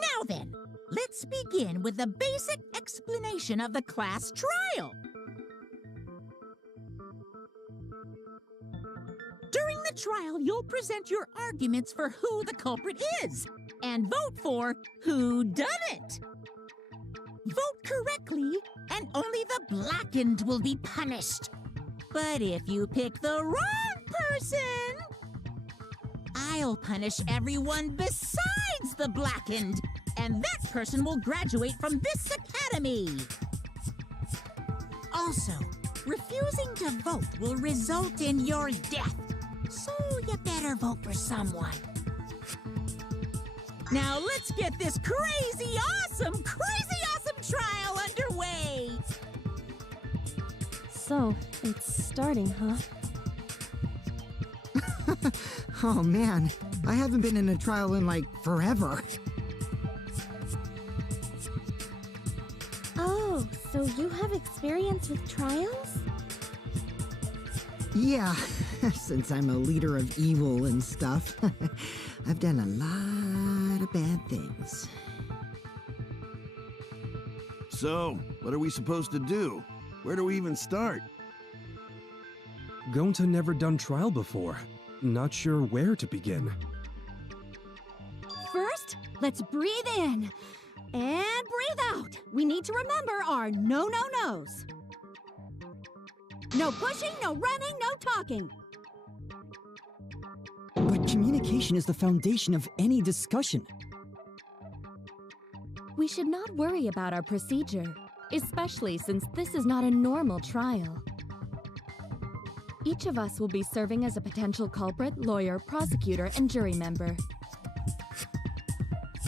Now then, let's begin with the basic explanation of the class trial. During the trial, you'll present your arguments for who the culprit is and vote for who done it. Vote correctly, and only the blackened will be punished. But if you pick the wrong person, I'll punish everyone besides the blackened, and that person will graduate from this academy. Also, refusing to vote will result in your death, so you better vote for someone. Now let's get this crazy awesome trial underway! So, it's starting, huh? Oh man, I haven't been in a trial in like forever. Oh, so you have experience with trials? Yeah, since I'm a leader of evil and stuff, I've done a lot of bad things. So, what are we supposed to do? Where do we even start? Gonta never done trial before. Not sure where to begin. First, let's breathe in and breathe out. We need to remember our no-no-nos. No pushing, no running, no talking. But communication is the foundation of any discussion. We should not worry about our procedure, especially since this is not a normal trial. Each of us will be serving as a potential culprit, lawyer, prosecutor, and jury member.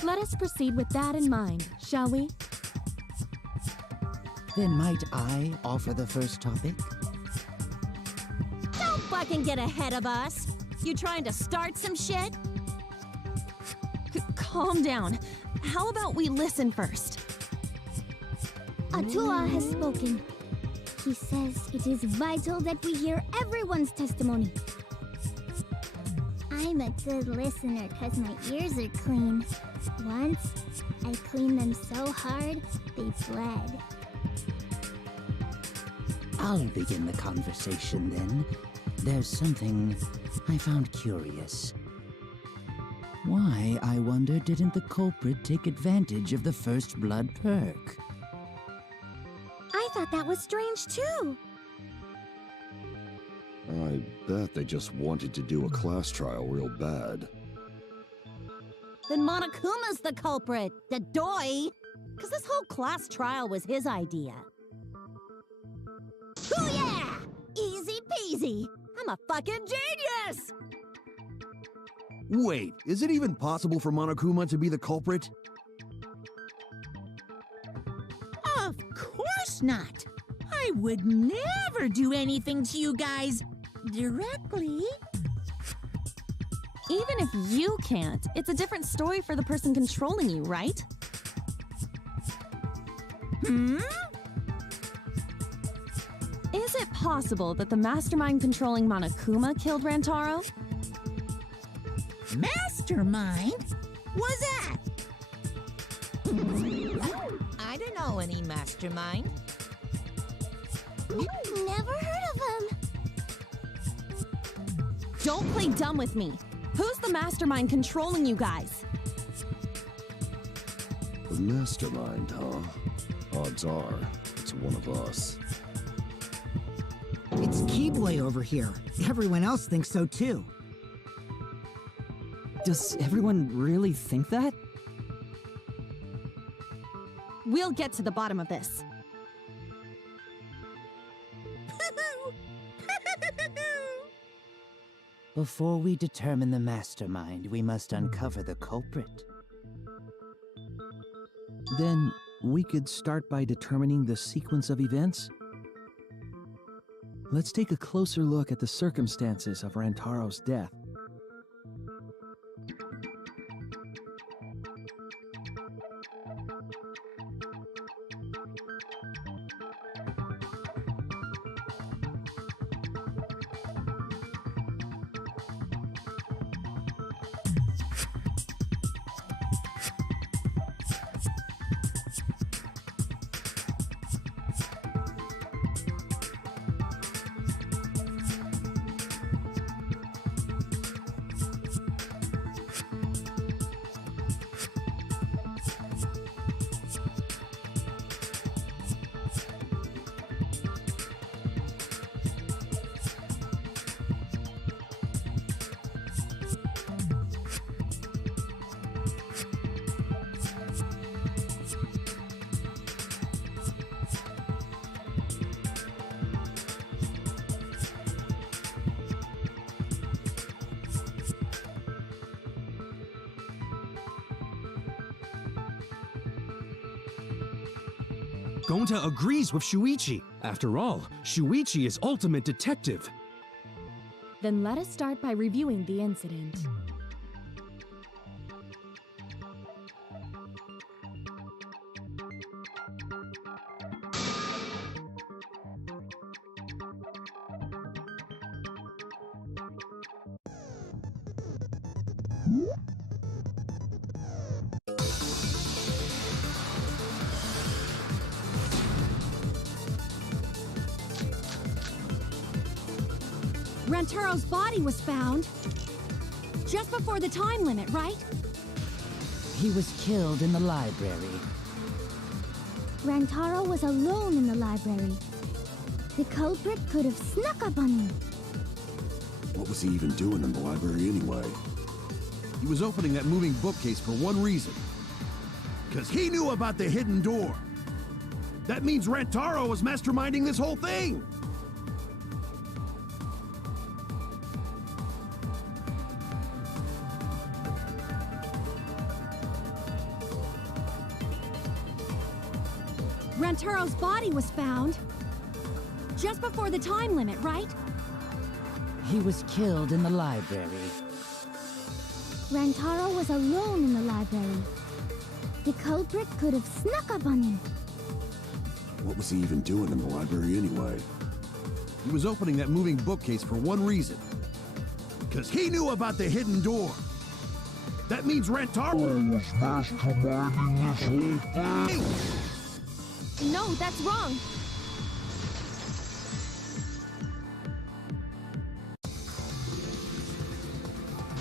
Let us proceed with that in mind, shall we? Then might I offer the first topic? Don't fucking get ahead of us. You trying to start some shit? Calm down. How about we listen first? Atua has spoken. He says it is vital that we hear everyone's testimony. I'm a good listener because my ears are clean. Once, I cleaned them so hard, they bled. I'll begin the conversation then. There's something I found curious. Why, I wonder, didn't the culprit take advantage of the first blood perk? I thought that was strange too. I bet they just wanted to do a class trial real bad. Then Monokuma's the culprit, the doi. Because this whole class trial was his idea. Ooh yeah! Easy peasy! I'm a fucking genius! Wait, is it even possible for Monokuma to be the culprit? Of course not. I would never do anything to you guys directly. Even if you can't, it's a different story for the person controlling you, right? Is it possible that the mastermind controlling Monokuma killed Rantaro? Mastermind? Was that? I don't know any mastermind. Never heard of him. Don't play dumb with me. Who's the mastermind controlling you guys? The mastermind, huh? Odds are, it's one of us. It's Keyblade over here. Everyone else thinks so too. Does everyone really think that? We'll get to the bottom of this. Before we determine the mastermind, we must uncover the culprit. Then we could start by determining the sequence of events. Let's take a closer look at the circumstances of Rantaro's death. Gonta agrees with Shuichi. After all, Shuichi is ultimate detective. Then let us start by reviewing the incident. Rantaro's body was found just before the time limit, right? He was killed in the library. Rantaro was alone in the library. The culprit could have snuck up on him. What was he even doing in the library anyway? He was opening that moving bookcase for one reason. Because he knew about the hidden door. That means Rantaro was masterminding this whole thing! Rantaro's body was found just before the time limit, right? He was killed in the library. Rantaro was alone in the library. The culprit could have snuck up on him. What was he even doing in the library anyway? He was opening that moving bookcase for one reason. Because he knew about the hidden door. That means Rantaro was masterminding this whole thing! No, that's wrong.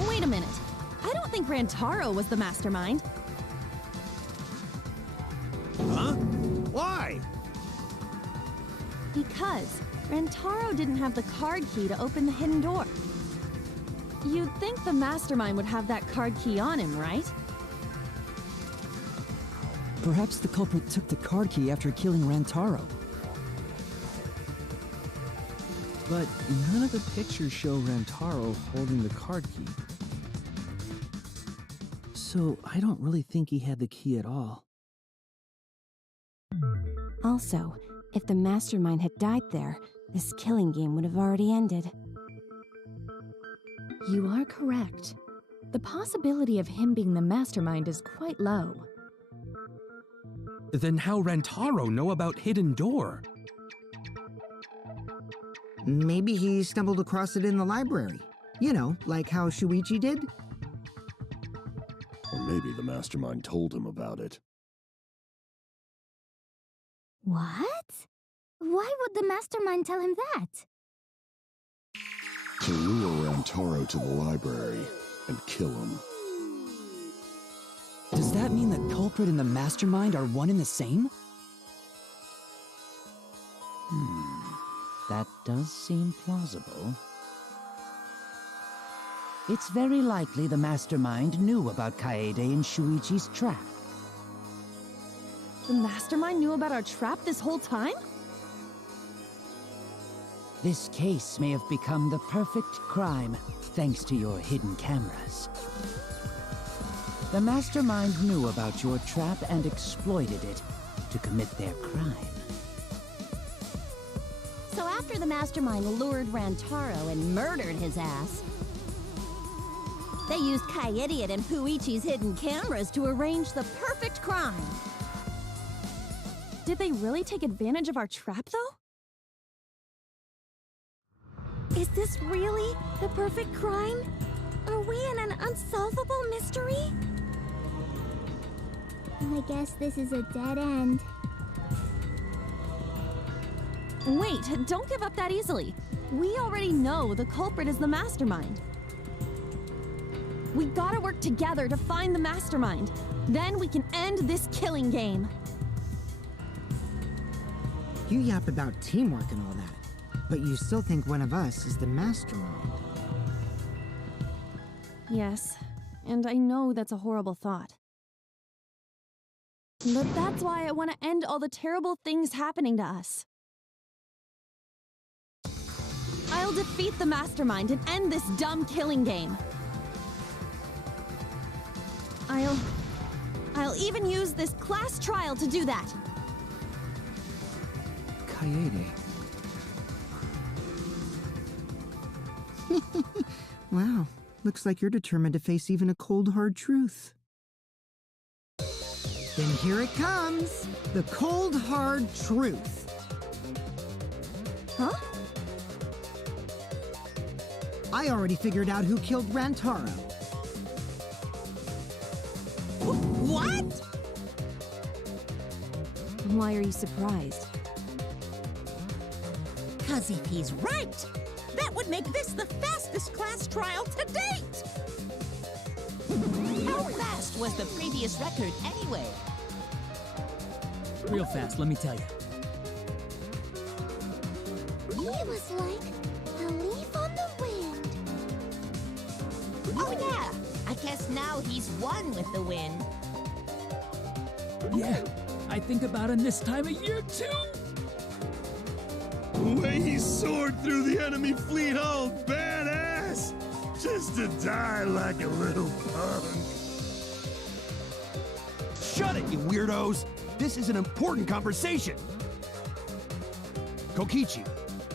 Wait a minute. I don't think Rantaro was the mastermind. Huh? Why? Because Rantaro didn't have the card key to open the hidden door. You'd think the mastermind would have that card key on him, right? Perhaps the culprit took the card key after killing Rantaro. But none of the pictures show Rantaro holding the card key. So I don't really think he had the key at all. Also, if the mastermind had died there, this killing game would have already ended. You are correct. The possibility of him being the mastermind is quite low. Then how Rantaro know about Hidden Door? Maybe he stumbled across it in the library. You know, like how Shuichi did? Or maybe the mastermind told him about it. What? Why would the mastermind tell him that? To lure Rantaro to the library and kill him. Does that mean the culprit and the mastermind are one and the same? That does seem plausible. It's very likely the mastermind knew about Kaede and Shuichi's trap. The mastermind knew about our trap this whole time? This case may have become the perfect crime thanks to your hidden cameras. The mastermind knew about your trap and exploited it to commit their crime. So after the mastermind lured Rantaro and murdered his ass, they used Kaede and Puichi's hidden cameras to arrange the perfect crime. Did they really take advantage of our trap, though? Is this really the perfect crime? Are we in an unsolvable mystery? I guess this is a dead end. Wait, don't give up that easily. We already know the culprit is the mastermind. We gotta work together to find the mastermind. Then we can end this killing game. You yap about teamwork and all that, but you still think one of us is the mastermind. Yes, and I know that's a horrible thought. But that's why I want to end all the terrible things happening to us. I'll defeat the mastermind and end this dumb killing game. I'll even use this class trial to do that. Kaede. Wow, looks like you're determined to face even a cold, hard truth. Then here it comes, the cold, hard truth. Huh? I already figured out who killed Rantaro. What? Why are you surprised? 'Cause if he's right, that would make this the fastest class trial to date! How fast was the previous record anyway? Real fast, let me tell you. It was like a leaf on the wind. Oh yeah! I guess now he's one with the wind. Yeah, I think about him this time of year too. The way he soared through the enemy fleet, all badass! Just to die like a little punk. Shut it, you weirdos! This is an important conversation! Kokichi,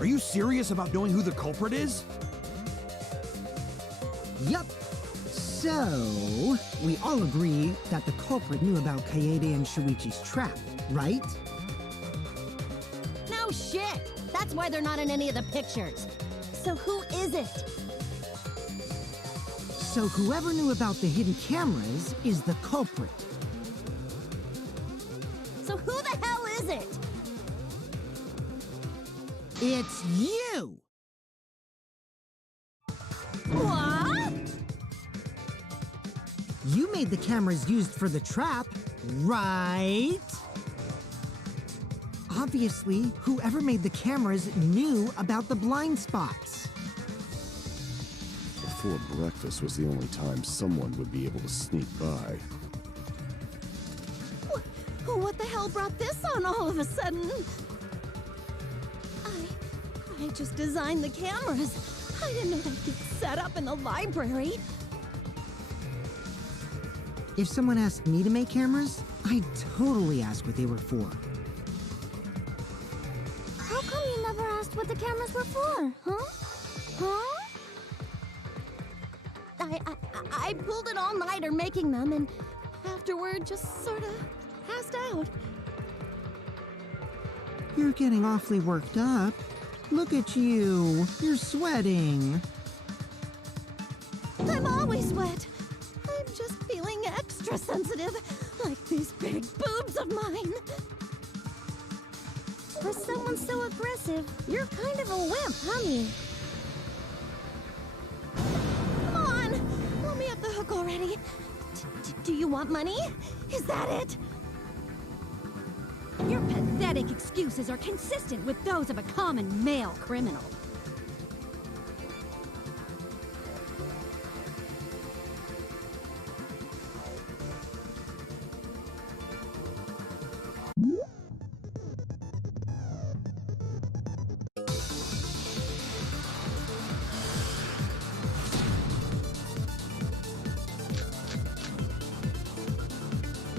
are you serious about knowing who the culprit is? Yup. So, we all agree that the culprit knew about Kaede and Shuichi's trap, right? No shit! That's why they're not in any of the pictures. So who is it? So whoever knew about the hidden cameras is the culprit. So who the hell is it? It's you! What? You made the cameras used for the trap, right? Obviously, whoever made the cameras knew about the blind spots. Before breakfast was the only time someone would be able to sneak by. What the hell brought this on all of a sudden? I just designed the cameras. I didn't know they'd get set up in the library. If someone asked me to make cameras, I'd totally ask what they were for. How come you never asked what the cameras were for, huh? Huh? I pulled an all-nighter making them, and afterward just sort of passed out. You're getting awfully worked up. Look at you. You're sweating. I'm always wet. I'm just feeling extra sensitive, like these big boobs of mine. For someone so aggressive, you're kind of a wimp, honey. Come on! Let me off the hook already. Do you want money? Is that it? Your pathetic excuses are consistent with those of a common male criminal.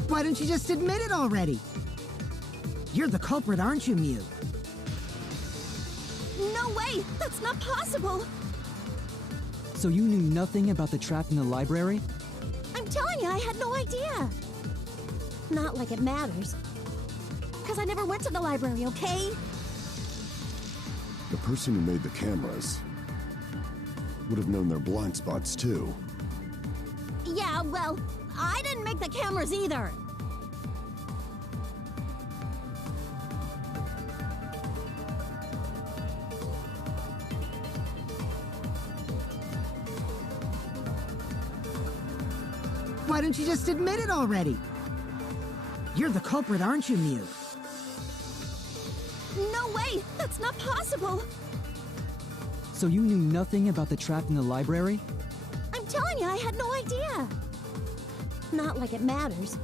Why don't you just admit it already? You're the culprit, aren't you, Mew? No way! That's not possible! So you knew nothing about the trap in the library? I'm telling you, I had no idea! Not like it matters. Because I never went to the library, okay? The person who made the cameras would have known their blind spots, too. Yeah, well, I didn't make the cameras either! Why don't you just admit it already? You're the culprit, aren't you, Mew? No way! That's not possible! So you knew nothing about the trap in the library? I'm telling you, I had no idea! Not like it matters.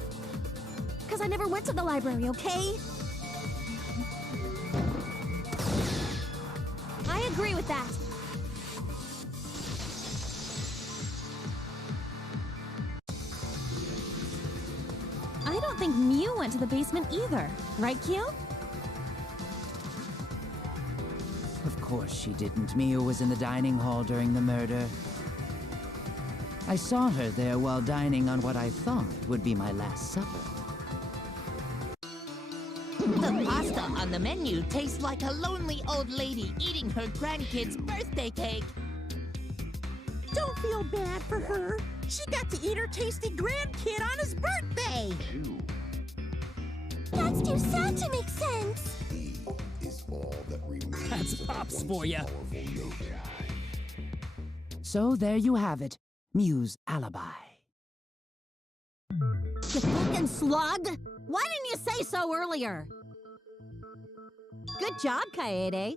Because I never went to the library, okay? I agree with that. I don't think Mew went to the basement either. Right, Q? Of course she didn't. Mew was in the dining hall during the murder. I saw her there while dining on what I thought would be my last supper. The pasta on the menu tastes like a lonely old lady eating her grandkid's birthday cake. Don't feel bad for her. She got to eat her tasty grandkid on his birthday. That's too sad to make sense. Is all that remains. That's Pops for you. So there you have it. Mew's alibi. You fucking slug! Why didn't you say so earlier? Good job, Kaede.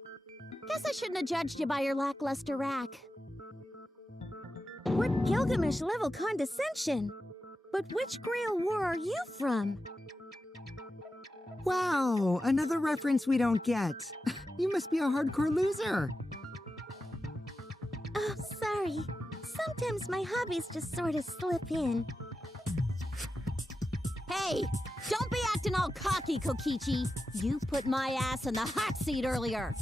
Guess I shouldn't have judged you by your lackluster rack. What Gilgamesh-level condescension? But which Grail War are you from? Wow, another reference we don't get. You must be a hardcore loser. Oh, sorry. Sometimes my hobbies just sort of slip in. Hey! Don't be acting all cocky, Kokichi! You put my ass in the hot seat earlier!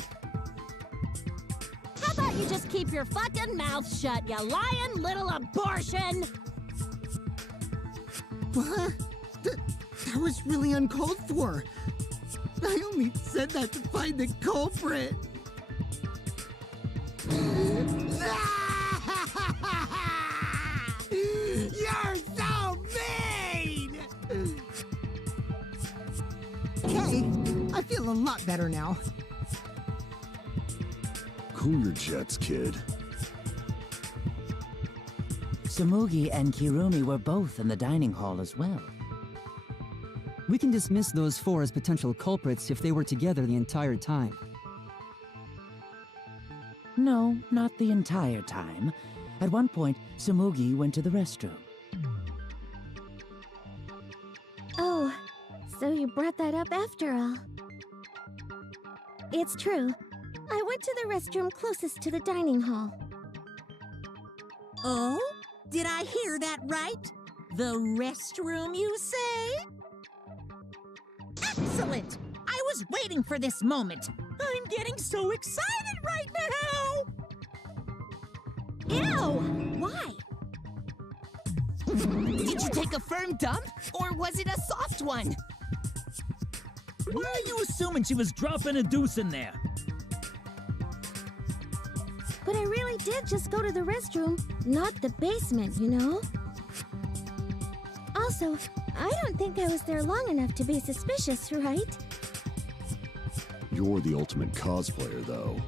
How about you just keep your fucking mouth shut, you lying little abortion! What? That was really uncalled for. I only said that to find the culprit. You're so mean! Okay, I feel a lot better now. Cool your jets, kid. Tsumugi and Kirumi were both in the dining hall as well. We can dismiss those four as potential culprits if they were together the entire time. No, not the entire time. At one point, Tsumugi went to the restroom. Oh, so you brought that up after all. It's true. I went to the restroom closest to the dining hall. Oh? Did I hear that right? The restroom, you say? Excellent! I was waiting for this moment. I'm getting so excited right now! Ew! Why? Did you take a firm dump, or was it a soft one? Why are you assuming she was dropping a deuce in there? But I really did just go to the restroom, not the basement, you know? Also, I don't think I was there long enough to be suspicious, right? You're the ultimate cosplayer, though.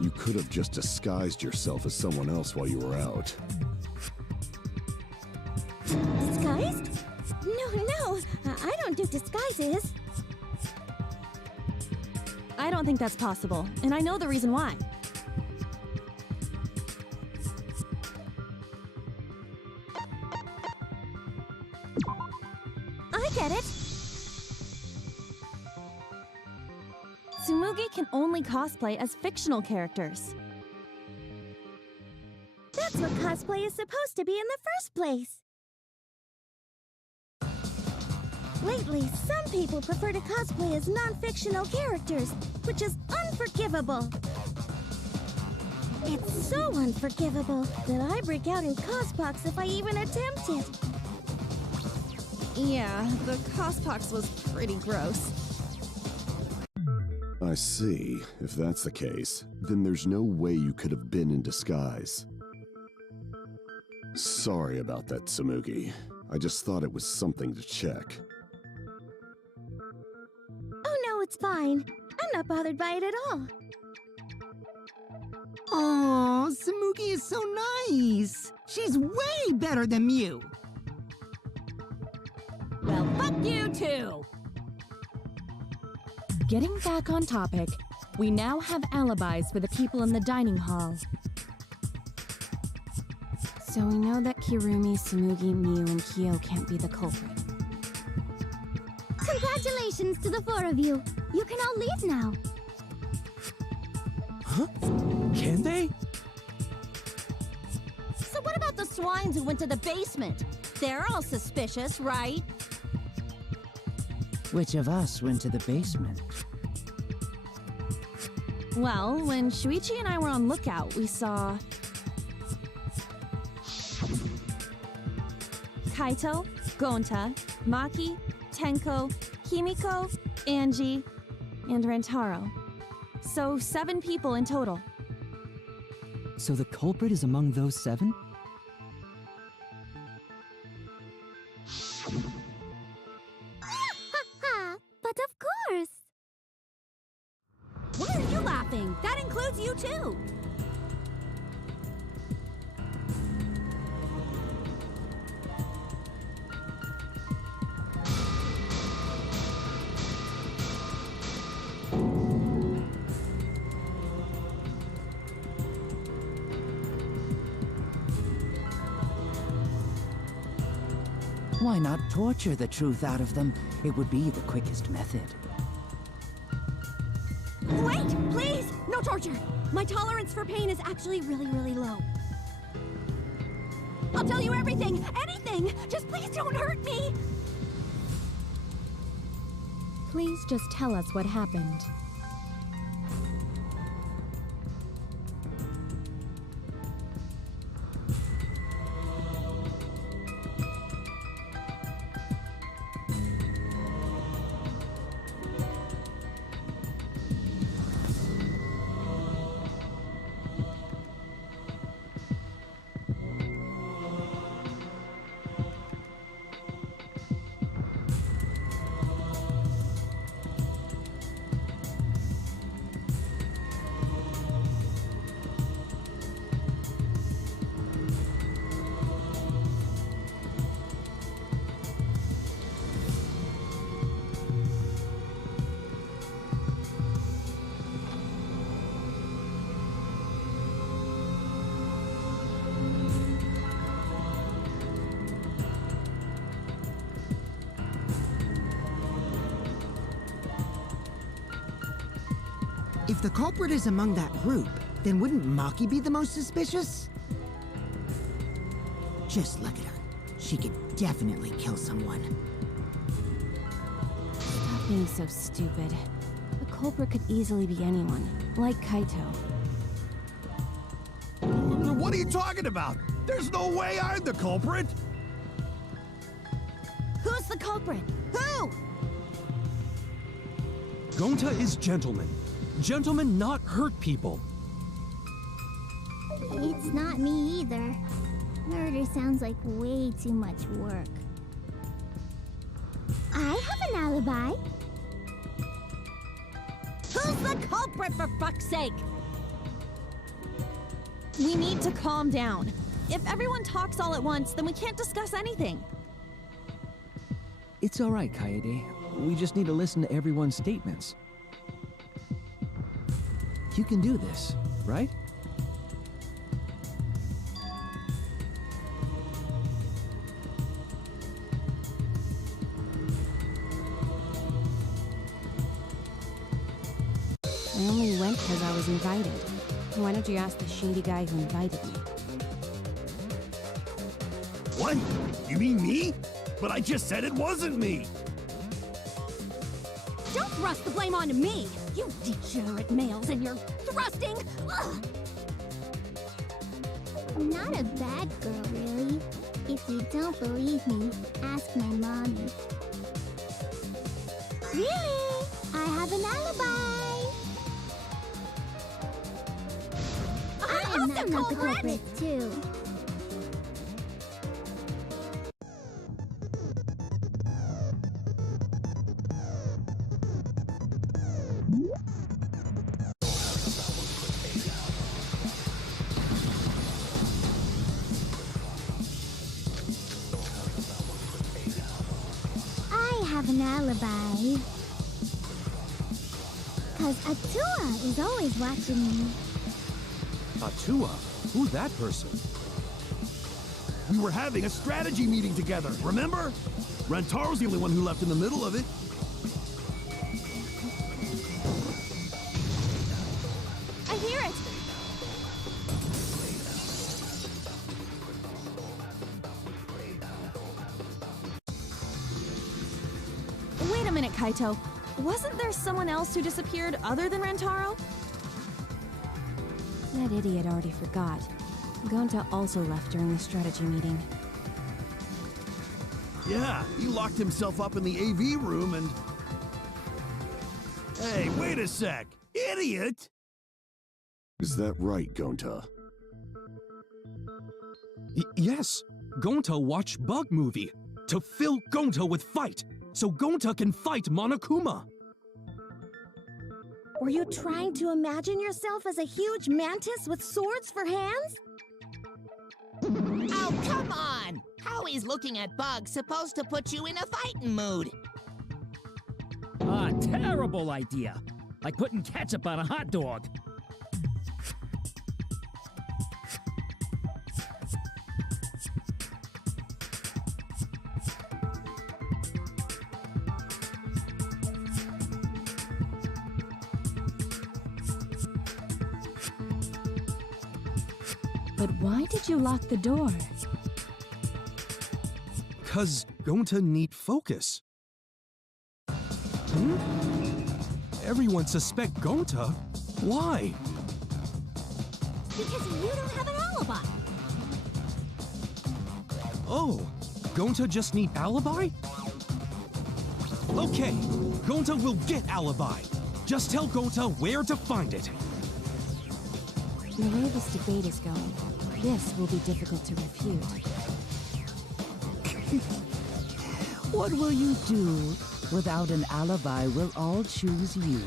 You could have just disguised yourself as someone else while you were out. Disguised? No, I don't do disguises. I don't think that's possible, and I know the reason why. I get it. Tsumugi can only cosplay as fictional characters. That's what cosplay is supposed to be in the first place. Lately, some people prefer to cosplay as non-fictional characters, which is unforgivable. It's so unforgivable that I break out in cospox if I even attempt it. Yeah, the cospox was pretty gross. I see. If that's the case, then there's no way you could have been in disguise. Sorry about that, Tsumugi. I just thought it was something to check. Oh no, it's fine. I'm not bothered by it at all. Oh, Tsumugi is so nice. She's way better than Mew. Well, fuck you too! Getting back on topic, we now have alibis for the people in the dining hall. So we know that Kirumi, Tsumugi, Mew, and Kyo can't be the culprit. Congratulations to the four of you. You can all leave now. Huh? Can they? So what about the swines who went to the basement? They're all suspicious, right? Which of us went to the basement? Well, when Shuichi and I were on lookout, we saw Kaito, Gonta, Maki, Tenko, Himiko, Angie, and Rantaro. So 7 people in total. So the culprit is among those 7? But of course! Why are you laughing? That includes you too! Why not torture the truth out of them? It would be the quickest method. Wait, please! No torture! My tolerance for pain is actually really, really low. I'll tell you everything! Anything! Just please don't hurt me! Please just tell us what happened. If the culprit is among that group, then wouldn't Maki be the most suspicious? Just look at her. She could definitely kill someone. Stop being so stupid. The culprit could easily be anyone, like Kaito. What are you talking about? There's no way I'm the culprit! Who's the culprit? Who? Gonta is gentleman. Gentlemen not hurt people. It's not me either. Murder sounds like way too much work. I have an alibi. Who's the culprit, for fuck's sake? We need to calm down. If everyone talks all at once, then we can't discuss anything. It's all right, Kaede. We just need to listen to everyone's statements. You can do this, right? I only went because I was invited. Why don't you ask the shady guy who invited me? What? You mean me? But I just said it wasn't me! Don't thrust the blame onto me! You degenerate males and your thrusting! Ugh. I'm not a bad girl, really. If you don't believe me, ask my mommy. Really? I have an alibi! I am not the culprit, too. Have an alibi. Cause Atua is always watching me. Atua? Who's that person? We were having a strategy meeting together, remember? Rentaro's the only one who left in the middle of it. I hear it! Wait a minute, Kaito. Wasn't there someone else who disappeared other than Rentaro? That idiot already forgot. Gonta also left during the strategy meeting. Yeah, he locked himself up in the AV room and... Hey, wait a sec! Idiot! Is that right, Gonta? Yes. Gonta watched Bug Movie to fill Gonta with fight, so Gonta can fight Monokuma. Were you trying to imagine yourself as a huge mantis with swords for hands? Oh, come on! How is looking at Bug supposed to put you in a fighting mood? Ah, terrible idea. Like putting ketchup on a hot dog. But why did you lock the door? 'Cause Gonta need focus. Everyone suspect Gonta? Why? Because you don't have an alibi. Oh, Gonta just need alibi? Okay, Gonta will get alibi. Just tell Gonta where to find it. The way this debate is going, this will be difficult to refute. What will you do? Without an alibi, we'll all choose you.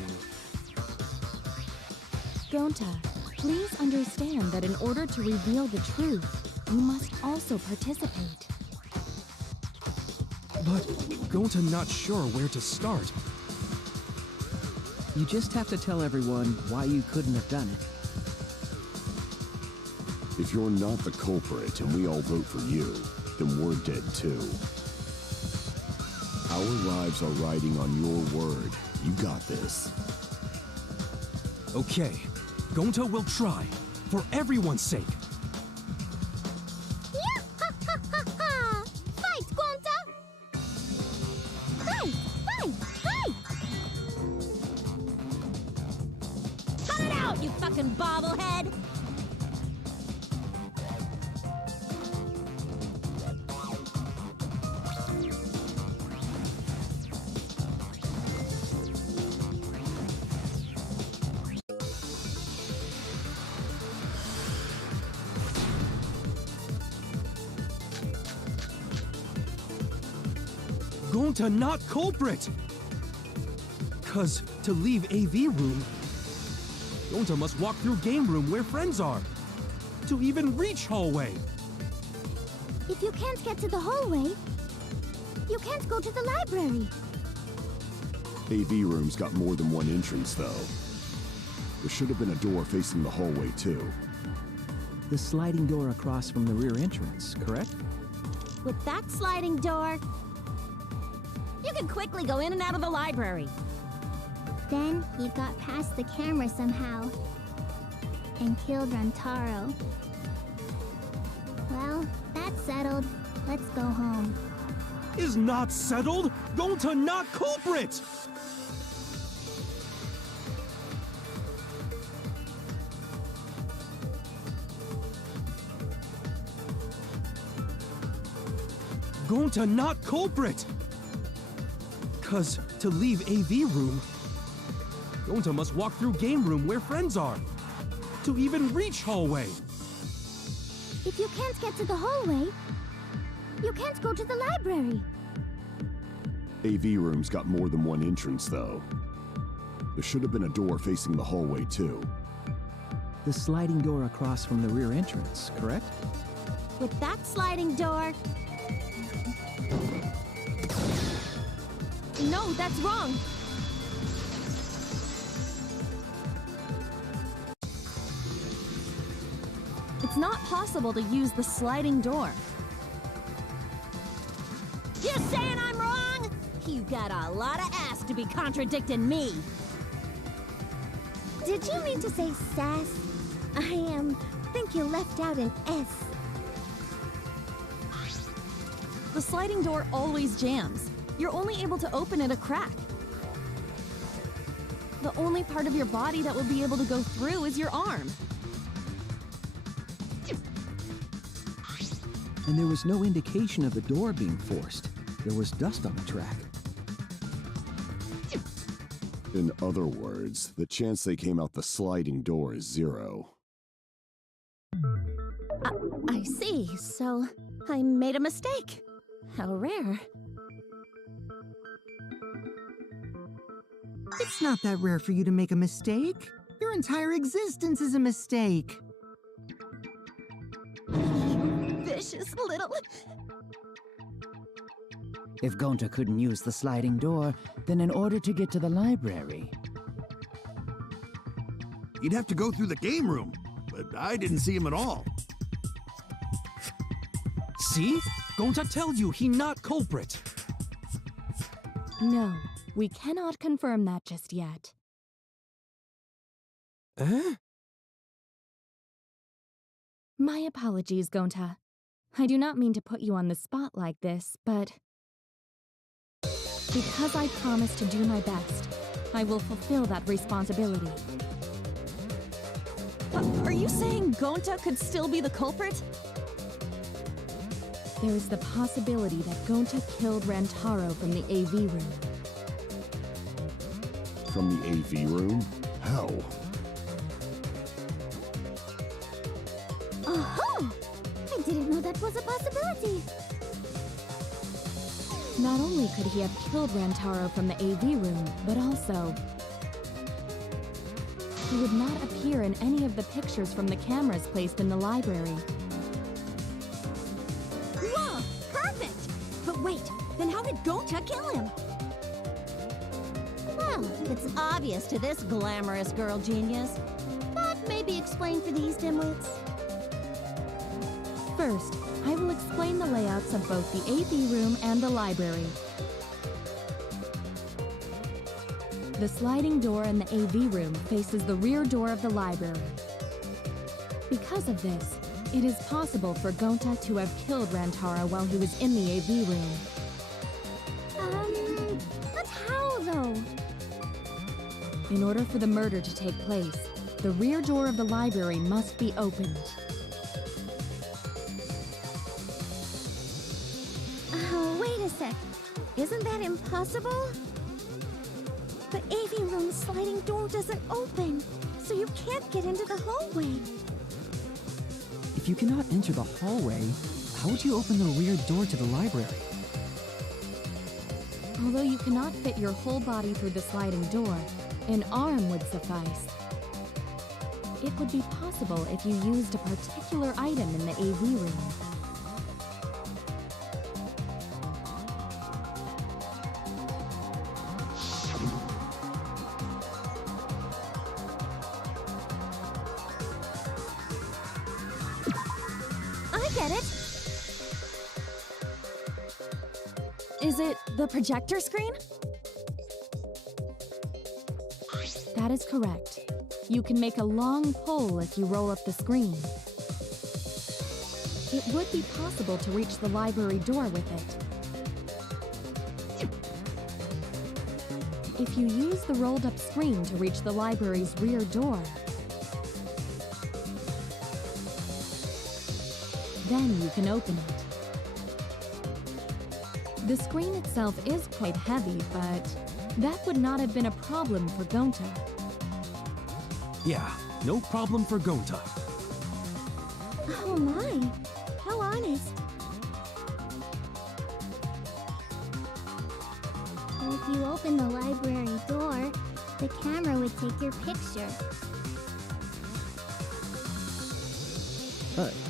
Gonta, please understand that in order to reveal the truth, you must also participate. But Gonta not sure where to start. You just have to tell everyone why you couldn't have done it. If you're not the culprit and we all vote for you, then we're dead too. Our lives are riding on your word. You got this. Okay, Gonta will try, for everyone's sake. Fight, Gonta! Fight! Fight! Fight! Cut it out, you fucking bobblehead! Gonta not culprit! 'Cause to leave AV room, Gonta must walk through game room where friends are. To even reach hallway. If you can't get to the hallway, you can't go to the library. AV room's got more than one entrance, though. There should have been a door facing the hallway, too. The sliding door across from the rear entrance, correct? With that sliding door, you can quickly go in and out of the library. Then he got past the camera somehow and killed Rantaro. Well, that's settled. Let's go home. Is not settled? Gonta not culprit! Gonta not culprit! 'Cause to leave AV room, Gonta must walk through game room where friends are. To even reach hallway. If you can't get to the hallway, you can't go to the library. AV room's got more than one entrance, though. There should have been a door facing the hallway, too. The sliding door across from the rear entrance, correct? With that sliding door... No, that's wrong! It's not possible to use the sliding door. You saying I'm wrong? You got a lot of ass to be contradicting me. Did you mean to say sass? I think you left out an S. The sliding door always jams. You're only able to open it a crack. The only part of your body that will be able to go through is your arm. And there was no indication of the door being forced. There was dust on the track. In other words, the chance they came out the sliding door is 0. I see. So, I made a mistake. How rare. It's not that rare for you to make a mistake. Your entire existence is a mistake. Vicious little... If Gonta couldn't use the sliding door, then in order to get to the library... You'd have to go through the game room, but I didn't see him at all. See? Gonta tell you he not culprit. No, we cannot confirm that just yet. Eh? My apologies, Gonta. I do not mean to put you on the spot like this, but... because I promised to do my best, I will fulfill that responsibility. Are you saying Gonta could still be the culprit? There is the possibility that Gonta killed Rantaro from the AV room. From the AV room? How? Oh! I didn't know that was a possibility. Not only could he have killed Rantaro from the AV room, but also... he would not appear in any of the pictures from the cameras placed in the library. Whoa! Perfect! But wait, then how did Gonta kill him? Well, it's obvious to this glamorous girl genius, but maybe explain for these dimwits. First, I will explain the layouts of both the AV room and the library. The sliding door in the AV room faces the rear door of the library. Because of this, it is possible for Gonta to have killed Rantaro while he was in the AV room. But how, though? In order for the murder to take place, the rear door of the library must be opened. Wait a sec. Isn't that impossible? The AV room's sliding door doesn't open, so you can't get into the hallway. If you cannot enter the hallway, how would you open the rear door to the library? Although you cannot fit your whole body through the sliding door, an arm would suffice. It would be possible if you used a particular item in the AV room. I get it. Is it the projector screen? That is correct. You can make a long pole if you roll up the screen. It would be possible to reach the library door with it. If you use the rolled up screen to reach the library's rear door, then you can open it. The screen itself is quite heavy, but that would not have been a problem for Gonta. Yeah, no problem for Gonta. Oh my, how honest. If you open the library door, the camera would take your picture.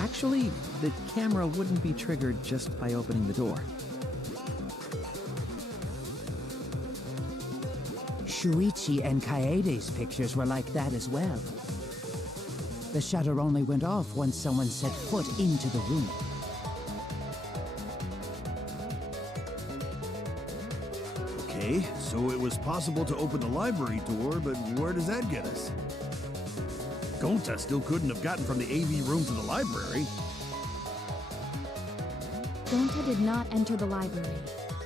Actually, the camera wouldn't be triggered just by opening the door. Shuichi and Kaede's pictures were like that as well. The shutter only went off once someone set foot into the room. Okay, so it was possible to open the library door, but where does that get us? Gonta still couldn't have gotten from the AV room to the library. Gonta did not enter the library.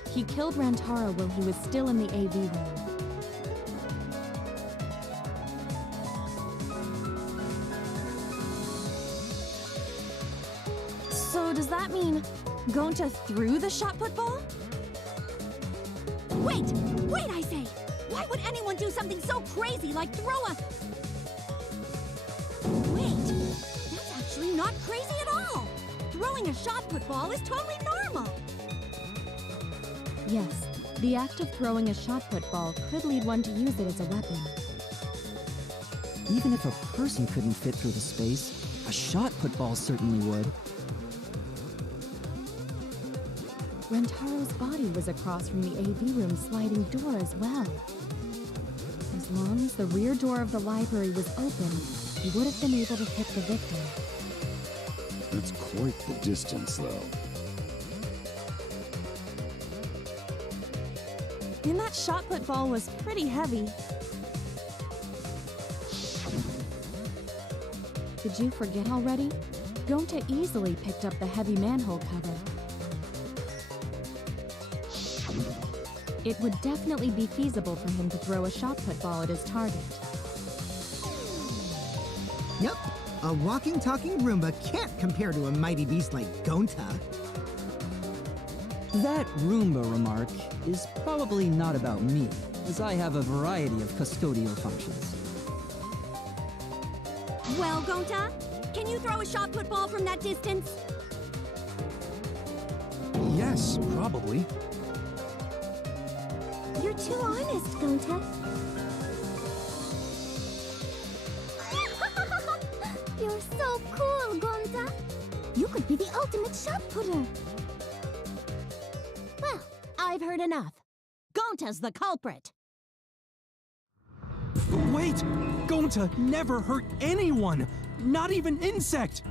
He killed Rantaro while he was still in the AV room. So does that mean Gonta threw the shot put ball? Wait! Wait, I say! Why would anyone do something so crazy like throw a... Wait! That's actually not crazy at all! Throwing a shot put ball is totally normal! Yes, the act of throwing a shot put ball could lead one to use it as a weapon. Even if a person couldn't fit through the space, a shot put ball certainly would. Rentaro's body was across from the AV room sliding door as well. As long as the rear door of the library was open, he would have been able to hit the victim. That's quite the distance, though. And that shot put ball was pretty heavy. Did you forget already? Gonta easily picked up the heavy manhole cover. It would definitely be feasible for him to throw a shot put ball at his target. Yep, a walking, talking Roomba can't compare to a mighty beast like Gonta. That Roomba remark is probably not about me, as I have a variety of custodial functions. Well, Gonta, can you throw a shot put ball from that distance? Yes, probably. You're too honest, Gonta. You're so cool, Gonta. You could be the ultimate shot putter. Well, I've heard enough. Gonta's the culprit. Wait! Gonta never hurt anyone! Not even Insect!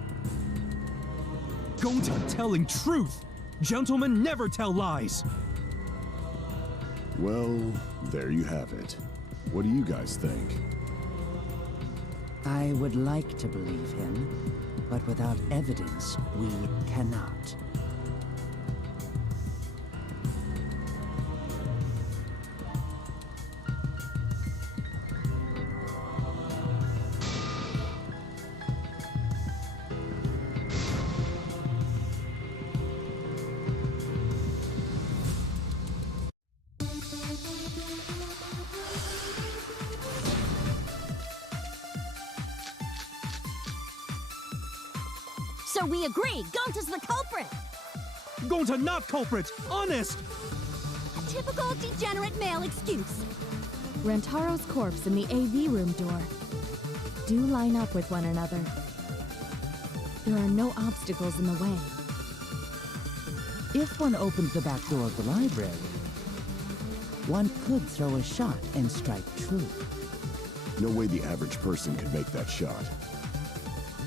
Gonta telling truth! Gentlemen never tell lies! Well, there you have it. What do you guys think? I would like to believe him, but without evidence, we cannot. So we agree, Gonta's the culprit! Gonta not culprit! Honest! typical degenerate male excuse. Rantaro's corpse and the AV room door do line up with one another. There are no obstacles in the way. If one opens the back door of the library, one could throw a shot and strike true. No way the average person could make that shot.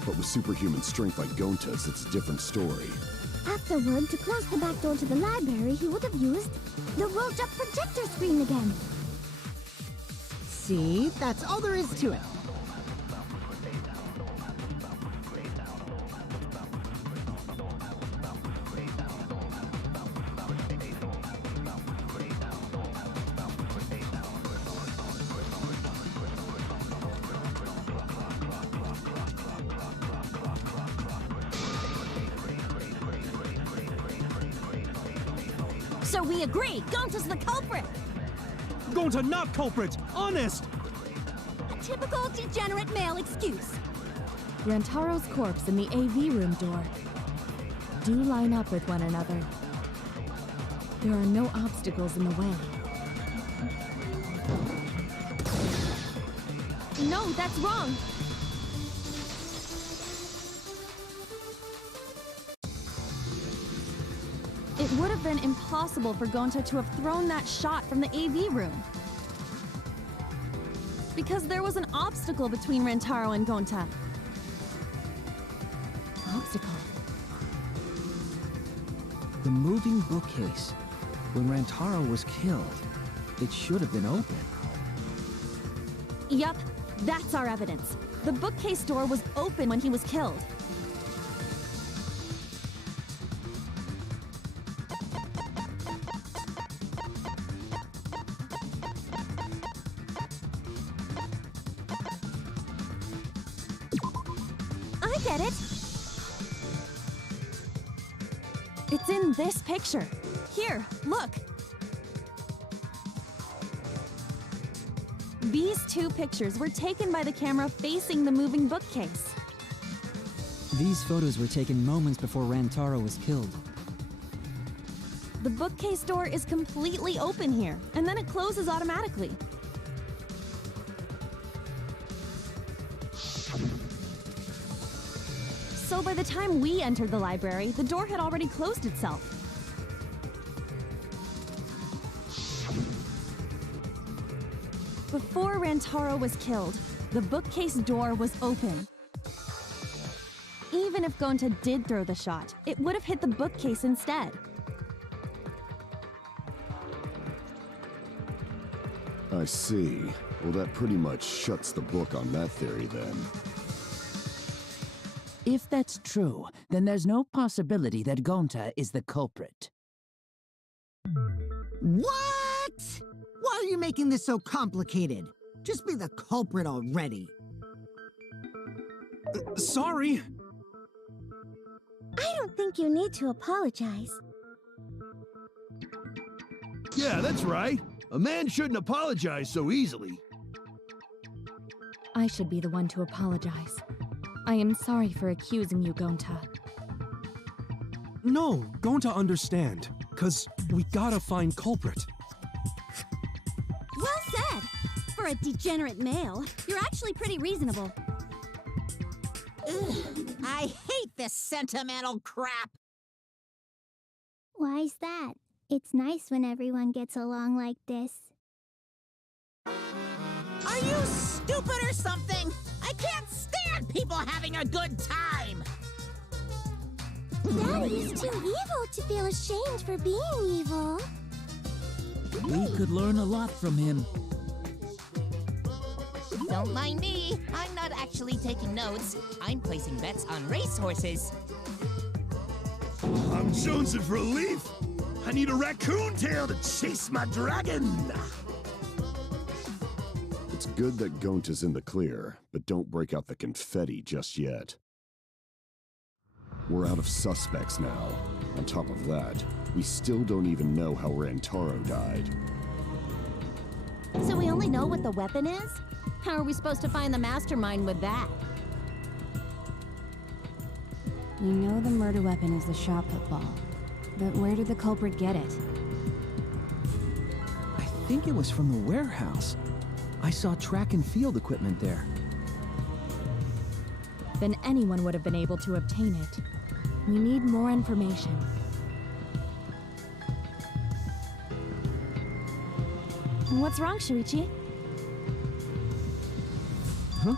But with superhuman strength like Gonta's, it's a different story. Afterward, to close the back door to the library, he would have used the rolled-up projector screen again. See? That's all there is to it. So we agree, Gonta's the culprit! Gonta not culprit! Honest! A typical degenerate male excuse. Rantaro's corpse and the AV room door do line up with one another. There are no obstacles in the way. No, that's wrong. It would have been impossible for Gonta to have thrown that shot from the AV room. Because there was an obstacle between Rantaro and Gonta. Obstacle? The moving bookcase. When Rantaro was killed, it should have been open. Yup, that's our evidence. The bookcase door was open when he was killed. I get it. It's in this picture. Here, look. These two pictures were taken by the camera facing the moving bookcase. These photos were taken moments before Rantaro was killed. The bookcase door is completely open here, and then it closes automatically. So by the time we entered the library, the door had already closed itself. Before Rantaro was killed, the bookcase door was open. Even if Gonta did throw the shot, it would have hit the bookcase instead. I see. Well, that pretty much shuts the book on that theory then. If that's true, then there's no possibility that Gonta is the culprit. What? Why are you making this so complicated? Just be the culprit already. Sorry. I don't think you need to apologize. Yeah, that's right. A man shouldn't apologize so easily. I should be the one to apologize. I am sorry for accusing you, Gonta. No, Gonta understand. 'Cause we gotta find culprit. Well said! For a degenerate male, you're actually pretty reasonable. Ugh, I hate this sentimental crap. Why's that? It's nice when everyone gets along like this. Are you stupid or something? I can't stand people having a good time. Daddy is too evil to feel ashamed for being evil. We could learn a lot from him. Don't mind me. I'm not actually taking notes. I'm placing bets on racehorses. I'm jonesing for a leaf. I need a raccoon tail to chase my dragon. It's good that Gonta's in the clear, but don't break out the confetti just yet. We're out of suspects now. On top of that, we still don't even know how Rantaro died. So we only know what the weapon is? How are we supposed to find the mastermind with that? We know the murder weapon is the shot put ball, but where did the culprit get it? think it was from the warehouse. I saw track and field equipment there. Then anyone would have been able to obtain it. We need more information. What's wrong, Shuichi? Huh?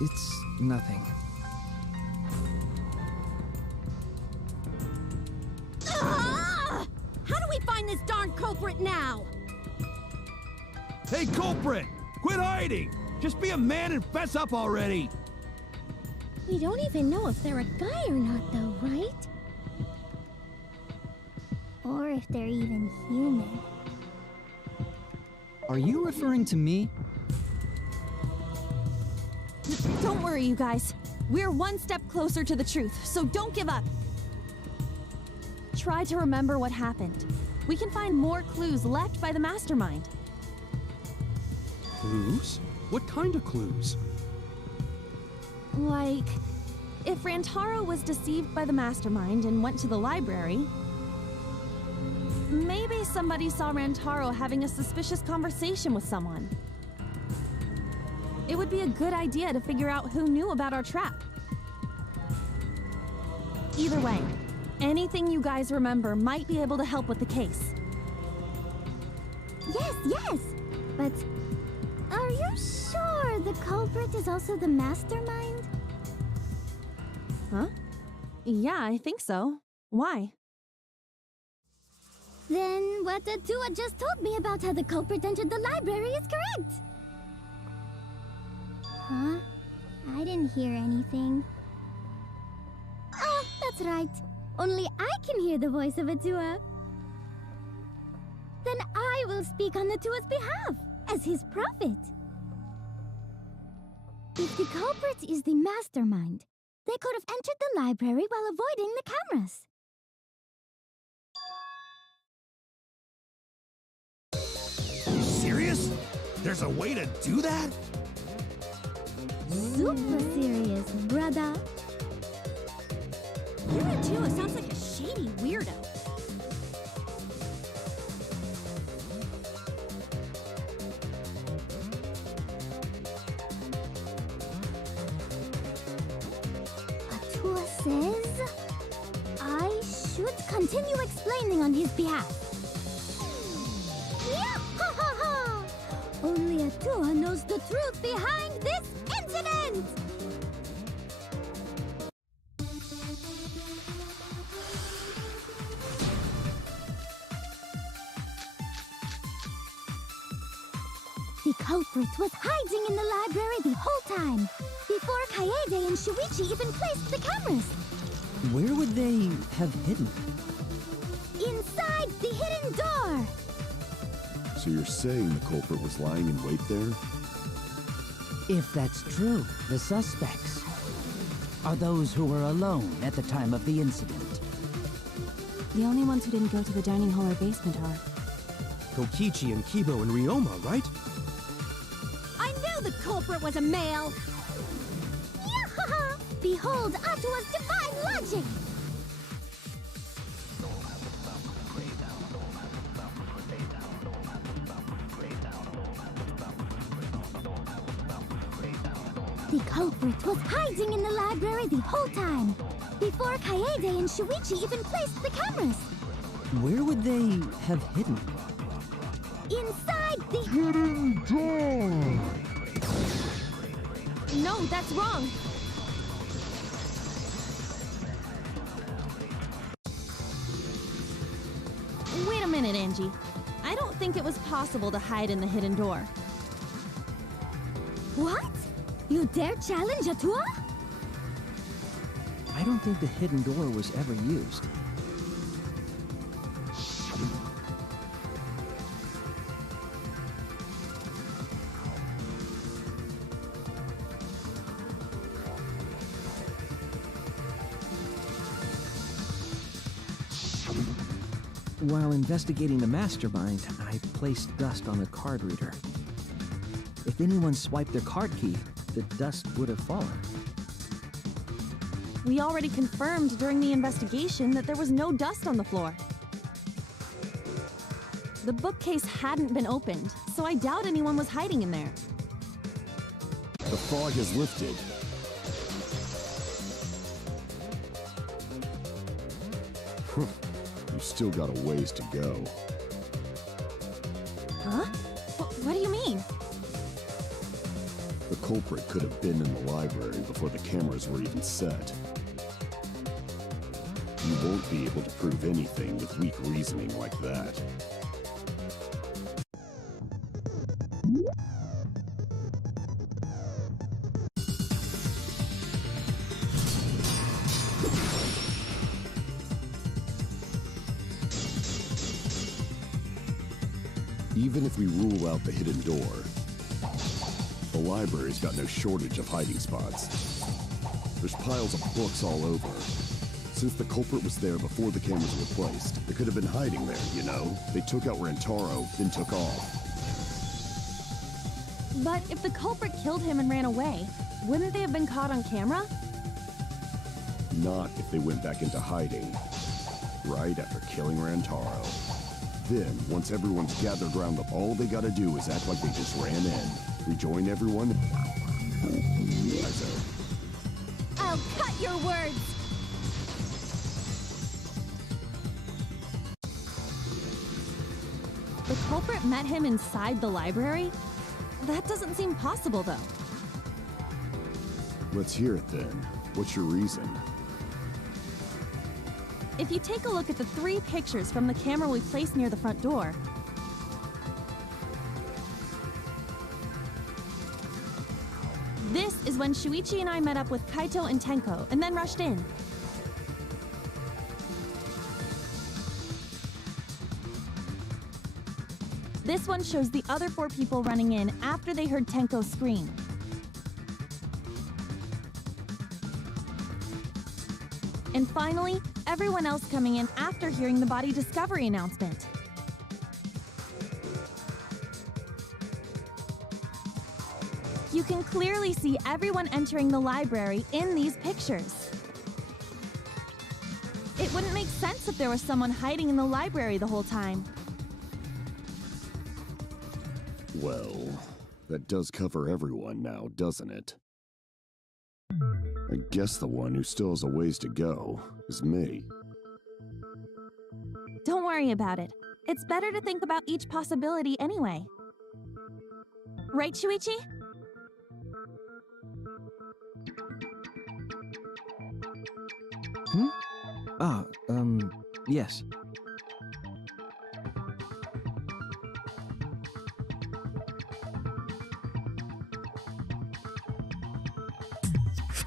It's nothing. Ah! How do we find this darn culprit now? Hey, culprit! Quit hiding! Just be a man and fess up already! We don't even know if they're a guy or not, though, right? Or if they're even human. Are you referring to me? Don't worry, you guys. We're one step closer to the truth, so don't give up. Try to remember what happened. We can find more clues left by the mastermind. Clues? What kind of clues? Like, if Rantaro was deceived by the mastermind and went to the library, maybe somebody saw Rantaro having a suspicious conversation with someone. It would be a good idea to figure out who knew about our trap. Either way, anything you guys remember might be able to help with the case. Yes! But are you sure the culprit is also the mastermind? Huh? Yeah, I think so. Why? Then what Atua just told me about how the culprit entered the library is correct. Huh? I didn't hear anything. Oh, that's right. Only I can hear the voice of Atua. Then I will speak on Atua's behalf, as his prophet. If the culprit is the mastermind, they could have entered the library while avoiding the cameras. You serious? There's a way to do that? Super serious, brother. Atua sounds like a shady weirdo. Atua says I should continue explaining on his behalf. Yeah-ha-ha-ha! Only Atua knows the truth behind this incident! The culprit was hiding in the library the whole time, before Kaede and Shuichi even placed the cameras. Where would they have hidden? Inside the hidden door! So you're saying the culprit was lying in wait there? If that's true, the suspects are those who were alone at the time of the incident. The only ones who didn't go to the dining hall or basement are Kokichi and Kibo and Ryoma, right? I knew the culprit was a male! Yahaha! Behold Atua's divine logic! The culprit was hiding in the library the whole time, before Kaede and Shuichi even placed the cameras. Where would they have hidden? Inside the hidden door! No, that's wrong! Wait a minute, Angie. I don't think it was possible to hide in the hidden door. What? You dare challenge Atua? I don't think the hidden door was ever used. While investigating the mastermind, I placed dust on the card reader. If anyone swiped their card key, the dust would have fallen. We already confirmed during the investigation that there was no dust on the floor. The bookcase hadn't been opened, so I doubt anyone was hiding in there. The fog has lifted. You've still got a ways to go. Huh? What do you mean? The culprit could have been in the library before the cameras were even set. You won't be able to prove anything with weak reasoning like that. Even if we rule out the hidden door, the library's got no shortage of hiding spots. There's piles of books all over. Since the culprit was there before the cameras were placed, they could have been hiding there, you know? They took out Rantaro, then took off. But if the culprit killed him and ran away, wouldn't they have been caught on camera? Not if they went back into hiding, right after killing Rantaro. Then, once everyone's gathered around them, all they gotta do is act like they just ran in, rejoin everyone. I'll cut your words! The culprit met him inside the library? That doesn't seem possible, though. Let's hear it then. What's your reason? If you take a look at the 3 pictures from the camera we placed near the front door, this is when Shuichi and I met up with Kaito and Tenko and then rushed in. This one shows the other 4 people running in after they heard Tenko scream. And finally, everyone else coming in after hearing the body discovery announcement. You can clearly see everyone entering the library in these pictures. It wouldn't make sense if there was someone hiding in the library the whole time. Well, that does cover everyone now, doesn't it? I guess the one who still has a ways to go is me. Don't worry about it. It's better to think about each possibility anyway. Right, Shuichi? Yes.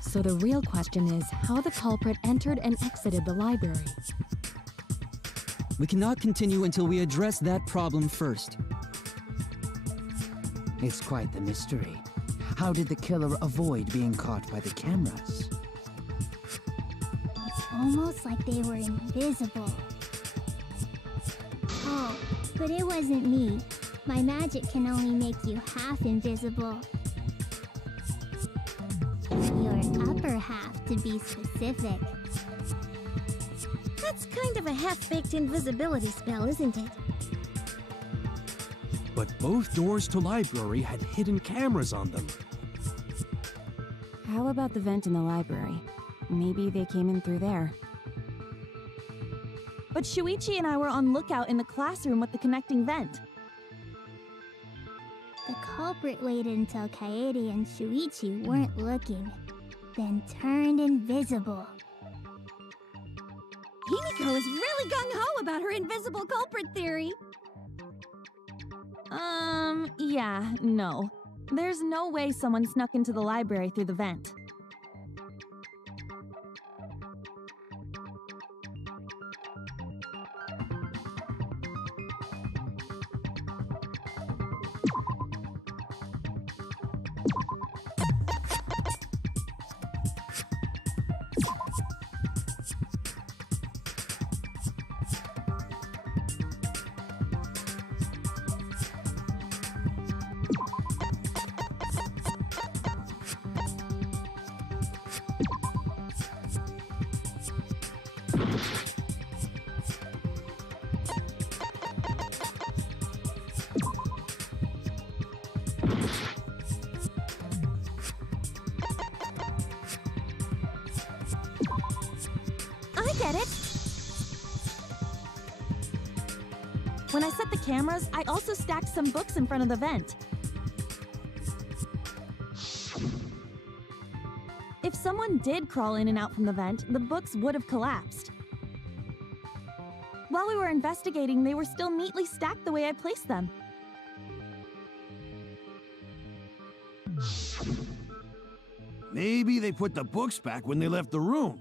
So the real question is how the culprit entered and exited the library. We cannot continue until we address that problem first. It's quite the mystery. How did the killer avoid being caught by the cameras? It's almost like they were invisible. Oh, but it wasn't me. My magic can only make you half invisible. Your upper half, to be specific. That's kind of a half-baked invisibility spell, isn't it? But both doors to library had hidden cameras on them. How about the vent in the library? Maybe they came in through there. But Shuichi and I were on lookout in the classroom with the connecting vent. The culprit waited until Kaede and Shuichi weren't looking, then turned invisible. Himiko is really gung-ho about her invisible culprit theory. Yeah, no. There's no way someone snuck into the library through the vent. get it! When I set the cameras, I also stacked some books in front of the vent. If someone did crawl in and out from the vent, the books would have collapsed. While we were investigating, they were still neatly stacked the way I placed them. Maybe they put the books back when they left the room.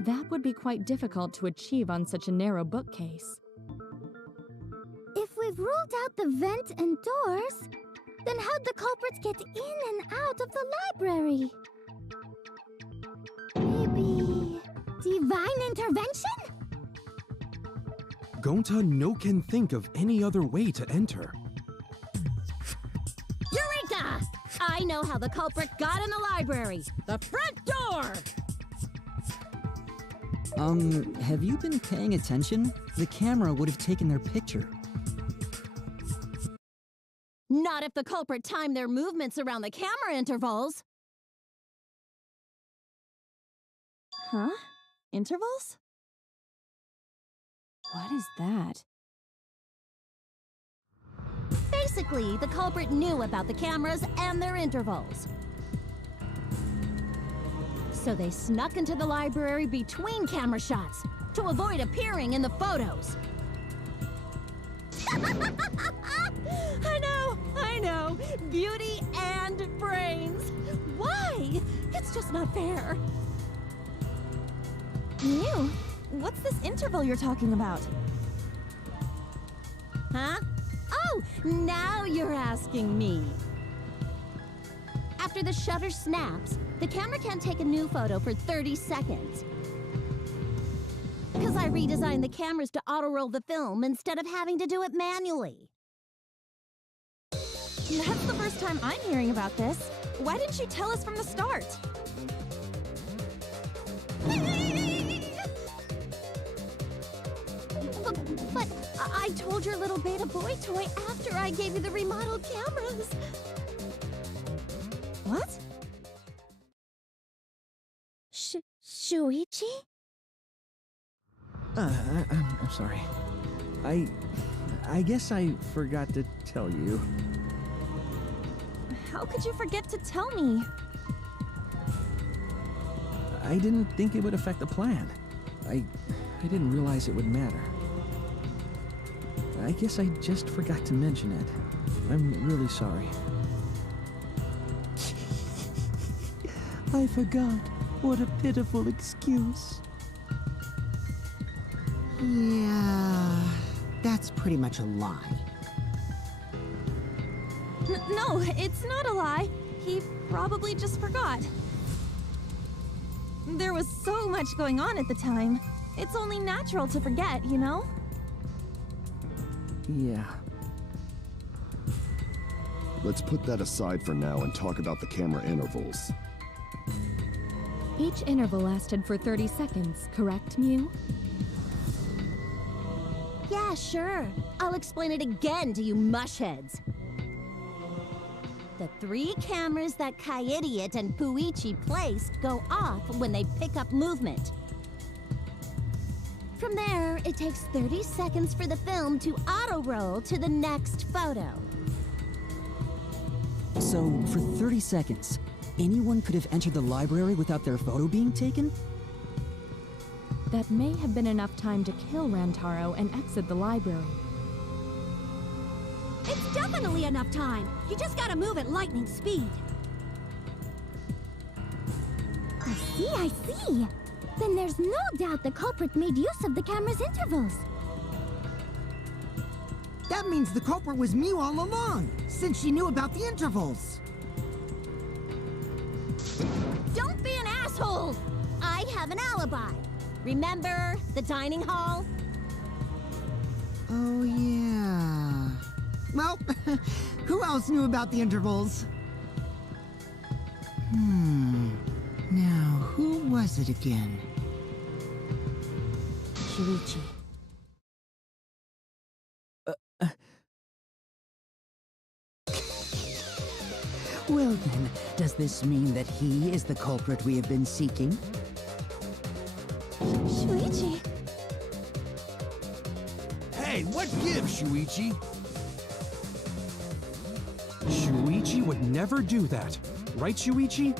That would be quite difficult to achieve on such a narrow bookcase. If we've ruled out the vent and doors, then how'd the culprits get in and out of the library? Maybe divine intervention? Gonta no can think of any other way to enter. Eureka! I know how the culprit got in the library. The front door! Have you been paying attention? The camera would have taken their picture. Not if the culprit timed their movements around the camera intervals. Huh? Intervals? What is that? Basically, the culprit knew about the cameras and their intervals. So they snuck into the library between camera shots to avoid appearing in the photos. I know. Beauty and brains. Why? It's just not fair. Mew, what's this interval you're talking about? Huh? Oh, now you're asking me. After the shutter snaps, the camera can't take a new photo for 30 seconds. Because I redesigned the cameras to auto-roll the film instead of having to do it manually. That's the first time I'm hearing about this. Why didn't you tell us from the start? But I told your little beta boy toy after I gave you the remodeled cameras. What? Shuichi? I'm sorry. I guess I forgot to tell you. How could you forget to tell me? I didn't think it would affect the plan. I didn't realize it would matter. I guess I just forgot to mention it. I'm really sorry. I forgot. What a pitiful excuse. Yeah, that's pretty much a lie. No, it's not a lie. He probably just forgot. There was so much going on at the time. It's only natural to forget, you know? Yeah. Let's put that aside for now and talk about the camera intervals. Each interval lasted for 30 seconds, correct, Mew? Yeah, sure. I'll explain it again to you mushheads. The 3 cameras that Kaidiot and Puichi placed go off when they pick up movement. From there, it takes 30 seconds for the film to auto-roll to the next photo. So, for 30 seconds, anyone could have entered the library without their photo being taken? That may have been enough time to kill Rantaro and exit the library. It's definitely enough time. You just gotta move at lightning speed. I see. Then there's no doubt the culprit made use of the camera's intervals. That means the culprit was Mew all along, since she knew about the intervals. Don't be an asshole! I have an alibi. Remember the dining hall? Oh, yeah. Well, who else knew about the intervals? Now, who was it again? Shuichi. Well then, does this mean that he is the culprit we have been seeking? Shuichi! Hey, what gives, Shuichi? Shuichi would never do that. Right, Shuichi?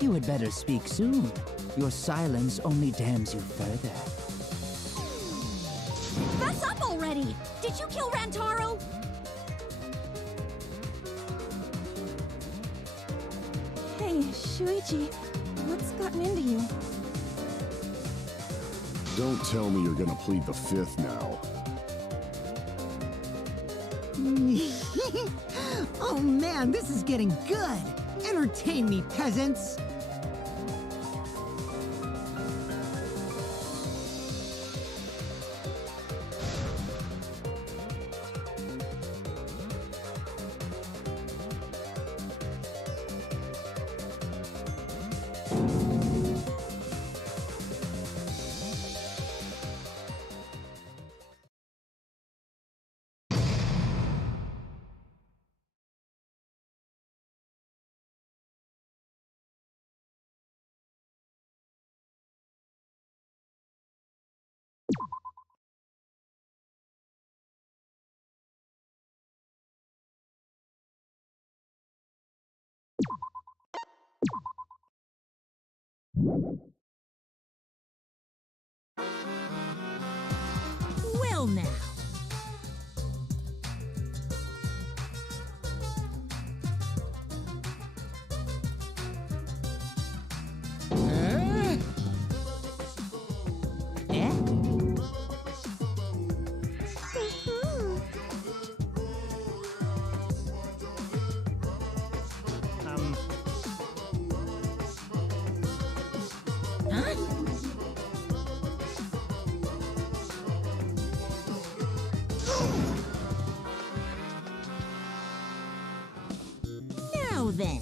You had better speak soon. Your silence only damns you further. Fess up already! Did you kill Rantaro? Hey, Shuichi, what's gotten into you? Don't tell me you're gonna plead the fifth now. Oh man, this is getting good! Entertain me, peasants! Well now. Now then.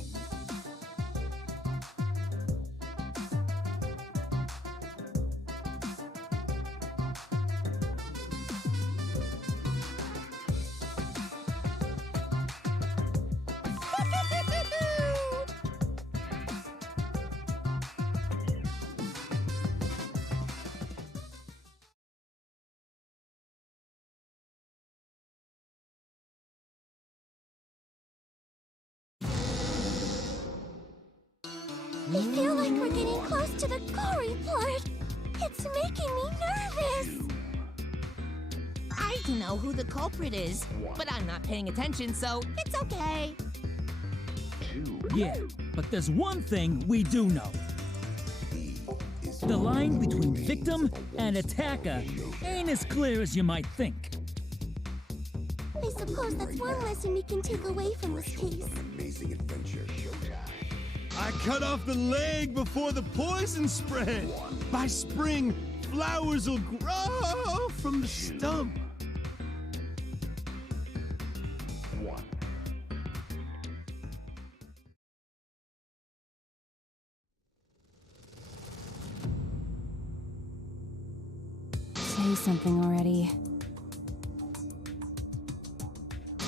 I feel like we're getting close to the gory part. It's making me nervous. I don't know who the culprit is, but I'm not paying attention, so it's okay. Yeah, but there's one thing we do know. The line between victim and attacker ain't as clear as you might think. I suppose that's one lesson we can take away from this case. I cut off the leg before the poison spread. By spring, flowers will grow from the stump. Say something already.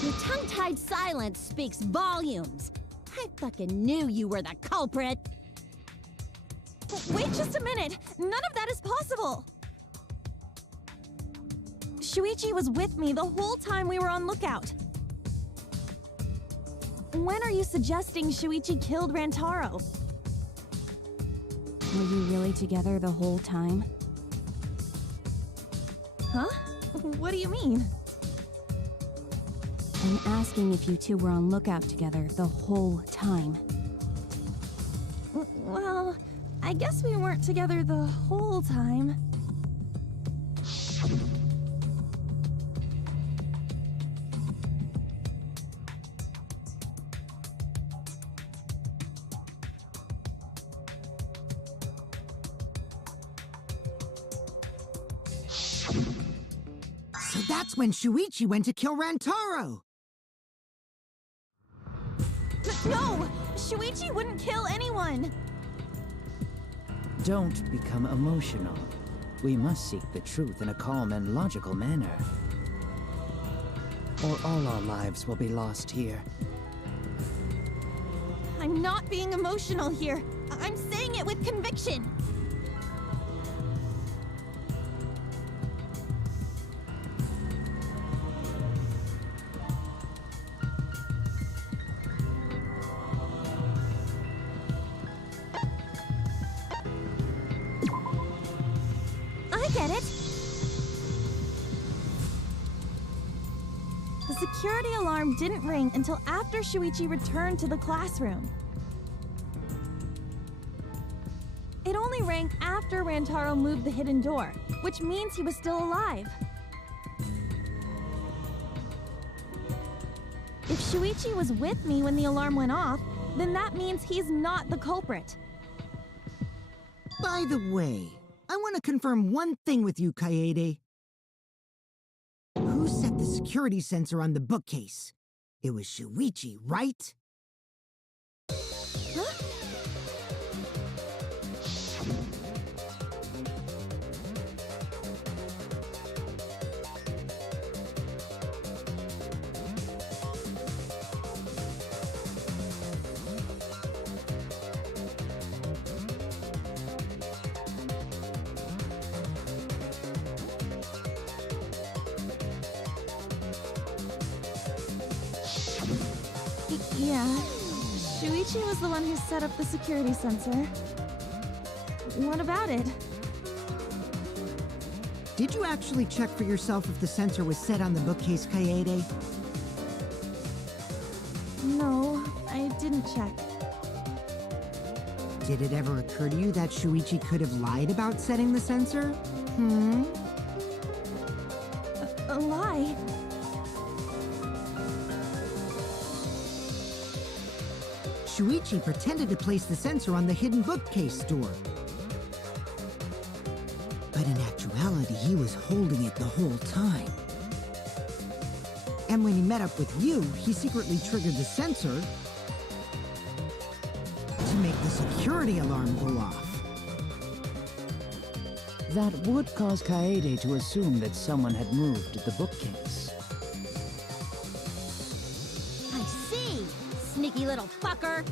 Your tongue-tied silence speaks volumes. I fucking knew you were the culprit. Wait just a minute! None of that is possible! Shuichi was with me the whole time we were on lookout. When are you suggesting Shuichi killed Rantaro? Were you really together the whole time? Huh? What do you mean? I'm asking if you two were on lookout together the whole time. Well, I guess we weren't together the whole time. So that's when Shuichi went to kill Rantaro! No! Shuichi wouldn't kill anyone! Don't become emotional. We must seek the truth in a calm and logical manner. Or all our lives will be lost here. I'm not being emotional here. I'm saying it with conviction. I get it. The security alarm didn't ring until after Shuichi returned to the classroom. It only rang after Rantaro moved the hidden door, which means he was still alive. If Shuichi was with me when the alarm went off, then that means he's not the culprit. By the way, I want to confirm one thing with you, Kaede. Who set the security sensor on the bookcase? It was Shuichi, right? Huh? Yeah, Shuichi was the one who set up the security sensor. What about it? Did you actually check for yourself if the sensor was set on the bookcase, Kaede? No, I didn't check. Did it ever occur to you that Shuichi could have lied about setting the sensor? A lie? Shuichi pretended to place the sensor on the hidden bookcase door. But in actuality, he was holding it the whole time. And when he met up with you, he secretly triggered the sensor to make the security alarm go off. That would cause Kaede to assume that someone had moved the bookcase. I see, sneaky little fucker.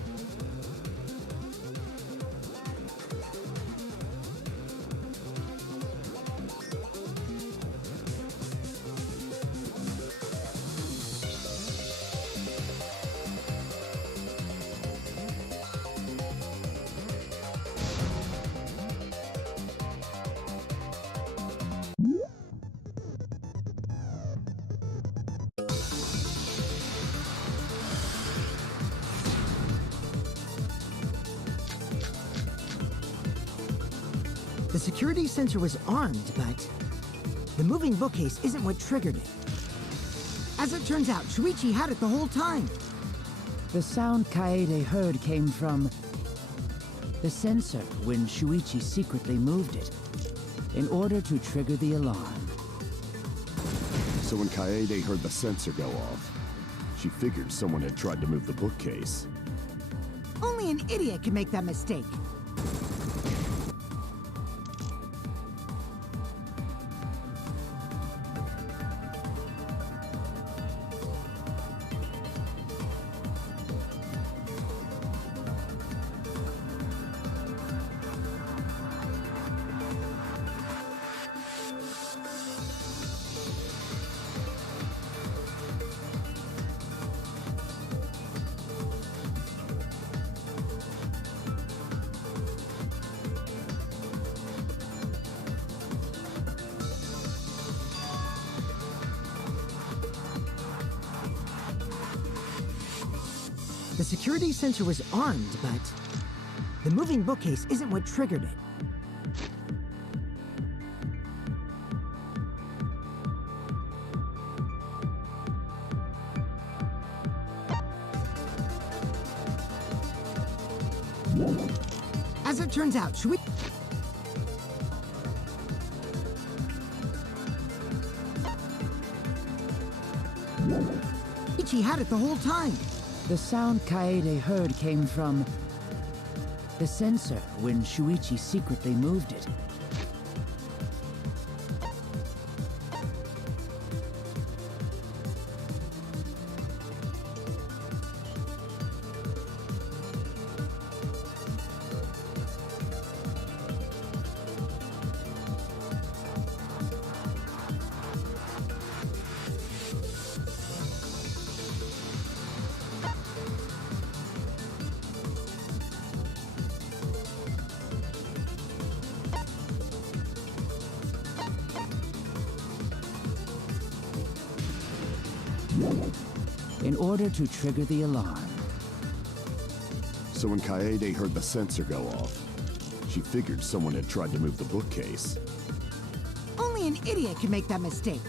The security sensor was armed, but the moving bookcase isn't what triggered it. As it turns out, Shuichi had it the whole time. The sound Kaede heard came from the sensor when Shuichi secretly moved it in order to trigger the alarm. So when Kaede heard the sensor go off, she figured someone had tried to move the bookcase. Only an idiot can make that mistake. The security sensor was armed, but the moving bookcase isn't what triggered it. As it turns out, Shuichi had it the whole time. The sound Kaede heard came from the sensor when Shuichi secretly moved it. order to trigger the alarm. So when Kaede heard the sensor go off, she figured someone had tried to move the bookcase. Only an idiot can make that mistake.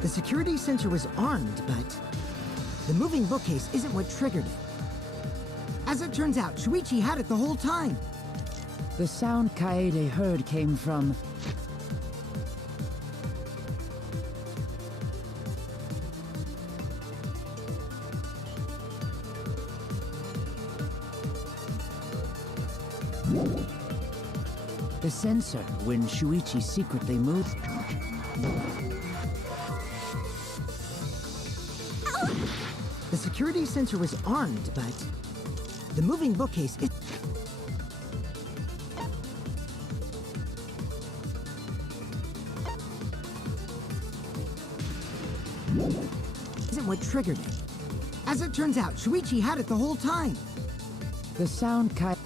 The security sensor was armed, but the moving bookcase isn't what triggered it. As it turns out, Shuichi had it the whole time. The sound Kaede heard came from... the sensor when Shuichi secretly moved... The security sensor was armed, but the moving bookcase isn't what triggered it. As it turns out, Shuichi had it the whole time. The sound Kaede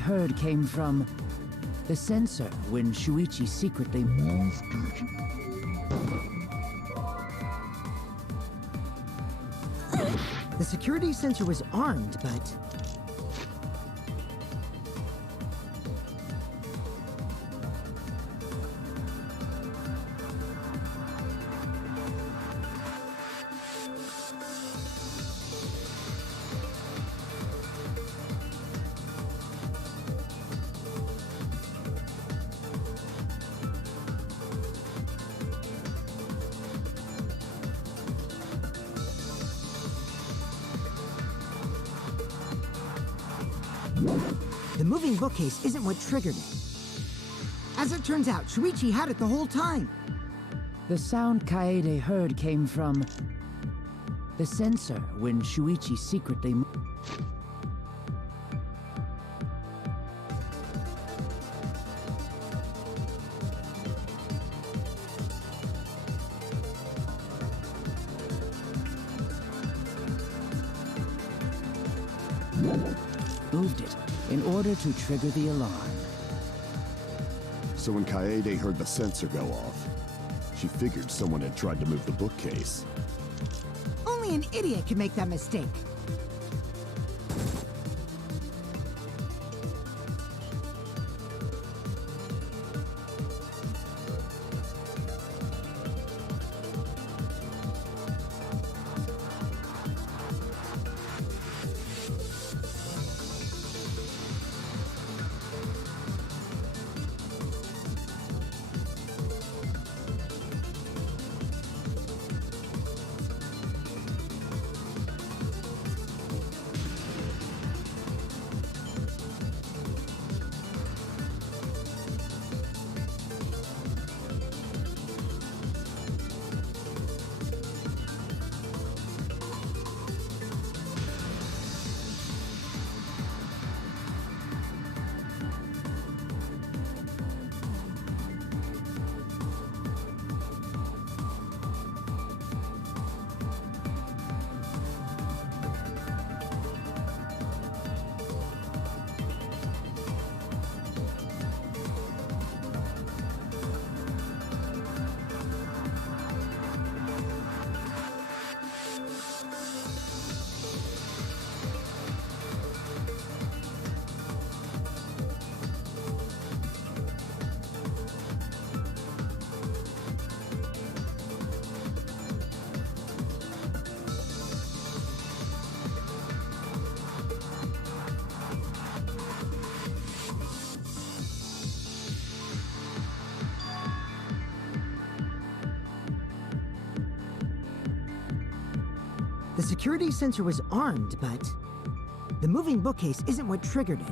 heard came from the sensor when Shuichi secretly moved it. The security sensor was armed, but the moving bookcase isn't what triggered it. As it turns out, Shuichi had it the whole time. The sound Kaede heard came from the sensor when Shuichi secretly moved it in order to trigger the alarm. So when Kaede heard the sensor go off, she figured someone had tried to move the bookcase. Only an idiot can make that mistake. The security sensor was armed, but the moving bookcase isn't what triggered it.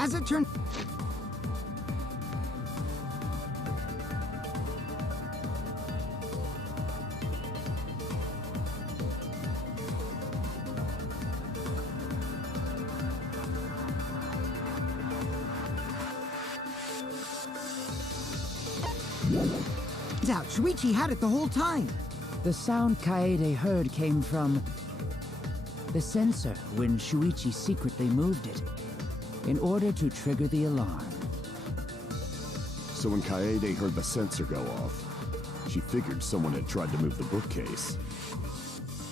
As it turned... out, Shuichi had it the whole time. The sound Kaede heard came from the sensor when Shuichi secretly moved it in order to trigger the alarm. So when Kaede heard the sensor go off, she figured someone had tried to move the bookcase.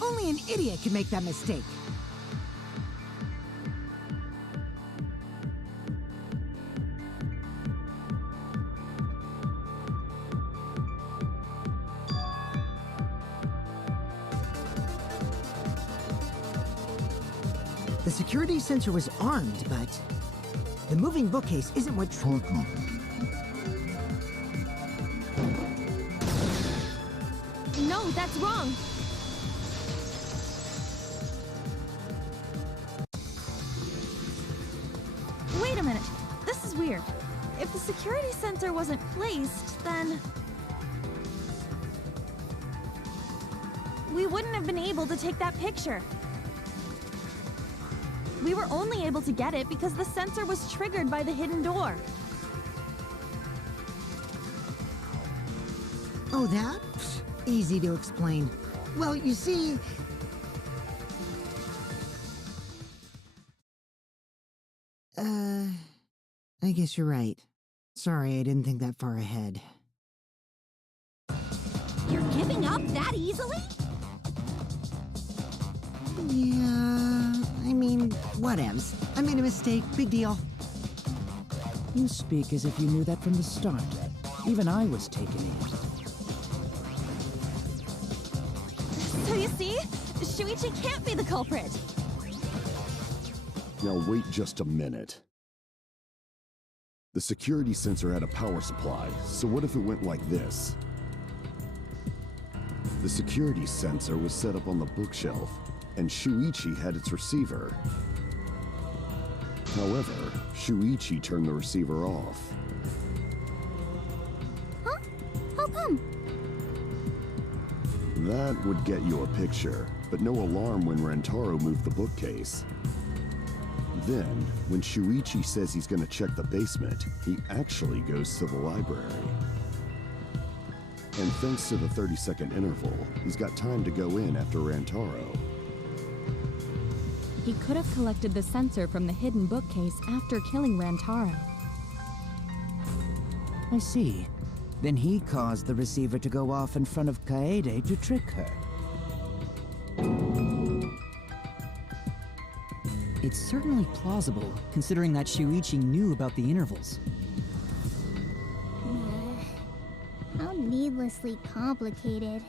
Only an idiot could make that mistake. The security sensor was armed, but the moving bookcase isn't what triggered it. No, that's wrong. Wait a minute. This is weird. If the security sensor wasn't placed, then we wouldn't have been able to take that picture. We were only able to get it because the sensor was triggered by the hidden door. Oh, that? Pfft, easy to explain. Well, you see... I guess you're right. Sorry, I didn't think that far ahead. You're giving up that easily? Yeah, I mean, whatevs. I made a mistake, big deal. You speak as if you knew that from the start. Even I was taken in. So you see, Shuichi can't be the culprit. Now wait just a minute. The security sensor had a power supply, so what if it went like this? The security sensor was set up on the bookshelf, and Shuichi had its receiver. However, Shuichi turned the receiver off. Huh? How come? That would get you a picture, but no alarm when Rentaro moved the bookcase. Then, when Shuichi says he's gonna check the basement, he actually goes to the library. And thanks to the 30-second interval, he's got time to go in after Rantaro. He could have collected the sensor from the hidden bookcase after killing Rantaro. I see. Then he caused the receiver to go off in front of Kaede to trick her. It's certainly plausible, considering that Shuichi knew about the intervals. How needlessly complicated.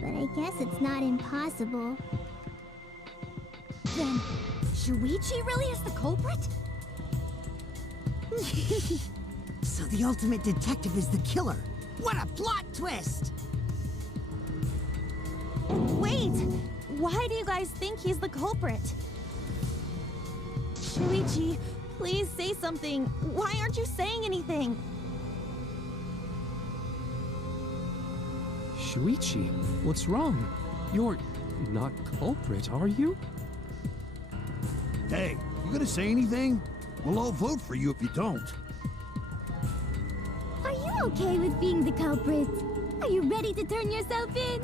But I guess it's not impossible. Then, Shuichi really is the culprit? So the ultimate detective is the killer. What a plot twist! Wait! Why do you guys think he's the culprit? Shuichi, please say something. Why aren't you saying anything? Shuichi, what's wrong? You're not culprit, are you? Hey, you gonna say anything? We'll all vote for you if you don't. Are you okay with being the culprit? Are you ready to turn yourself in?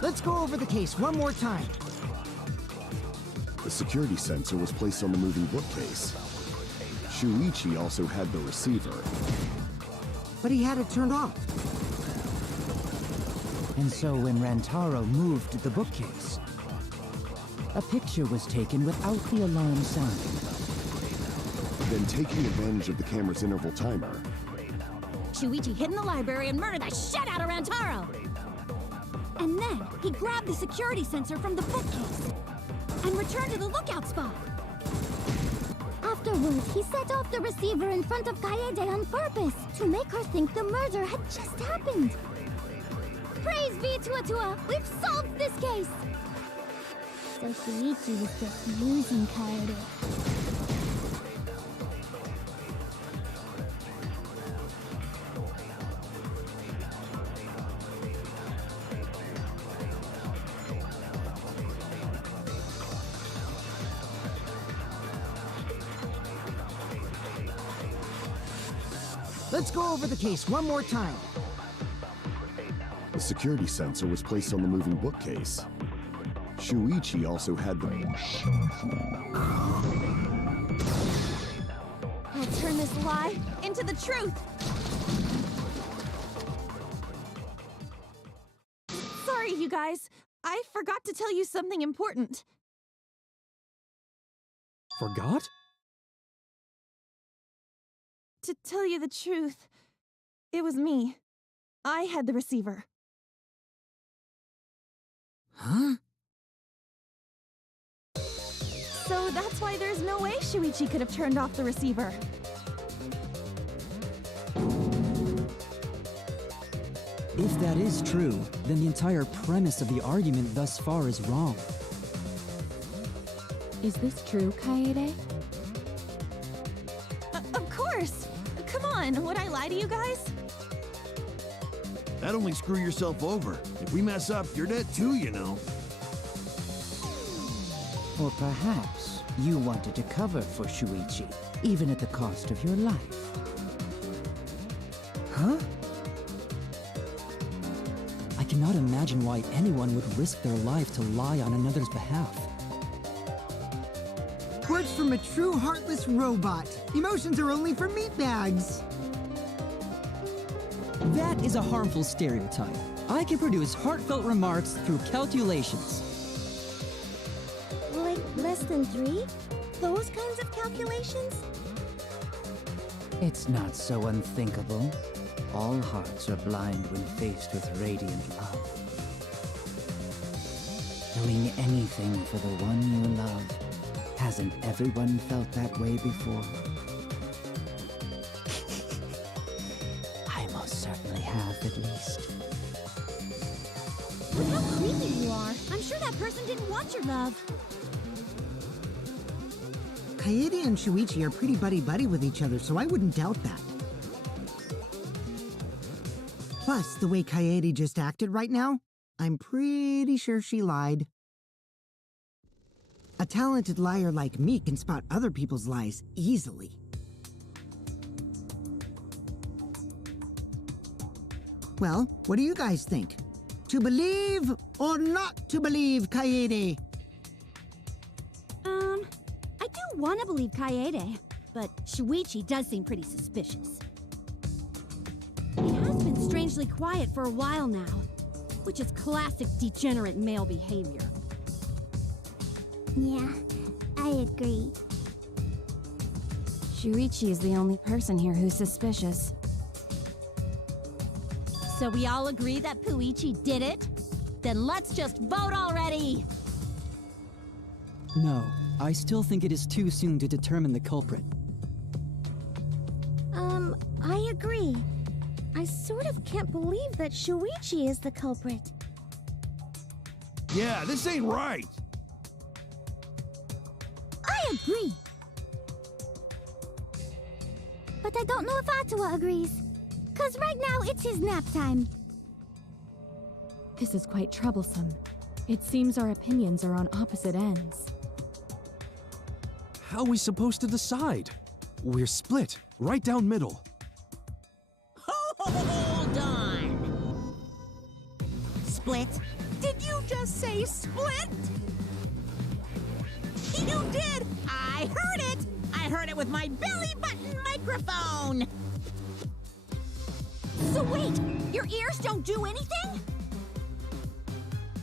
Let's go over the case one more time. The security sensor was placed on the moving bookcase. Shuichi also had the receiver. But he had it turned off. And so when Rantaro moved the bookcase, a picture was taken without the alarm sounding. Then taking advantage of the camera's interval timer, Shuichi hid in the library and murdered the shit out of Rantaro! And then he grabbed the security sensor from the bookcase and returned to the lookout spot. Afterwards, he set off the receiver in front of Kaede on purpose to make her think the murder had just happened. Praise be Tua! We've solved this case! So Shuichi was just using Kaede. Let's go over the case one more time. The security sensor was placed on the moving bookcase. Shuichi also had the... I'll turn this lie into the truth. Sorry, you guys. I forgot to tell you something important. Forgot? To tell you the truth, it was me. I had the receiver. Huh? So that's why there's no way Shuichi could have turned off the receiver. If that is true, then the entire premise of the argument thus far is wrong. Is this true, Kaede? Of course! Come on, would I lie to you guys? That'd only screw yourself over. If we mess up, you're dead too, you know. Or perhaps you wanted to cover for Shuichi, even at the cost of your life. Huh? I cannot imagine why anyone would risk their life to lie on another's behalf. Words from a true heartless robot. Emotions are only for meatbags. That is a harmful stereotype. I can produce heartfelt remarks through calculations. Like less than 3? Those kinds of calculations? It's not so unthinkable. All hearts are blind when faced with radiant love. Doing anything for the one you love. Hasn't everyone felt that way before? I most certainly have, at least. Look how creepy you are. I'm sure that person didn't want your love. Kaede and Shuichi are pretty buddy-buddy with each other, so I wouldn't doubt that. Plus, the way Kaede just acted right now, I'm pretty sure she lied. A talented liar like me can spot other people's lies easily. Well, what do you guys think? To believe or not to believe Kaede? I do want to believe Kaede, but Shuichi does seem pretty suspicious. He has been strangely quiet for a while now, which is classic degenerate male behavior. Yeah, I agree. Shuichi is the only person here who's suspicious. So we all agree that Puichi did it? Then let's just vote already! No, I still think it is too soon to determine the culprit. I agree. I sort of can't believe that Shuichi is the culprit. Yeah, this ain't right. I agree. But I don't know if Atua agrees. 'Cause right now it's his nap time. This is quite troublesome. It seems our opinions are on opposite ends. How are we supposed to decide? We're split, right down middle. Hold on! Split? Did you just say split? You did! I heard it! I heard it with my belly button microphone! So wait, your ears don't do anything?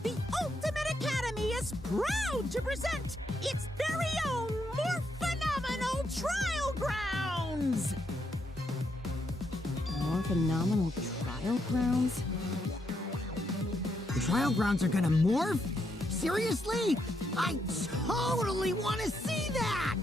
The Ultimate Academy is proud to present its very own more phenomenal trial grounds! More phenomenal trial grounds? The trial grounds are gonna morph? Seriously? I totally want to see that!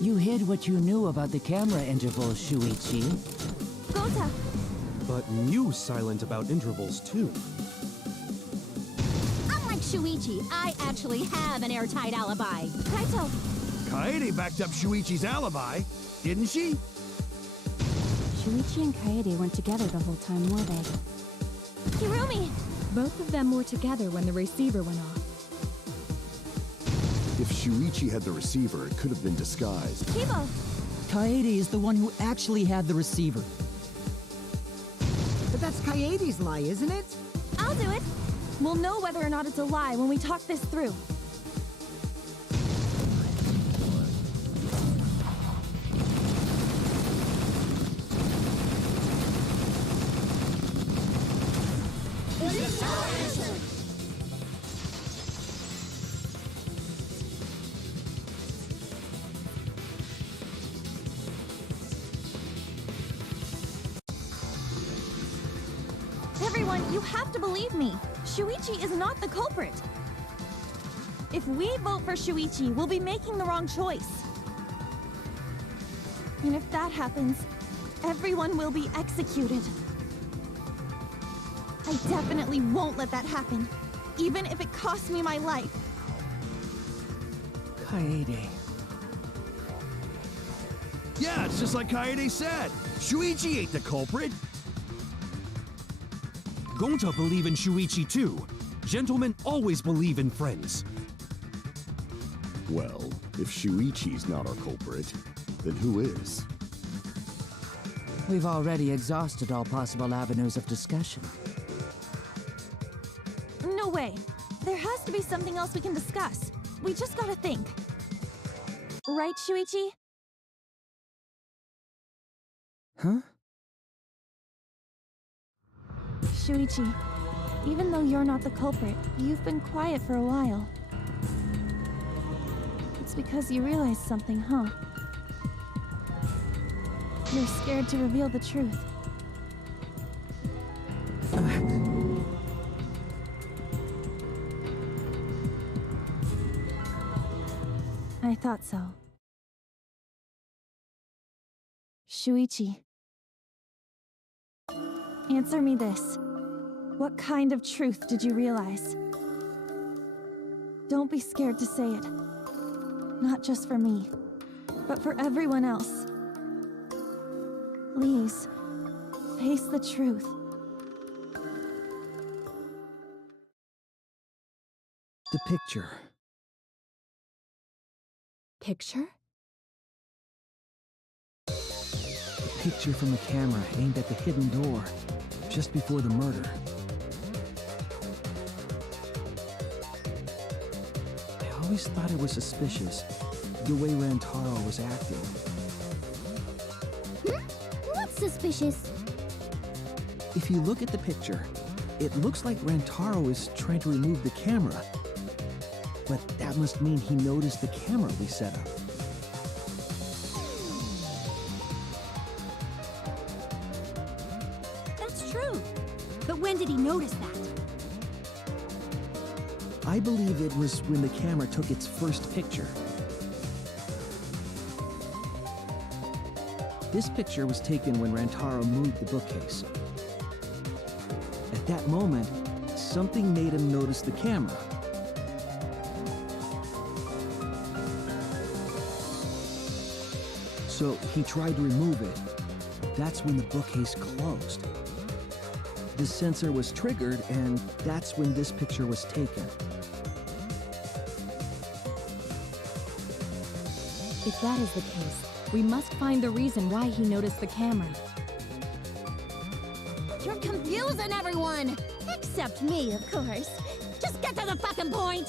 You hid what you knew about the camera intervals, Shuichi. Gonta! But Mew's silent about intervals, too. Unlike Shuichi, I actually have an airtight alibi. Kaito! Kaede backed up Shuichi's alibi, didn't she? Shuichi and Kaede weren't together the whole time, were they? Hirumi! Both of them were together when the receiver went off. If Shuichi had the receiver, it could have been disguised. Kibo! Kaede is the one who actually had the receiver. But that's Kaede's lie, isn't it? I'll do it! We'll know whether or not it's a lie when we talk this through. Everyone, you have to believe me. Shuichi is not the culprit. If we vote for Shuichi, we'll be making the wrong choice. And if that happens, everyone will be executed. I definitely won't let that happen, even if it costs me my life. Kaede. Yeah, it's just like Kaede said. Shuichi ain't the culprit. Gonta believe in Shuichi, too. Gentlemen always believe in friends. Well, if Shuichi's not our culprit, then who is? We've already exhausted all possible avenues of discussion. No way. There has to be something else we can discuss. We just gotta think. Right, Shuichi? Huh? Shuichi, even though you're not the culprit, you've been quiet for a while. It's because you realized something, huh? You're scared to reveal the truth. I thought so. Shuichi. Answer me this. What kind of truth did you realize? Don't be scared to say it. Not just for me, but for everyone else. Please, face the truth. The picture. Picture? The picture from the camera aimed at the hidden door, just before the murder. I always thought it was suspicious, the way Rantaro was acting. suspicious. If you look at the picture, it looks like Rantaro is trying to remove the camera. But that must mean he noticed the camera we set up. That's true. But when did he notice that? I believe it was when the camera took its first picture. This picture was taken when Rantaro moved the bookcase. At that moment, something made him notice the camera. So he tried to remove it. That's when the bookcase closed. The sensor was triggered, and that's when this picture was taken. If that is the case, we must find the reason why he noticed the camera. You're confusing everyone! Except me, of course. Just get to the fucking point!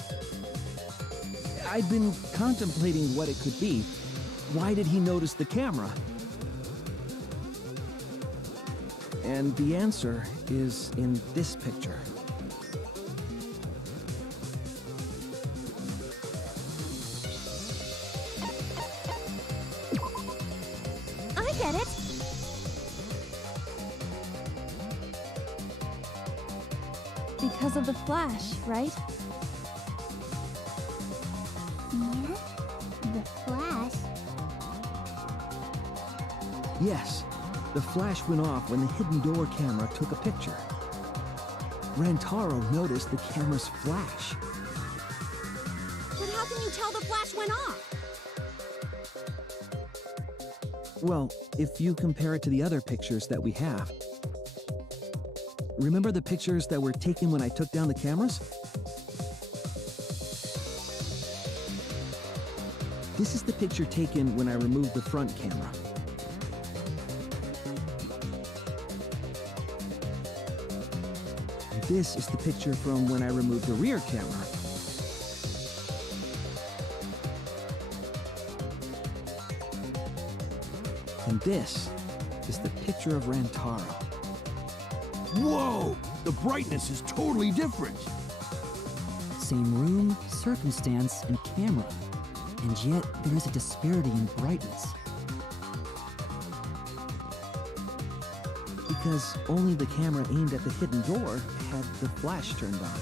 I'd been contemplating what it could be. Why did he notice the camera? And the answer is in this picture. I get it. Because of the flash, right? No? The flash? Yes, the flash went off when the hidden door camera took a picture. Rantaro noticed the camera's flash. But how can you tell the flash went off? Well, if you compare it to the other pictures that we have. Remember the pictures that were taken when I took down the cameras? This is the picture taken when I removed the front camera. This is the picture from when I removed the rear camera. And this is the picture of Rantaro. Whoa! The brightness is totally different. Same room, circumstance, and camera. And yet, there is a disparity in brightness. Because only the camera aimed at the hidden door had the flash turned on.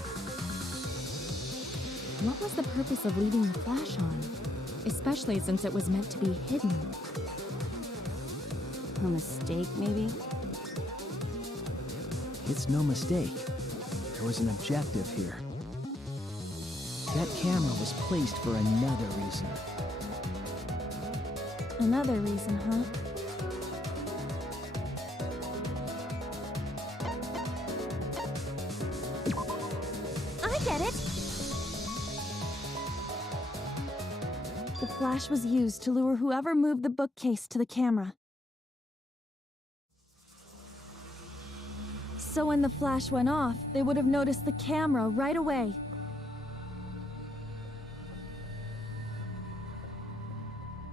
What was the purpose of leaving the flash on? Especially since it was meant to be hidden. A mistake, maybe? It's no mistake. There was an objective here. That camera was placed for another reason. Another reason, huh? I get it. The flash was used to lure whoever moved the bookcase to the camera. So when the flash went off, they would have noticed the camera right away.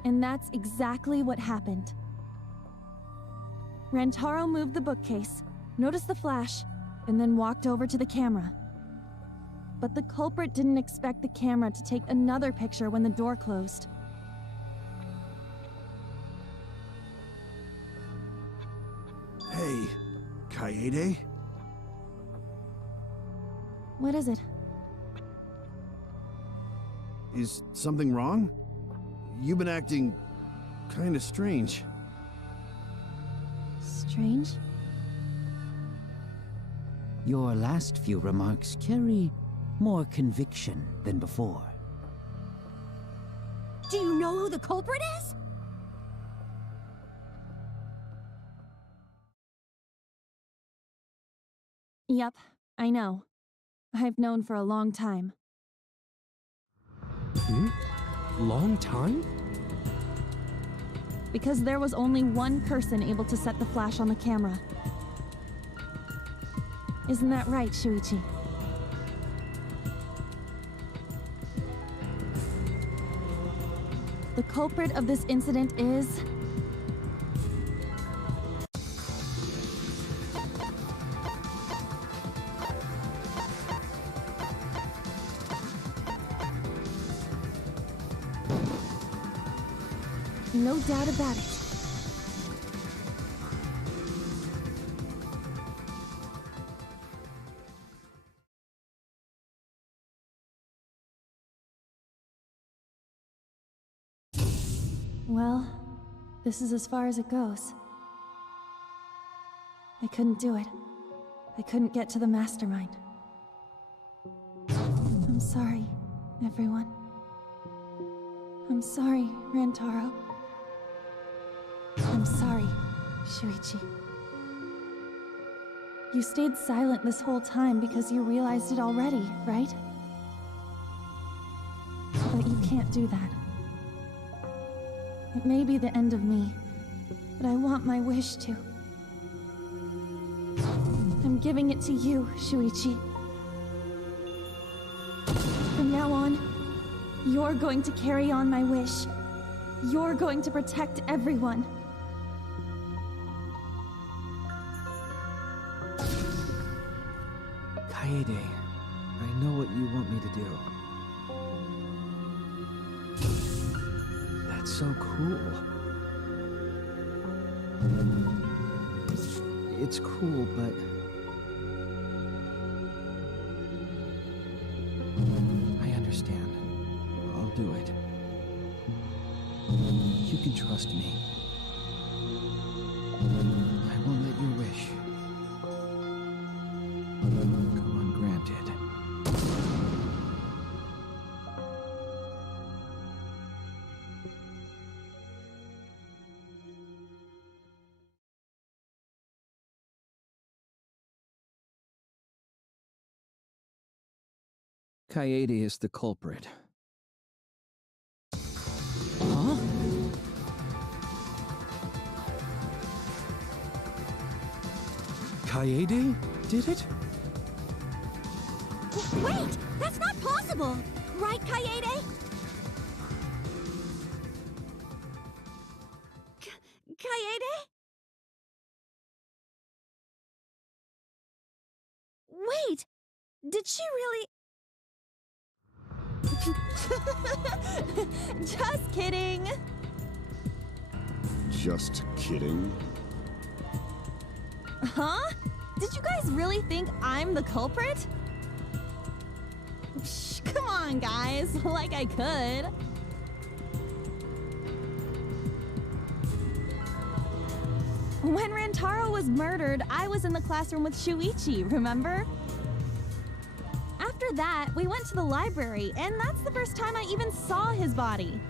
And that's exactly what happened. Rantaro moved the bookcase, noticed the flash, and then walked over to the camera. But the culprit didn't expect the camera to take another picture when the door closed. Hey, Kaede? What is it? Is something wrong? You've been acting kinda strange. Strange? Your last few remarks carry more conviction than before. Do you know who the culprit is? Yep, I know. I've known for a long time. Long time? Because there was only one person able to set the flash on the camera. Isn't that right, Shuichi? The culprit of this incident is... No doubt about it. Well, this is as far as it goes. I couldn't do it. I couldn't get to the mastermind. I'm sorry, everyone. I'm sorry, Rantaro. I'm sorry, Shuichi. You stayed silent this whole time because you realized it already, right? But you can't do that. It may be the end of me, but I want my wish to. I'm giving it to you, Shuichi. From now on, you're going to carry on my wish. You're going to protect everyone. Kaede, I know what you want me to do. That's so cool. It's cool, but... I understand. I'll do it. You can trust me. I won't let your wish go ungranted. Kaede is the culprit. Huh? Kaede did it? Wait! That's not possible! Right, Kaede? Kaede? Wait! Did she really... Just kidding! Just kidding. Huh? Did you guys really think I'm the culprit? Psh, come on, guys. Like I could. When Rantaro was murdered, I was in the classroom with Shuichi, remember? After that, we went to the library, and that's the first time I even saw his body.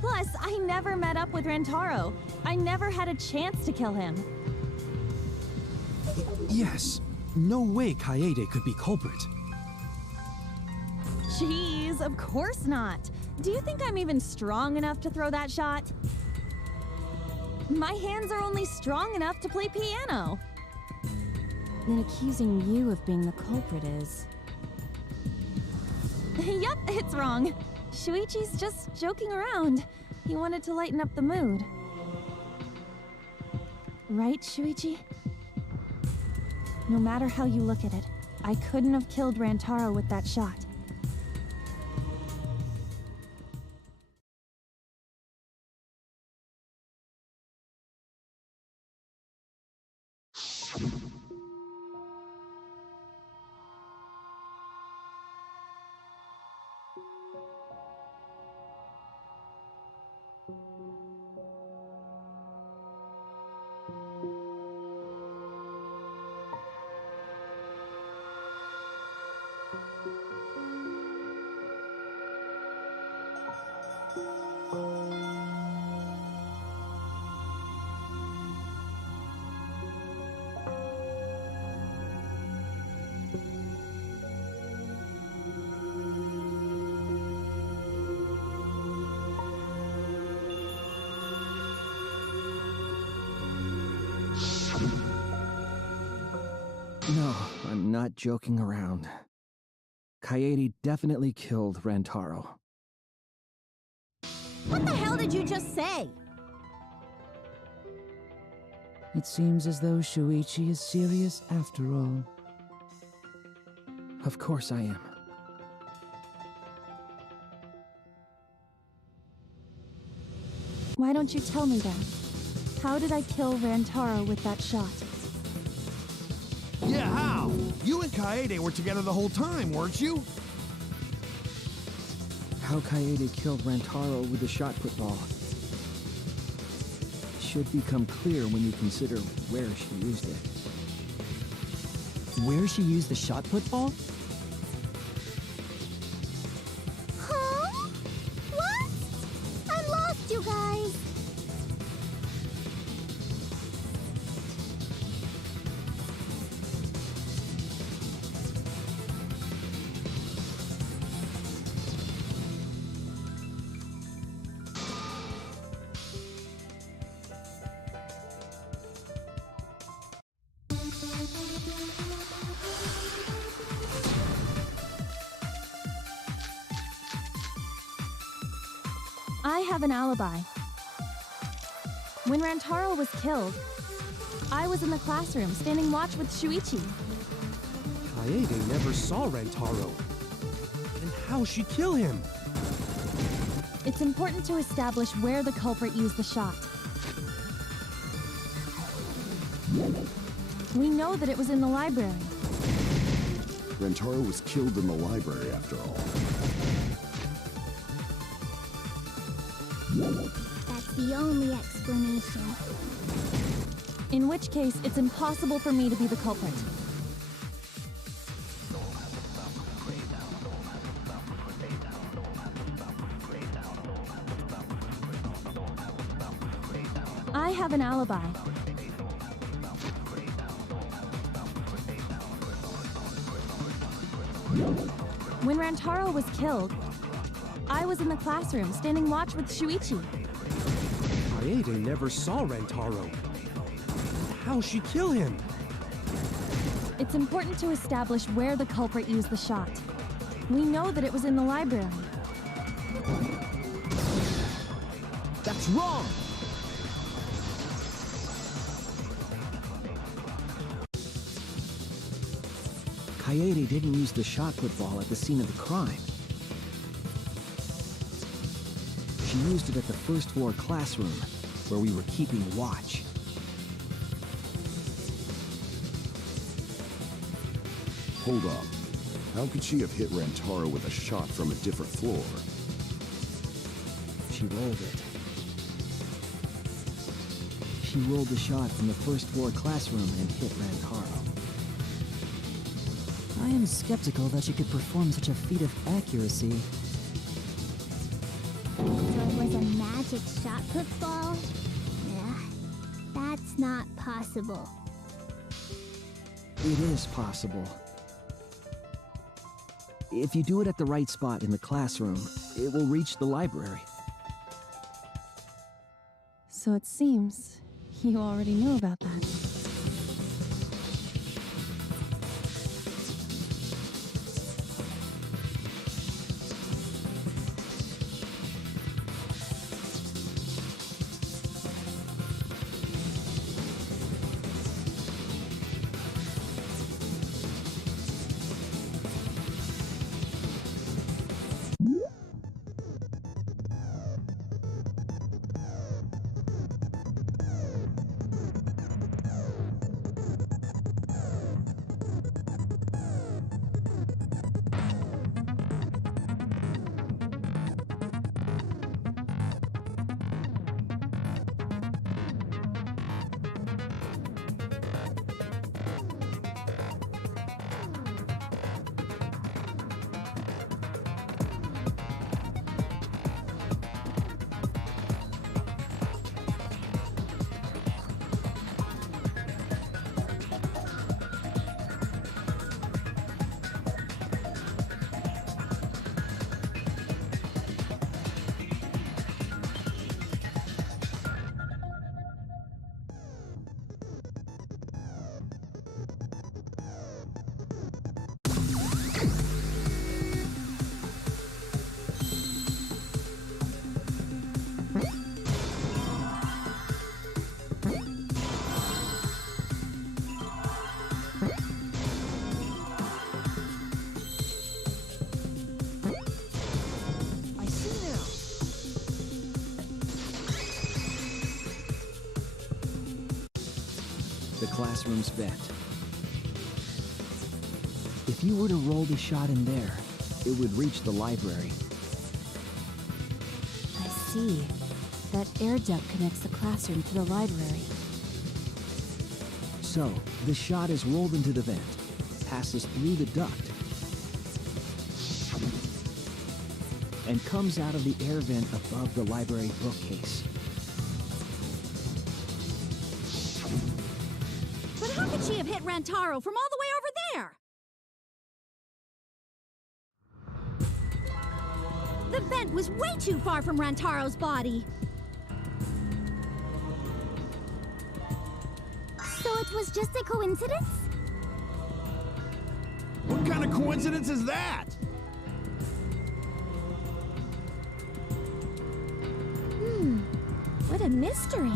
Plus, I never met up with Rantaro. I never had a chance to kill him. Yes. No way Kaede could be culprit. Jeez, of course not. Do you think I'm even strong enough to throw that shot? My hands are only strong enough to play piano. Then accusing you of being the culprit is... Yep, it's wrong. Shuichi's just joking around. He wanted to lighten up the mood. Right, Shuichi? No matter how you look at it, I couldn't have killed Rantaro with that shot. No, I'm not joking around. Kaede definitely killed Rantaro. What the hell did you just say? It seems as though Shuichi is serious after all. Of course I am. Why don't you tell me then? How did I kill Rantaro with that shot? Yeah, how? You and Kaede were together the whole time, weren't you? How Kaede killed Rantaro with the shot put ball should become clear when you consider where she used it. Where she used the shot put ball? Huh? What? I'm lost, you guys. I have an alibi. When Rantaro was killed, I was in the classroom standing watch with Shuichi. Kaede never saw Rantaro. And how'd she kill him? It's important to establish where the culprit used the shot. We know that it was in the library. Rantaro was killed in the library, after all. That's the only explanation. In which case, it's impossible for me to be the culprit. I have an alibi. When Rantaro was killed, I was in the classroom standing watch with Shuichi. Kaede never saw Rantaro. And how'd she kill him? It's important to establish where the culprit used the shot. We know that it was in the library. That's wrong! Kaede didn't use the shot put ball at the scene of the crime. She used it at the first floor classroom, where we were keeping watch. Hold up. How could she have hit Rantaro with a shot from a different floor? She rolled it. She rolled the shot from the first floor classroom and hit Rantaro. I am skeptical that she could perform such a feat of accuracy. So it was a magic shot put ball? Yeah, that's not possible. It is possible. If you do it at the right spot in the classroom, it will reach the library. So it seems you already knew about that. the classroom's vent. If you were to roll the shot in there, it would reach the library. I see. That air duct connects the classroom to the library. So, the shot is rolled into the vent, passes through the duct, and comes out of the air vent above the library bookcase. But how could she have hit Rantaro from all the way over there? The vent was way too far from Rantaro's body. So it was just a coincidence? What kind of coincidence is that? What a mystery.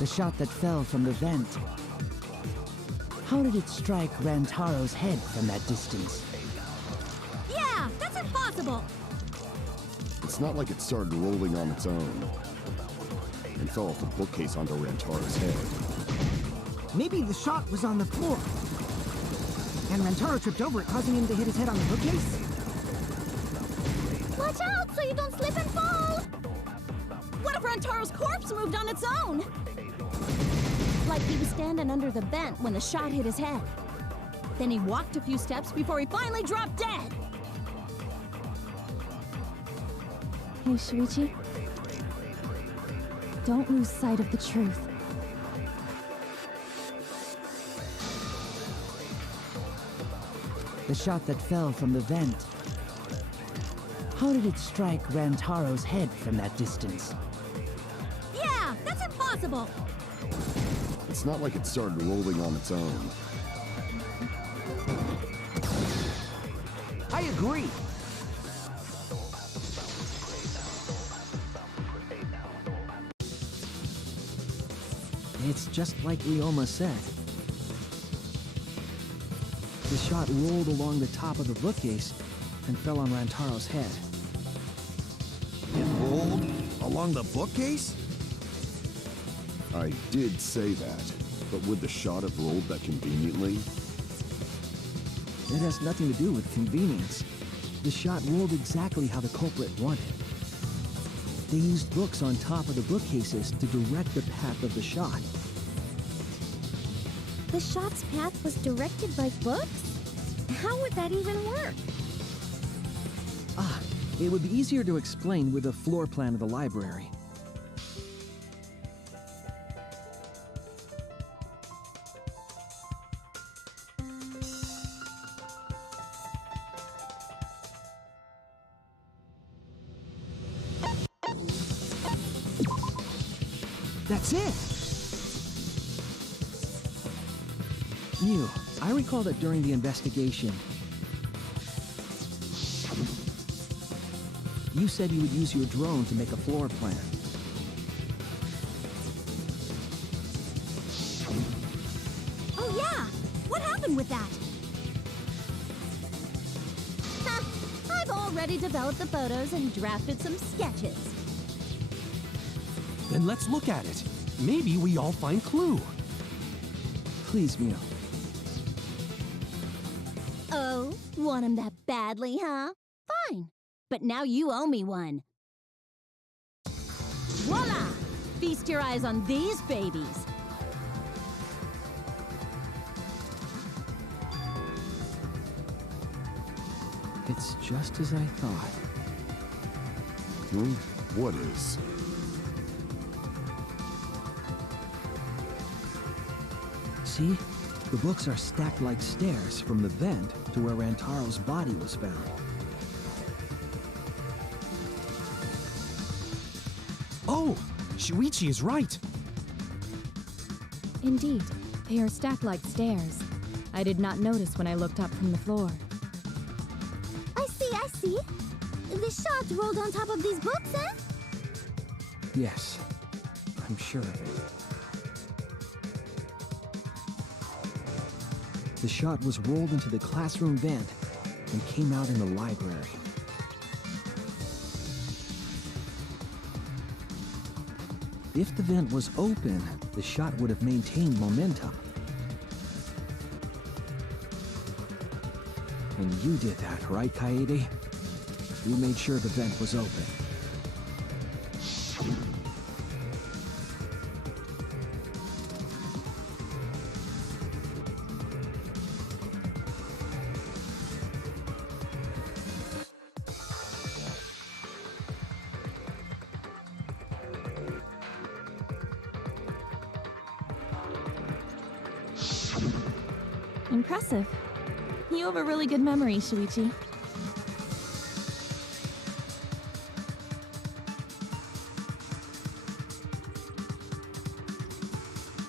The shot that fell from the vent. How did it strike Rantaro's head from that distance? Yeah, that's impossible. It's not like it started rolling on its own and fell off the bookcase onto Rantaro's head. Maybe the shot was on the floor. And Rantaro tripped over it, causing him to hit his head on the bookcase. Watch out so you don't slip and fall! What if Rantaro's corpse moved on its own? Like he was standing under the vent when the shot hit his head. Then he walked a few steps before he finally dropped dead. Hey, Shuichi. Don't lose sight of the truth. The shot that fell from the vent. How did it strike Rantaro's head from that distance? Yeah, that's impossible. It's not like it started rolling on its own. I agree. It's just like Ryoma said. The shot rolled along the top of the bookcase and fell on Rantaro's head. It rolled along the bookcase? I did say that, but would the shot have rolled that conveniently? It has nothing to do with convenience. The shot rolled exactly how the culprit wanted. They used books on top of the bookcases to direct the path of the shot. The shot's path was directed by books? How would that even work? It would be easier to explain with a floor plan of the library. That's it! Mew, I recall that during the investigation, you said you would use your drone to make a floor plan. Oh yeah! What happened with that? I've already developed the photos and drafted some sketches. Then let's look at it. Maybe we all find clue. Please, Mew. Oh, want him that badly, huh? Fine. But now you owe me one. Voila! Feast your eyes on these babies. It's just as I thought. What is? See? The books are stacked like stairs from the vent to where Rantaro's body was found. Oh, Shuichi is right. Indeed, they are stacked like stairs. I did not notice when I looked up from the floor. I see. The shot rolled on top of these books, eh? Yes, I'm sure of it. The shot was rolled into the classroom vent and came out in the library. If the vent was open, the shot would have maintained momentum. And you did that, right, Kaede? You made sure the vent was open. Impressive. You have a really good memory, Shuichi.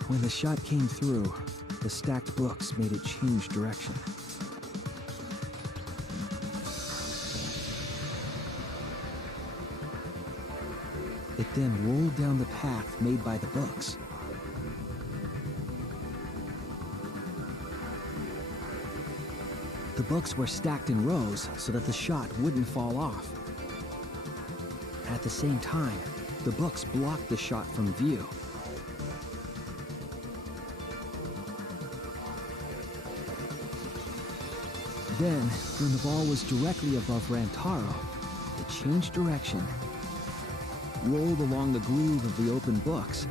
When the shot came through, the stacked books made it change direction. It then rolled down the path made by the books. The books were stacked in rows so that the shot wouldn't fall off. At the same time, the books blocked the shot from view. Then, when the ball was directly above Rantaro, it changed direction, rolled along the groove of the open books,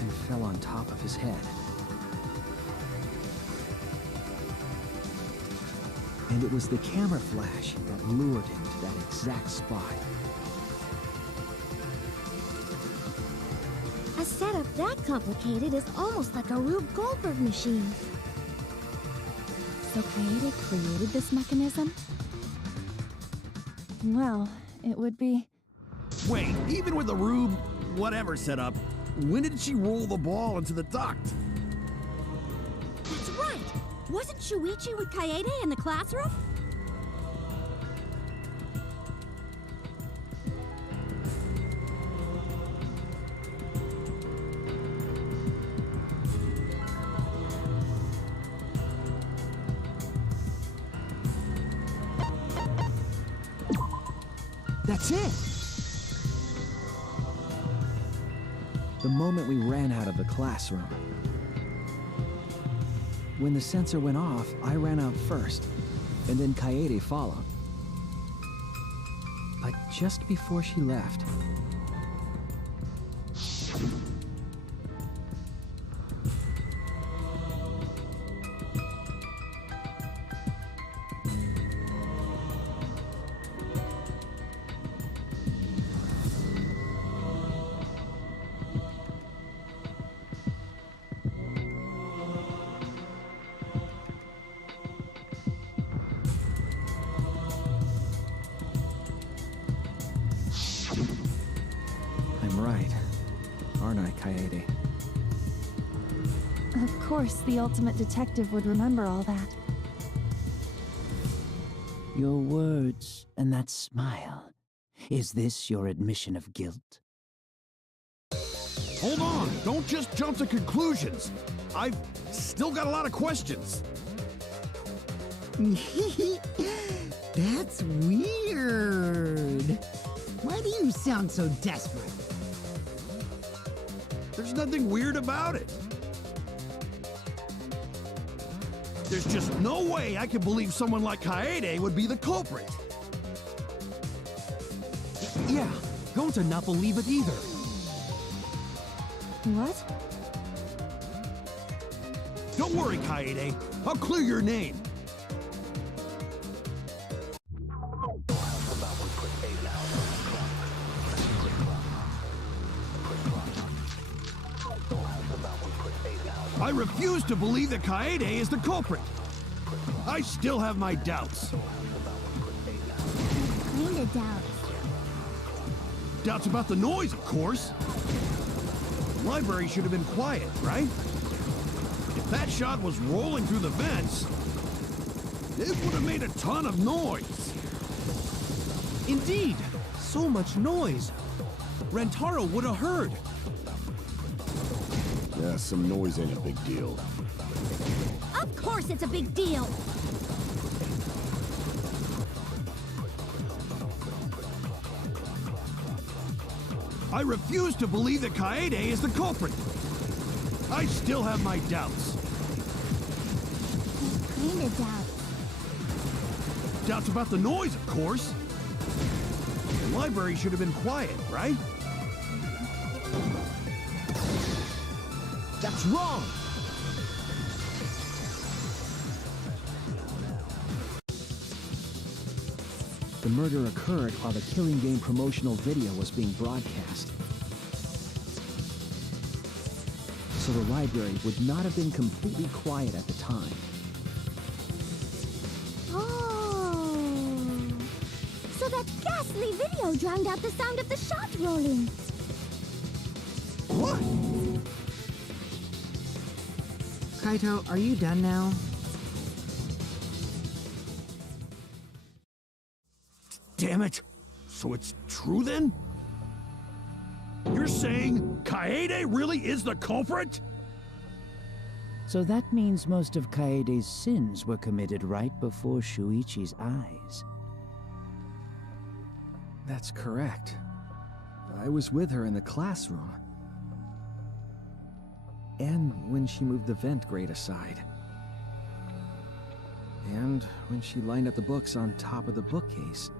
and fell on top of his head. And it was the camera flash that lured him to that exact spot. A setup that complicated is almost like a Rube Goldberg machine. So Kaede created this mechanism? Well, it would be... Wait, even with the Rube whatever setup, when did she roll the ball into the duct? That's right! Wasn't Shuichi with Kaede in the classroom? That's it! The moment we ran out of the classroom. When the sensor went off, I ran out first, and then Kaede followed. But just before she left... I'm right, aren't I, Kaede? Of course, the ultimate detective would remember all that. Your words and that smile. Is this your admission of guilt? Hold on, don't just jump to conclusions. I've still got a lot of questions. That's weird. Why do you sound so desperate? There's nothing weird about it. There's just no way I can believe someone like Kaede would be the culprit. Yeah, Gonta not believe it either. What? Don't worry, Kaede. I'll clear your name. I refuse to believe that Kaede is the culprit. I still have my doubts. Kinda doubts. Doubts about the noise, of course. The library should have been quiet, right? If that shot was rolling through the vents, it would have made a ton of noise. Indeed! So much noise! Rentaro would have heard! Yeah, some noise ain't a big deal. Of course it's a big deal! I refuse to believe that Kaede is the culprit. I still have my doubts. Kinda doubts. Doubts about the noise, of course. The library should have been quiet, right? That's wrong! The murder occurred while the Killing Game promotional video was being broadcast. So the library would not have been completely quiet at the time. Oh. So that ghastly video drowned out the sound of the shot rolling. What? Kaito, are you done now? Damn it! So it's true then? You're saying Kaede really is the culprit? So that means most of Kaede's sins were committed right before Shuichi's eyes. That's correct. I was with her in the classroom. And when she moved the vent grate aside. And when she lined up the books on top of the bookcase.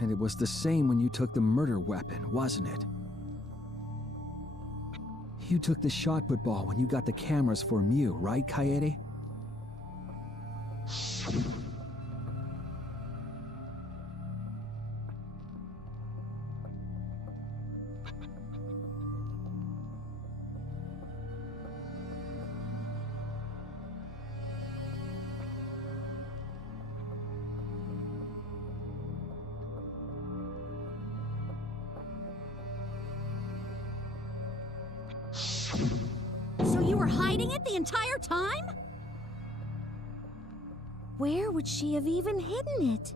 And it was the same when you took the murder weapon, wasn't it? You took the shot put ball when you got the cameras for Mew, right, Kaede? So you were hiding it the entire time? Where would she have even hidden it?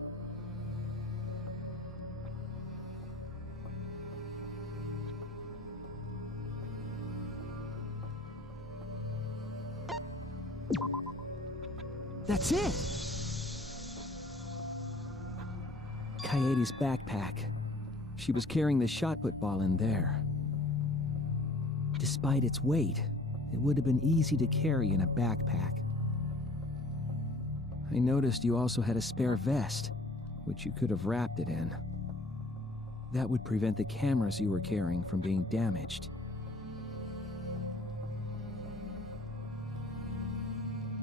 That's it! Kaede's backpack. She was carrying the shot put ball in there. Despite its weight, it would have been easy to carry in a backpack. I noticed you also had a spare vest, which you could have wrapped it in. That would prevent the cameras you were carrying from being damaged.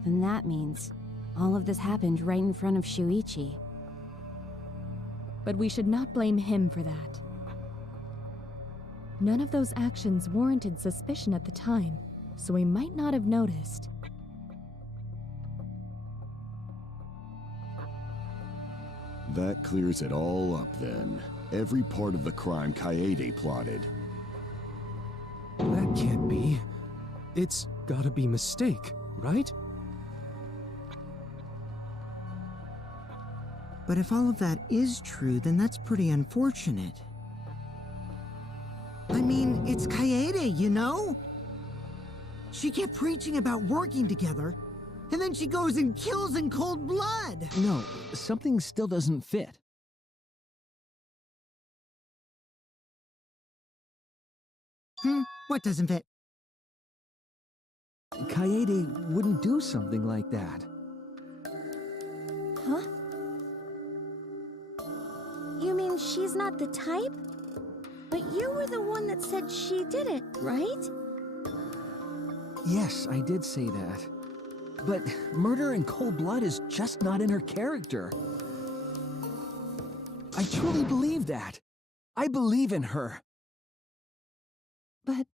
Then that means all of this happened right in front of Shuichi. But we should not blame him for that. None of those actions warranted suspicion at the time, so we might not have noticed. That clears it all up then. Every part of the crime Kaede plotted. That can't be. It's gotta be mistake, right? But if all of that is true, then that's pretty unfortunate. I mean, it's Kaede, you know? She kept preaching about working together, and then she goes and kills in cold blood. No, something still doesn't fit. What doesn't fit? Kaede wouldn't do something like that. Huh? You mean she's not the type? But you were the one that said she did it, right? Yes, I did say that. But murder in cold blood is just not in her character. I truly believe that. I believe in her. But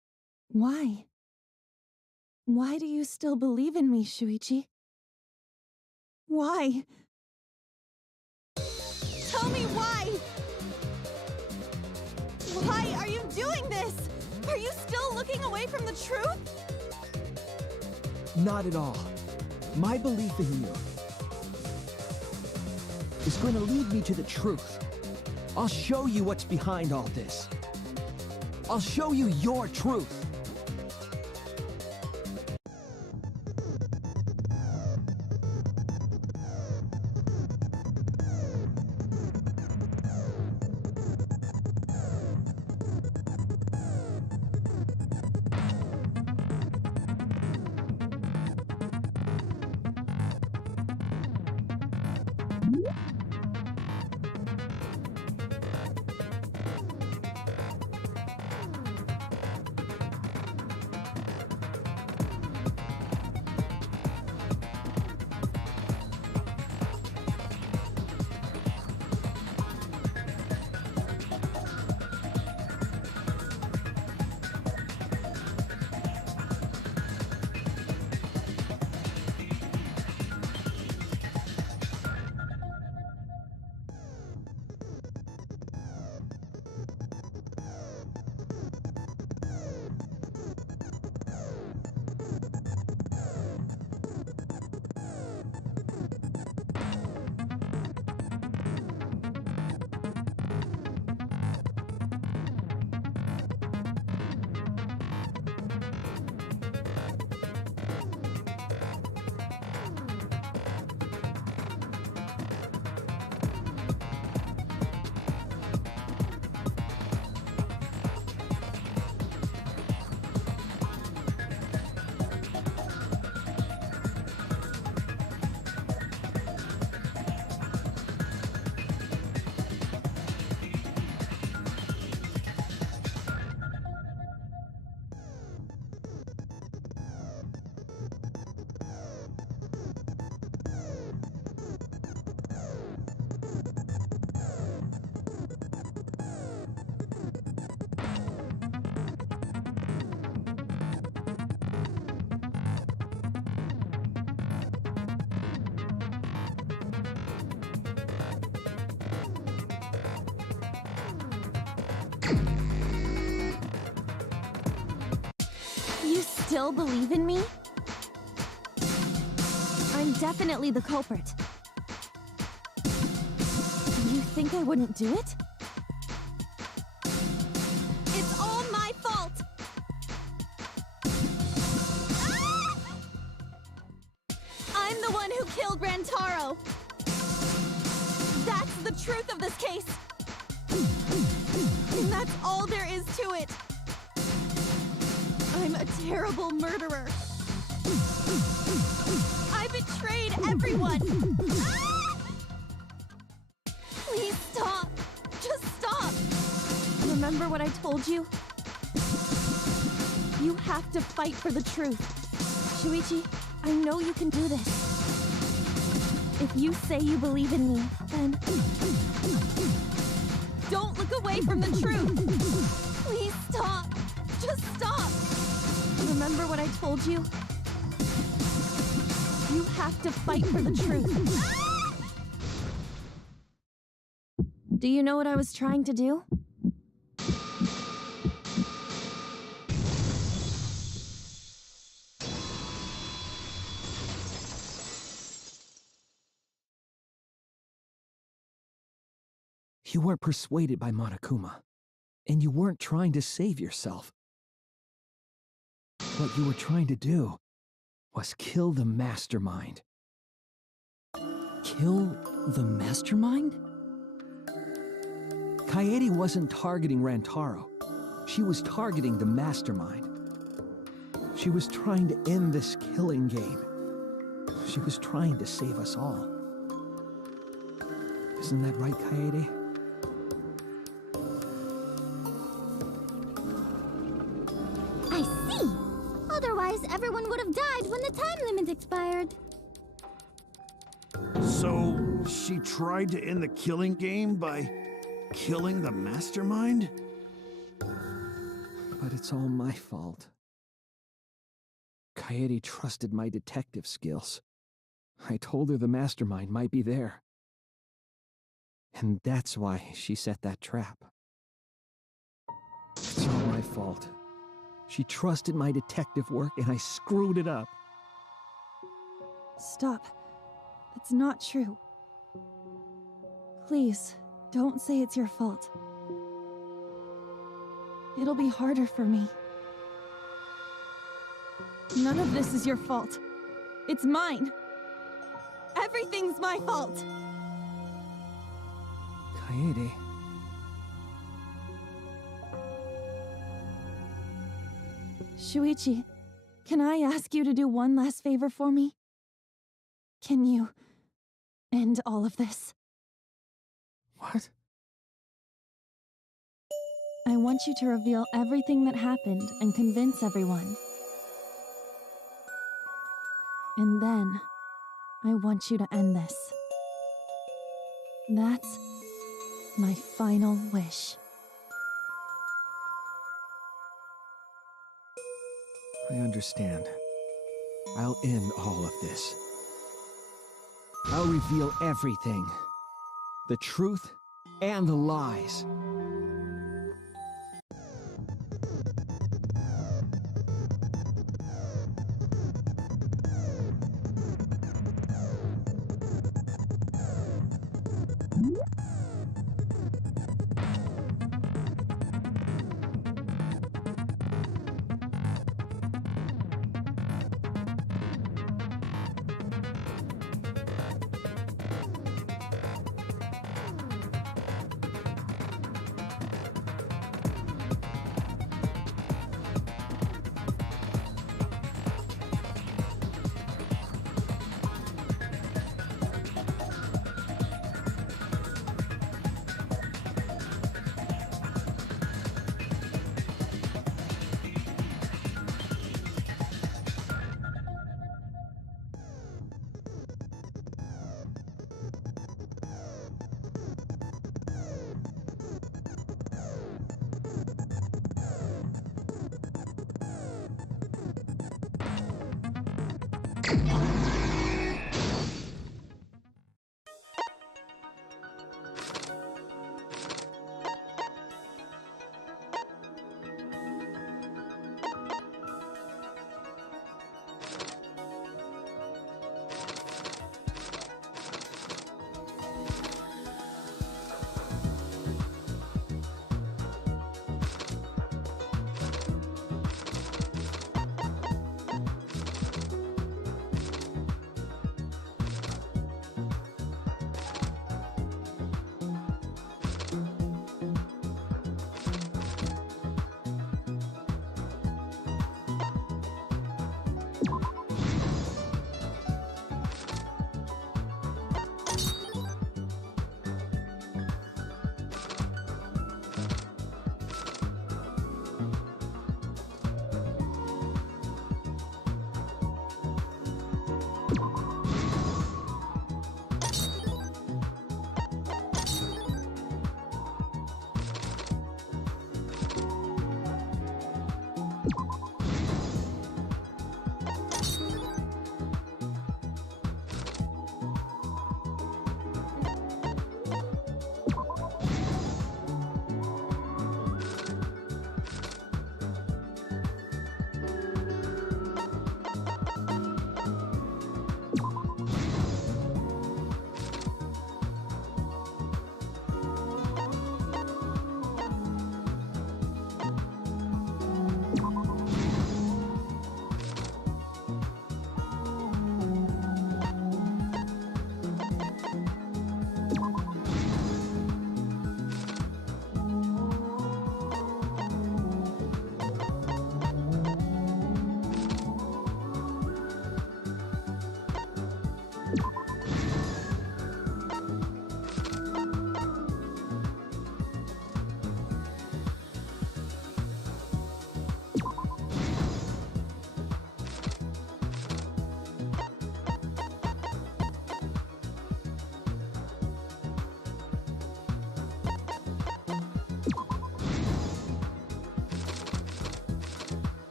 why? Why do you still believe in me, Shuichi? Why? Tell me why! Why are you doing this? Are you still looking away from the truth? Not at all. My belief in you is going to lead me to the truth. I'll show you what's behind all this. I'll show you your truth. You still believe in me? I'm definitely the culprit. You think I wouldn't do it? It's all my fault! Ah! I'm the one who killed Rantaro! That's the truth of this case! And that's all there is to it! I'm a terrible murderer! I betrayed everyone! Ah! Please stop! Just stop! Remember what I told you? You have to fight for the truth. Shuichi, I know you can do this. If you say you believe in me, then... Don't look away from the truth! Please stop! Just stop! Remember what I told you? You have to fight for the truth. Ah! Do you know what I was trying to do? You weren't persuaded by Monokuma. And you weren't trying to save yourself. What you were trying to do was kill the mastermind. Kill the mastermind? Kaede wasn't targeting Rantaro. She was targeting the mastermind. She was trying to end this killing game. She was trying to save us all. Isn't that right, Kaede? I see! Otherwise, everyone would have died when the time limit expired. So, she tried to end the killing game by killing the mastermind? But it's all my fault. Kaede trusted my detective skills. I told her the mastermind might be there. And that's why she set that trap. It's all my fault. She trusted my detective work and I screwed it up. Stop. That's not true. Please, don't say it's your fault. It'll be harder for me. None of this is your fault. It's mine. Everything's my fault. Kaede. Shuichi, can I ask you to do one last favor for me? Can you end all of this? What? I want you to reveal everything that happened and convince everyone. And then, I want you to end this. That's my final wish. I understand. I'll end all of this. I'll reveal everything. The truth and the lies.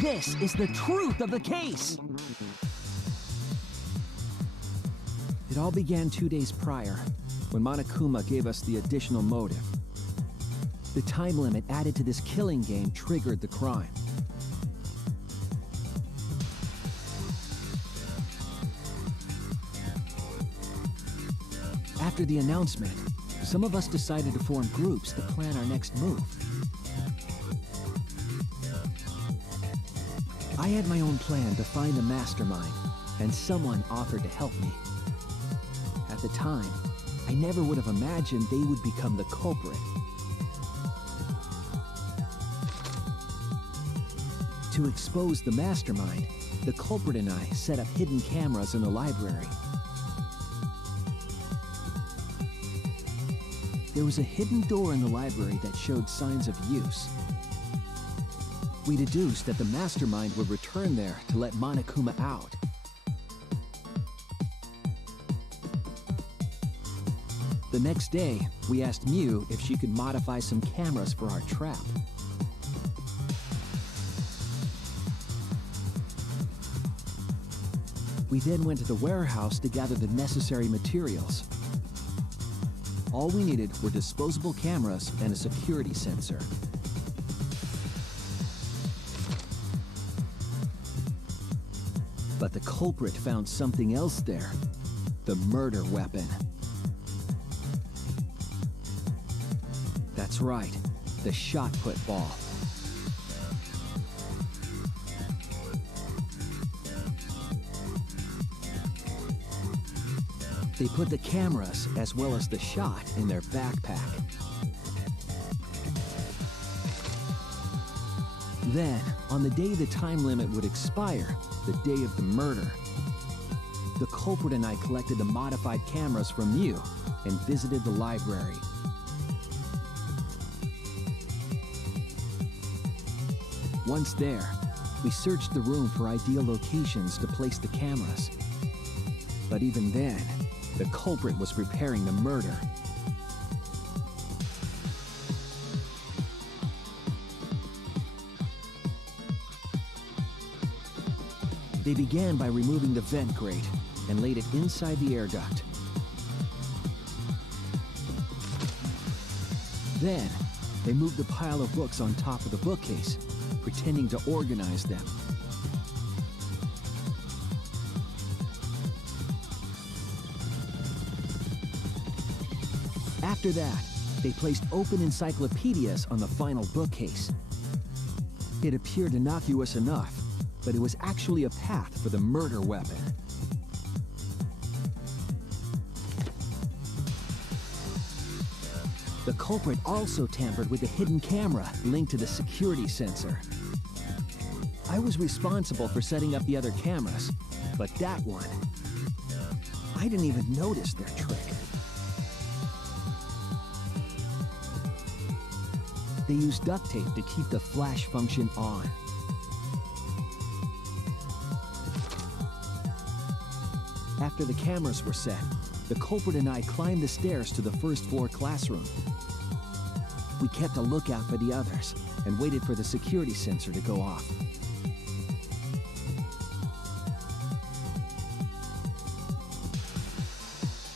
This is the truth of the case! It all began 2 days prior, when Monokuma gave us the additional motive. The time limit added to this killing game triggered the crime. After the announcement, some of us decided to form groups to plan our next move. I had my own plan to find the mastermind, and someone offered to help me. At the time, I never would have imagined they would become the culprit. To expose the mastermind, the culprit and I set up hidden cameras in the library. There was a hidden door in the library that showed signs of use. We deduced that the mastermind would return there to let Monokuma out. The next day, we asked Mew if she could modify some cameras for our trap. We then went to the warehouse to gather the necessary materials. All we needed were disposable cameras and a security sensor. But the culprit found something else there. The murder weapon. That's right, the shot put ball. They put the cameras, as well as the shot, in their backpack. Then, on the day the time limit would expire, the day of the murder, the culprit and I collected the modified cameras from Mew and visited the library. Once there, we searched the room for ideal locations to place the cameras. But even then, the culprit was preparing the murder. They began by removing the vent grate and laid it inside the air duct. Then, they moved the pile of books on top of the bookcase, pretending to organize them. After that, they placed open encyclopedias on the final bookcase. It appeared innocuous enough, but it was actually a path for the murder weapon. The culprit also tampered with the hidden camera linked to the security sensor. I was responsible for setting up the other cameras, but that one, I didn't even notice their trick. They used duct tape to keep the flash function on. After the cameras were set, the culprit and I climbed the stairs to the first floor classroom. We kept a lookout for the others and waited for the security sensor to go off.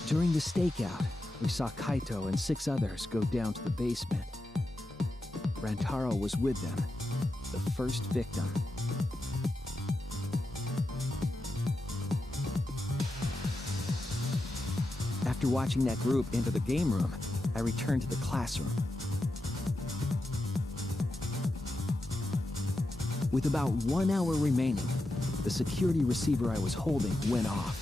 During the stakeout, we saw Kaito and 6 others go down to the basement. Rantaro was with them, the first victim. After watching that group into the game room, I returned to the classroom. With about 1 hour remaining, the security receiver I was holding went off.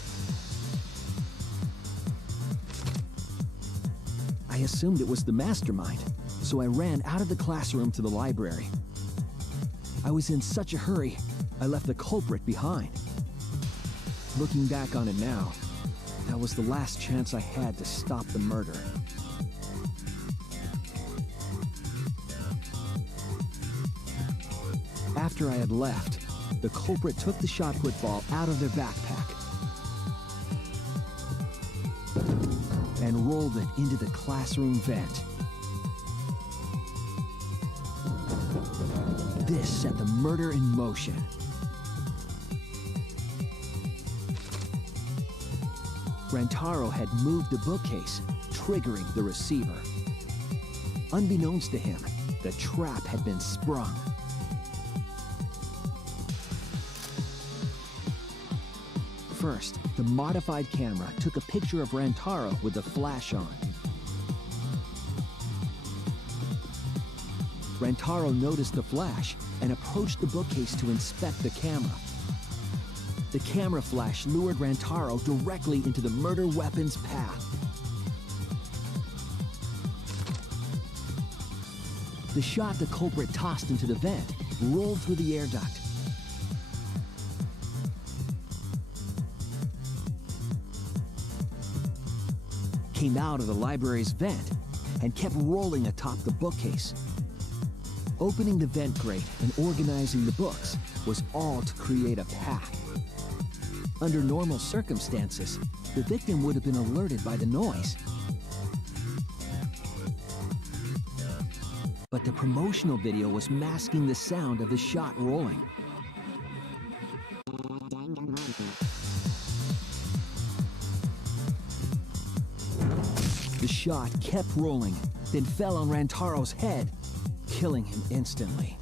I assumed it was the mastermind, so I ran out of the classroom to the library. I was in such a hurry, I left the culprit behind. Looking back on it now, that was the last chance I had to stop the murder. After I had left, the culprit took the shot put ball out of their backpack and rolled it into the classroom vent. This set the murder in motion. Rantaro had moved the bookcase, triggering the receiver. Unbeknownst to him, the trap had been sprung. First, the modified camera took a picture of Rantaro with the flash on. Rantaro noticed the flash and approached the bookcase to inspect the camera. The camera flash lured Rantaro directly into the murder weapon's path. The shot the culprit tossed into the vent rolled through the air duct. Came out of the library's vent and kept rolling atop the bookcase. Opening the vent grate and organizing the books was all to create a path. Under normal circumstances, the victim would have been alerted by the noise. But the promotional video was masking the sound of the shot rolling. The shot kept rolling, then fell on Rantaro's head, killing him instantly.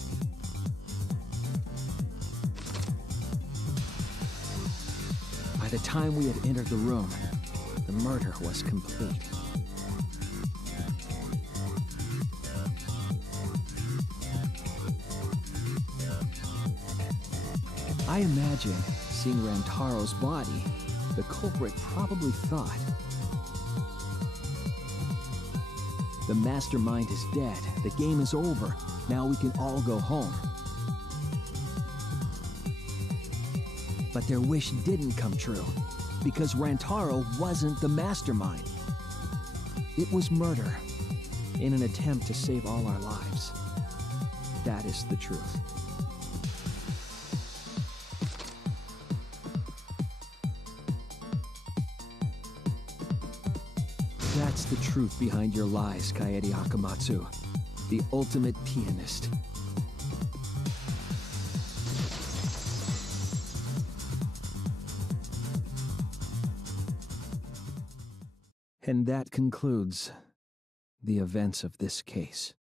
By the time we had entered the room, the murder was complete. I imagine, seeing Rantaro's body, the culprit probably thought, the mastermind is dead, the game is over, now we can all go home. But their wish didn't come true, because Rantaro wasn't the mastermind. It was murder, in an attempt to save all our lives. That is the truth. That's the truth behind your lies, Kaede Akamatsu, the ultimate pianist. And that concludes the events of this case.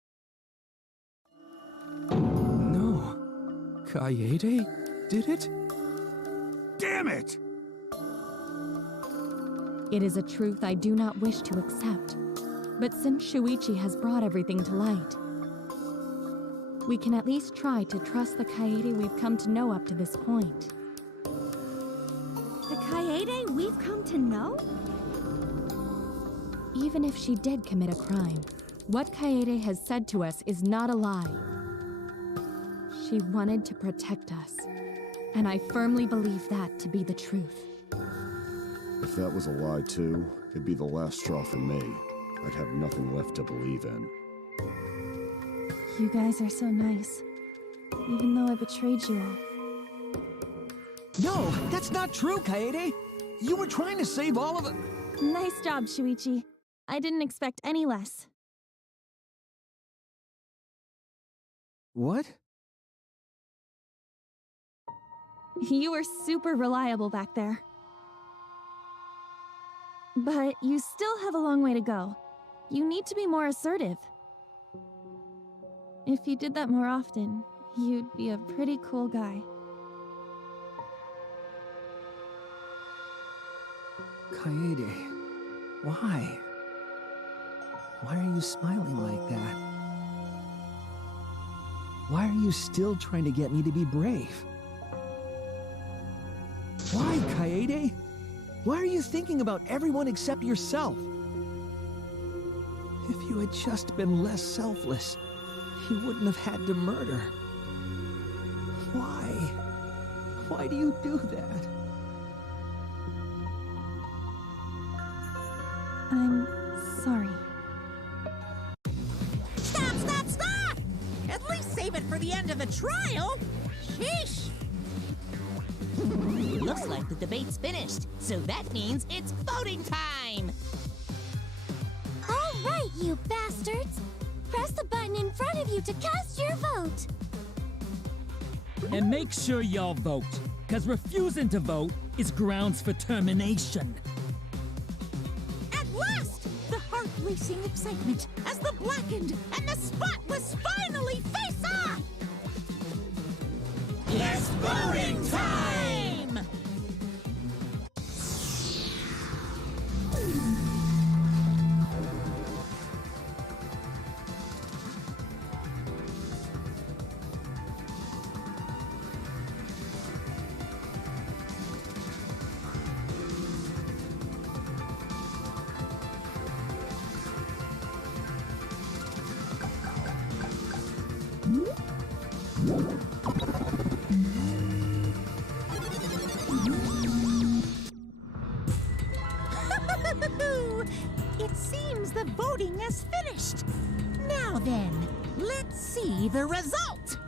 No. Kaede did it? Damn it! It is a truth I do not wish to accept. But since Shuichi has brought everything to light, we can at least try to trust the Kaede we've come to know up to this point. The Kaede we've come to know? Even if she did commit a crime, what Kaede has said to us is not a lie. She wanted to protect us, and I firmly believe that to be the truth. If that was a lie too, it'd be the last straw for me. I'd have nothing left to believe in. You guys are so nice, even though I betrayed you all. No, that's not true, Kaede! You were trying to save all of it. Nice job, Shuichi. I didn't expect any less. What? You were super reliable back there. But you still have a long way to go. You need to be more assertive. If you did that more often, you'd be a pretty cool guy. Kaede, why? Why are you smiling like that? Why are you still trying to get me to be brave? Why, Kaede? Why are you thinking about everyone except yourself? If you had just been less selfless, you wouldn't have had to murder. Why? Why do you do that? I'm sorry. Stop! At least save it for the end of the trial. Sheesh! Looks like the debate's finished, so that means it's voting time! All right, you bastards! Press the button in front of you to cast your vote! And make sure y'all vote, because refusing to vote is grounds for termination. At last! The heart-racing excitement as the Blackened and the Spotless finally face off! It's voting time! It seems the voting has finished. Now then, let's see the result.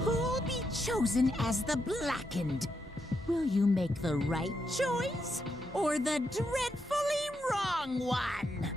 Who'll be chosen as the Blackened? Will you make the right choice or the dreadfully wrong one?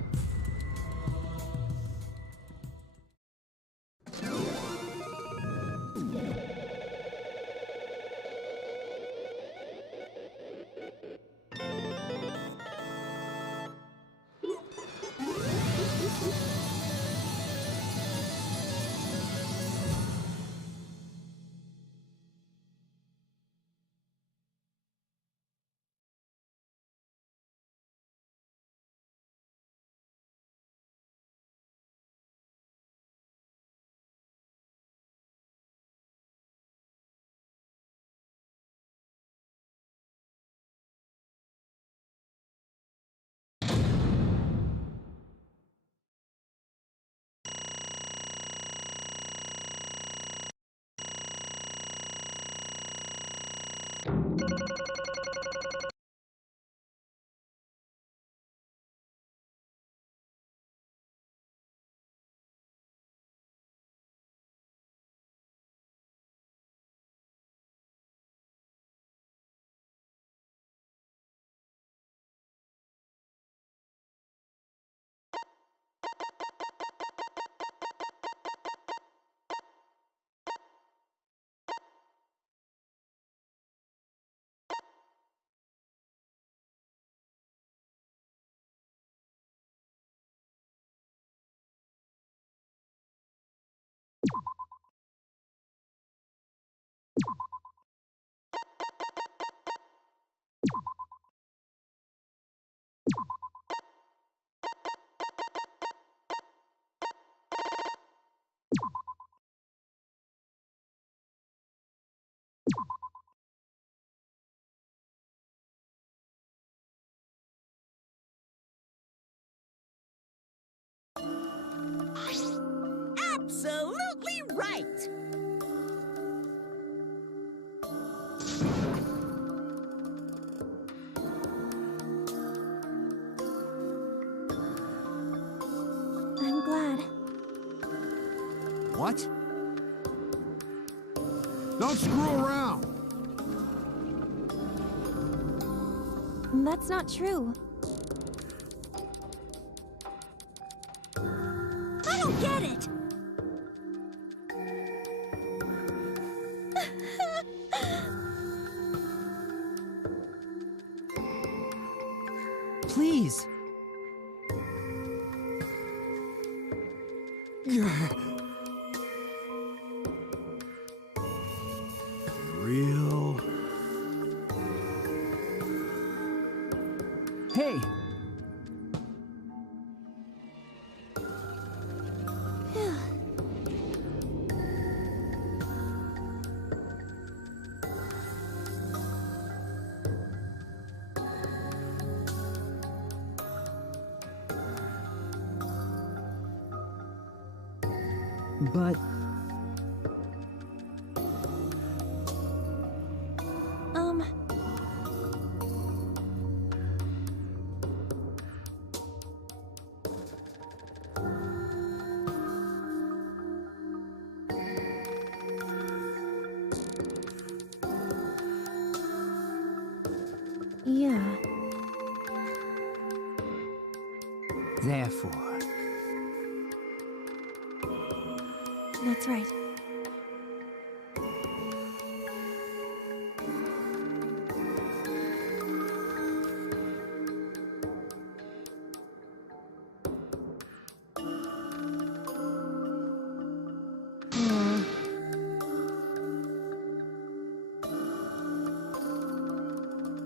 Absolutely right! I'm glad. What? Don't screw around! That's not true. I don't get it! Please. Real? Hey! But Yeah. Therefore, That's right.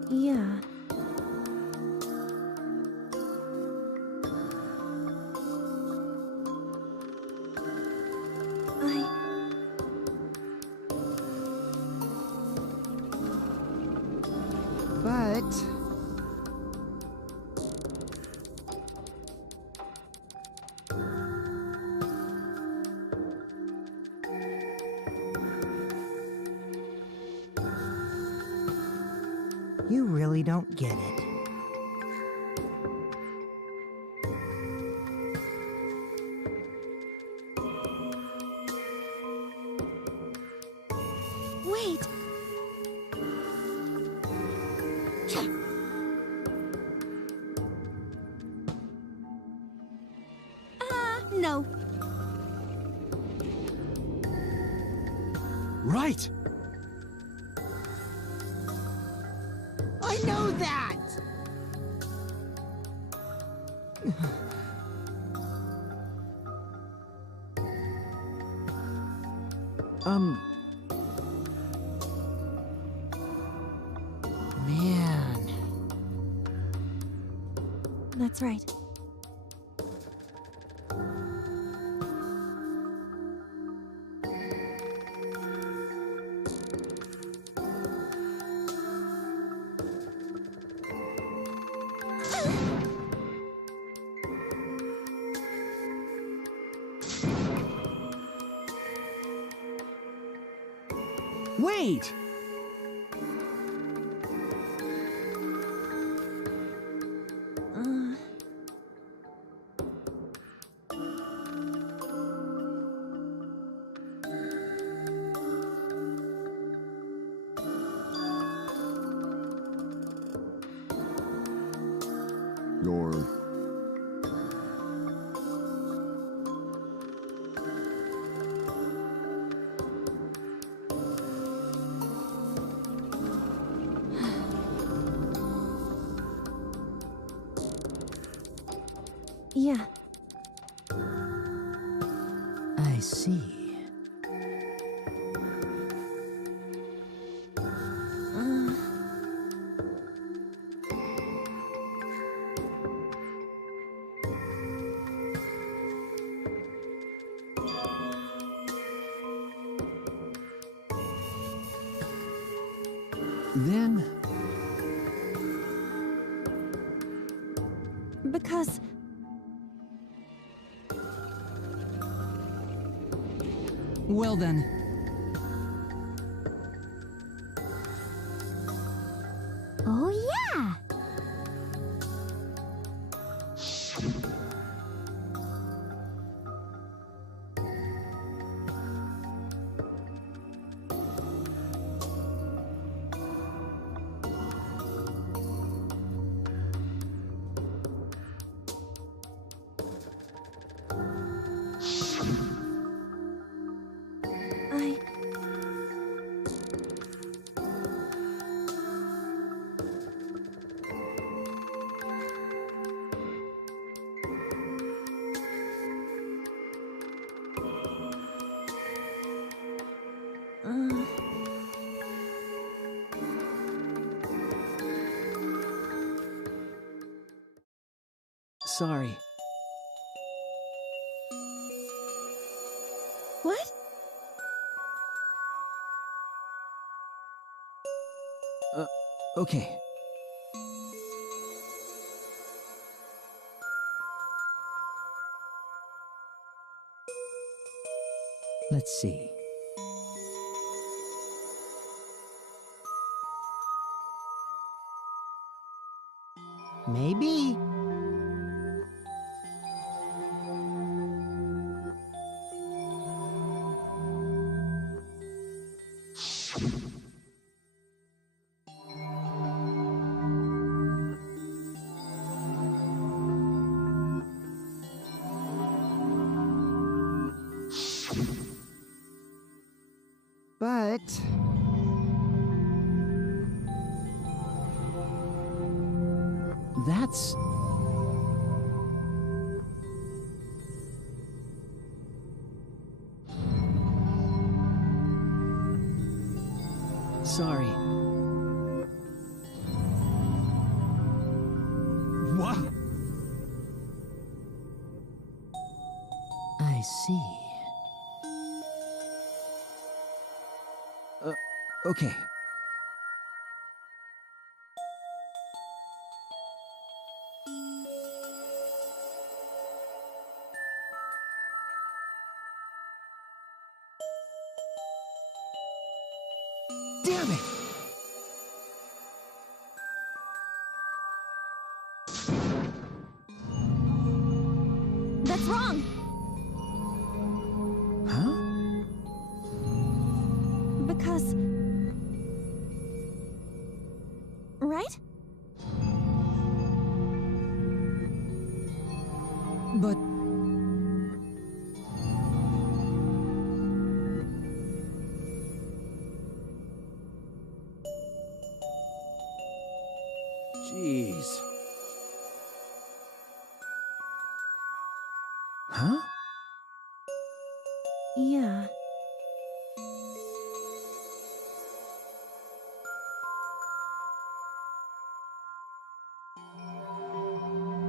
Yeah. But you really don't get it. Wait. No. Right! I know that! Man. That's right. wait! You're... Yeah. I see. Then Because Well then, Oh, yeah! I... sorry. What? Okay. Let's see. Maybe. But... That's... Sorry. What? I see. Okay. Damn it! That's wrong! Huh? Because... Right? But... Jeez. Huh? Yeah.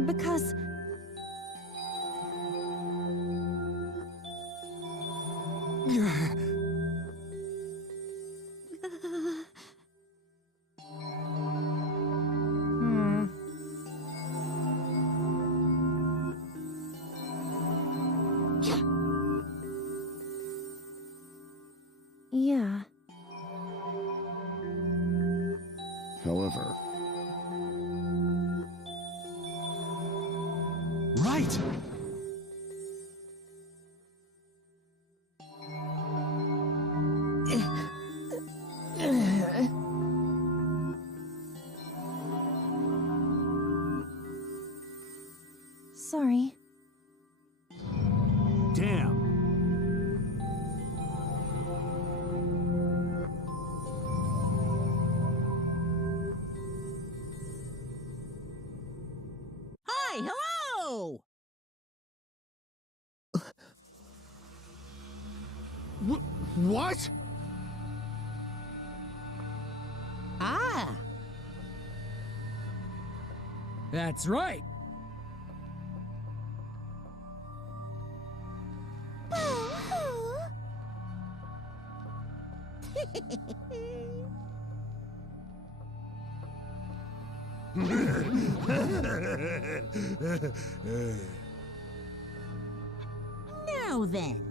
Because... Yeah. However, Right! Sorry. Damn. Hi, hello! What? Ah! That's right. Now then.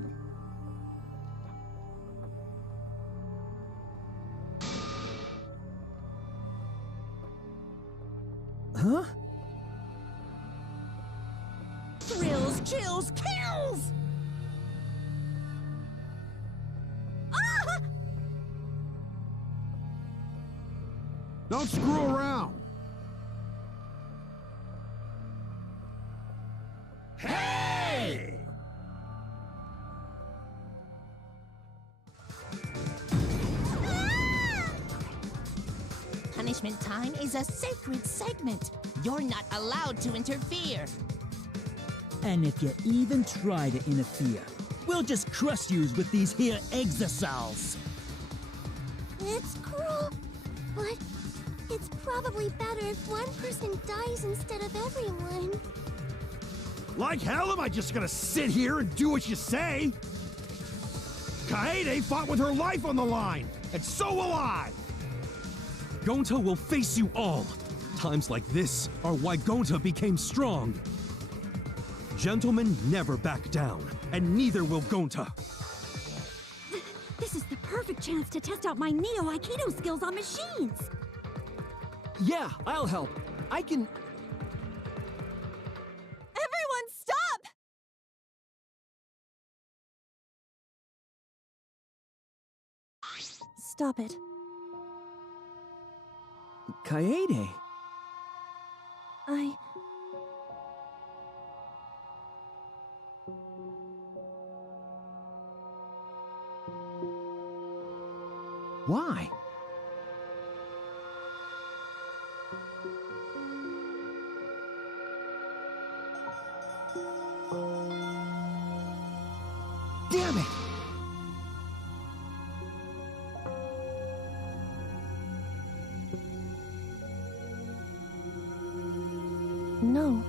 Huh? Thrills, chills, kills! Ah! Don't screw around. Hey! Punishment time is a sacred segment. You're not allowed to interfere. And if you even try to interfere, we'll just crush yous with these here exosols. It's cruel, but it's probably better if one person dies instead of everyone. Like hell am I just gonna sit here and do what you say? Kaede fought with her life on the line, and so will I! Gonta will face you all. Times like this are why Gonta became strong. Gentlemen never back down, and neither will Gonta. perfect chance to test out my Neo Aikido skills on machines. Yeah, I'll help. I can... Everyone, stop! Stop it. Kaede. Why? Damn it! No.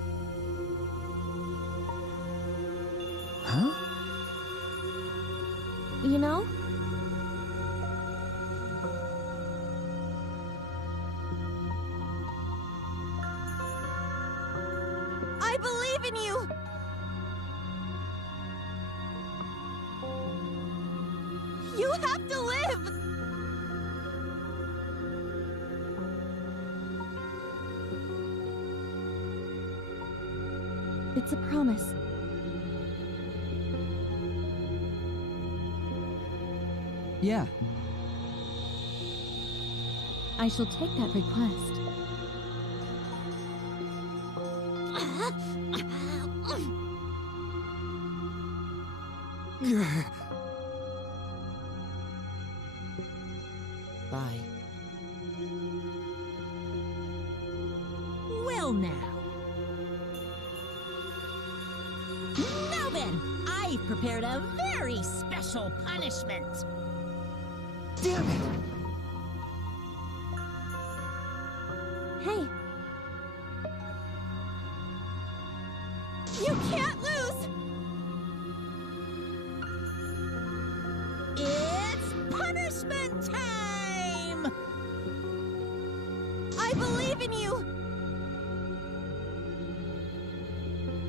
Huh? You know? I believe in you! You have to live! It's a promise. Yeah. I shall take that request. Bye. Well now. Now then, I've prepared a very special punishment. Damn it! Hey. You can't lose! It's punishment time! I believe in you!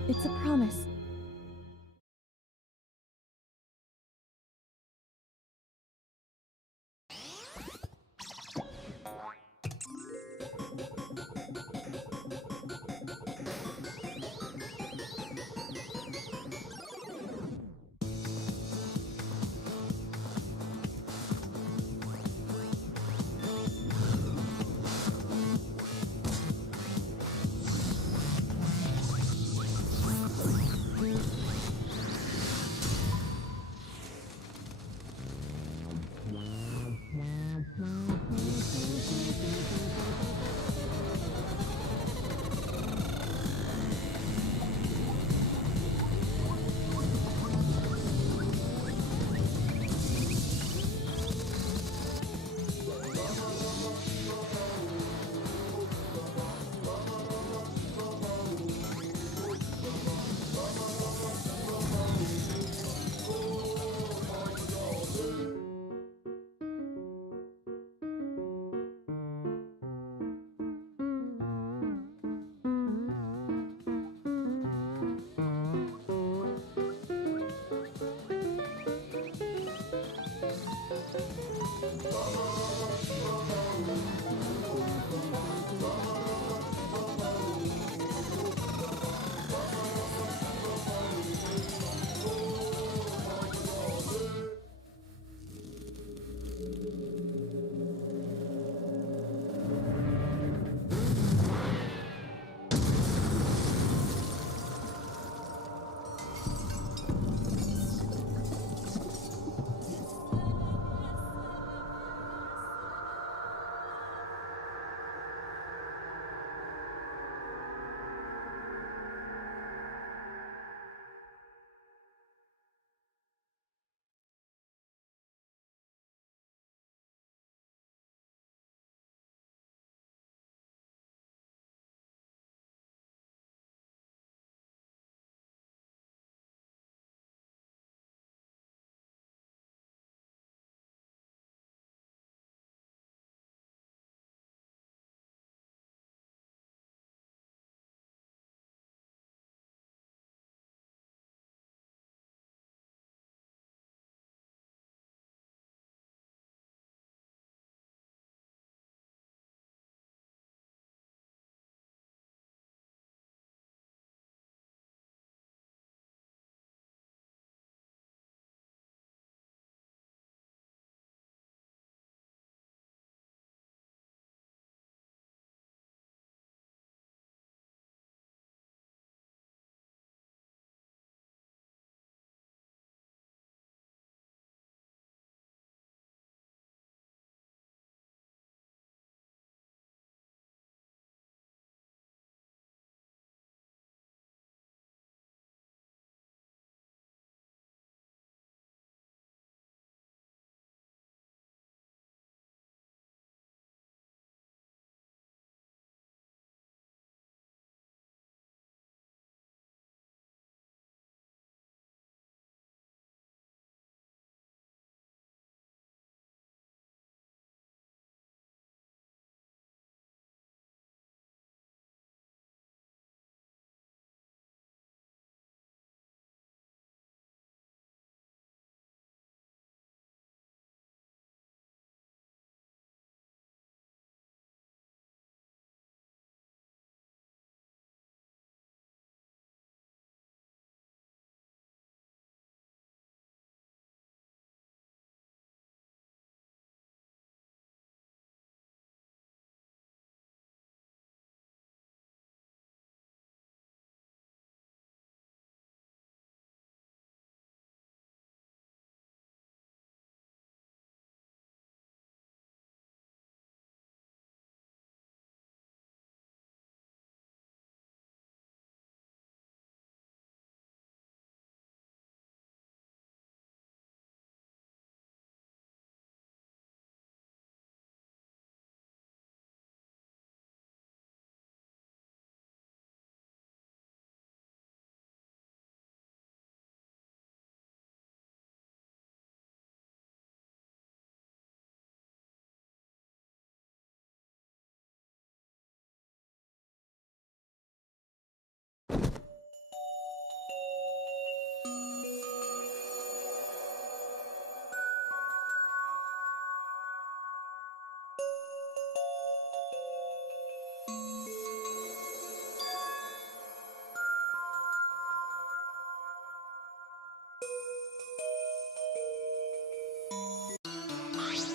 It's a promise.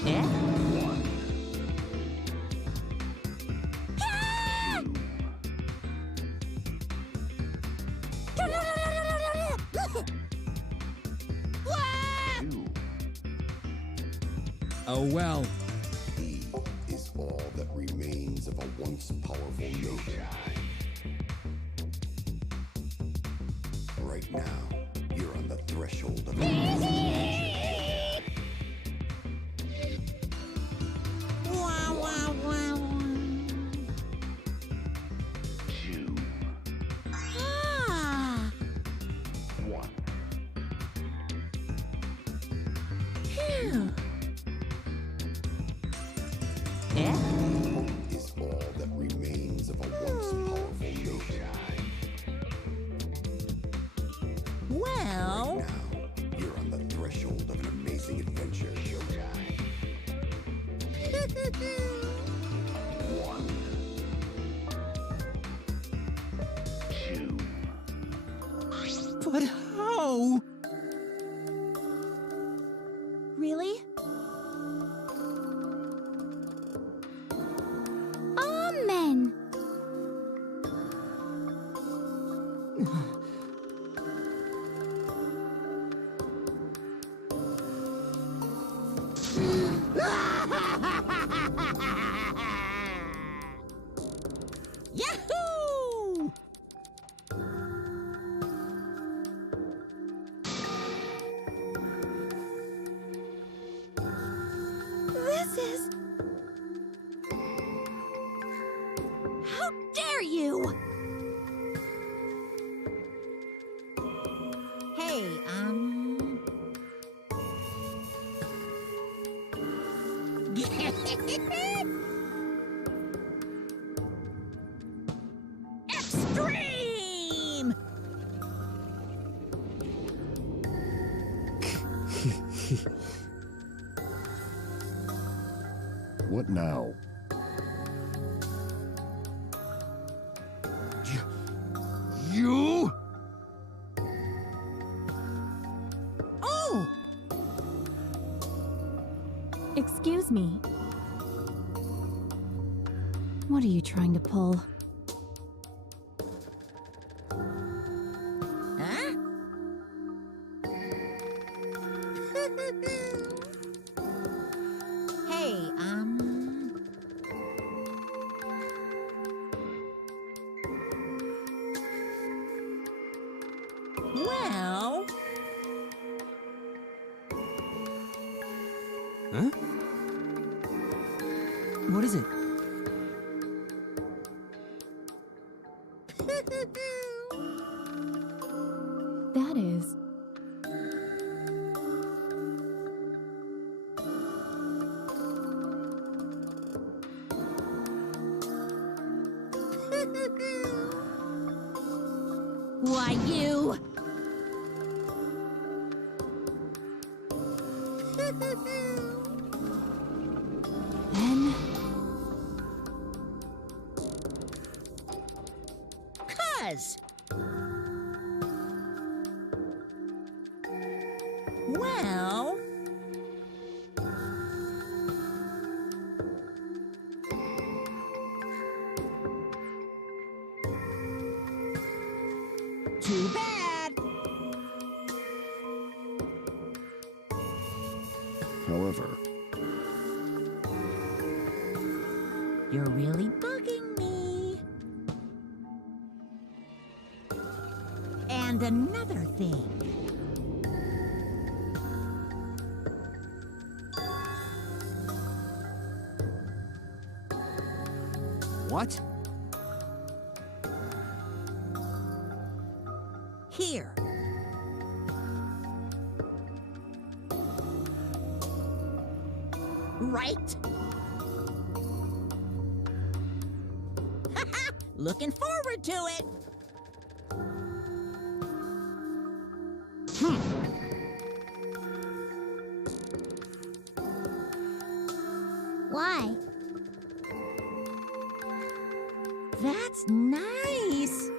Eh? Oh well. E is all that remains of a once powerful note. Right now, you're on the threshold of Wow, wow, wow. Ah. Phew. Eh? is all that remains of a once powerful note. Well, Now, you're on the threshold of an amazing adventure. But how? Really? Amen. Yahoo! This is... How dare you! Hey, Extreme! What now? You? Oh! Excuse me. What are you trying to pull? Huh? Hey, well... Huh? What is it? That is... Why, you... Then... 'Cause... Well... Too bad. However, You're really bugging me. And another thing. What? Here. Right? Looking forward to it. Why? That's nice.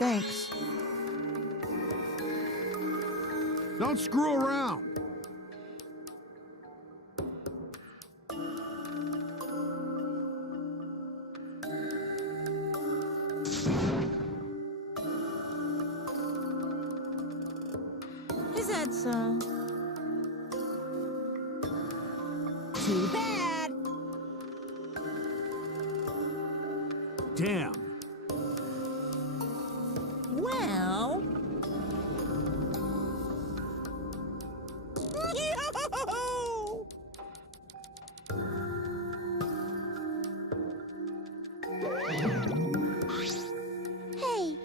Thanks. Don't screw around. Is that so? Too bad. Damn. Well... Yo! Hey,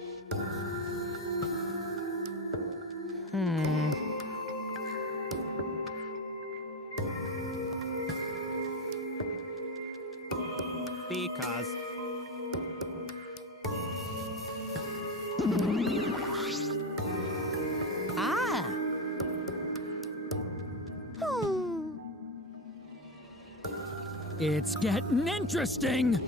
Because. Ah! It's getting interesting!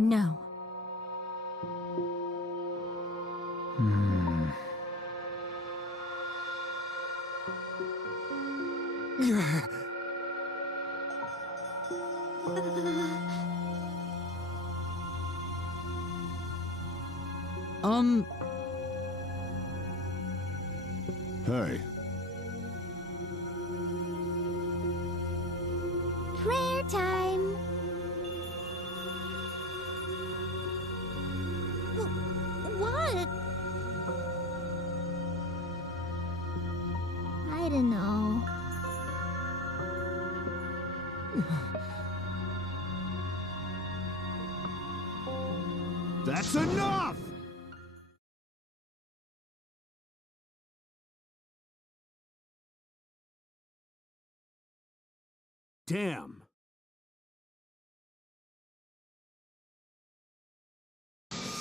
No. Hey, prayer time. What? I don't know. That's enough! Damn.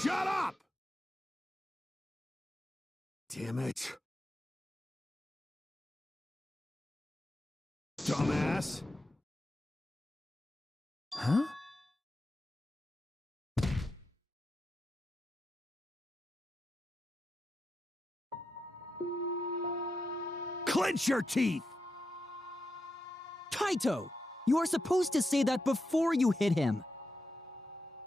Shut up! Damn it. Dumbass. Huh? Clench your teeth! Kaito! You are supposed to say that before you hit him.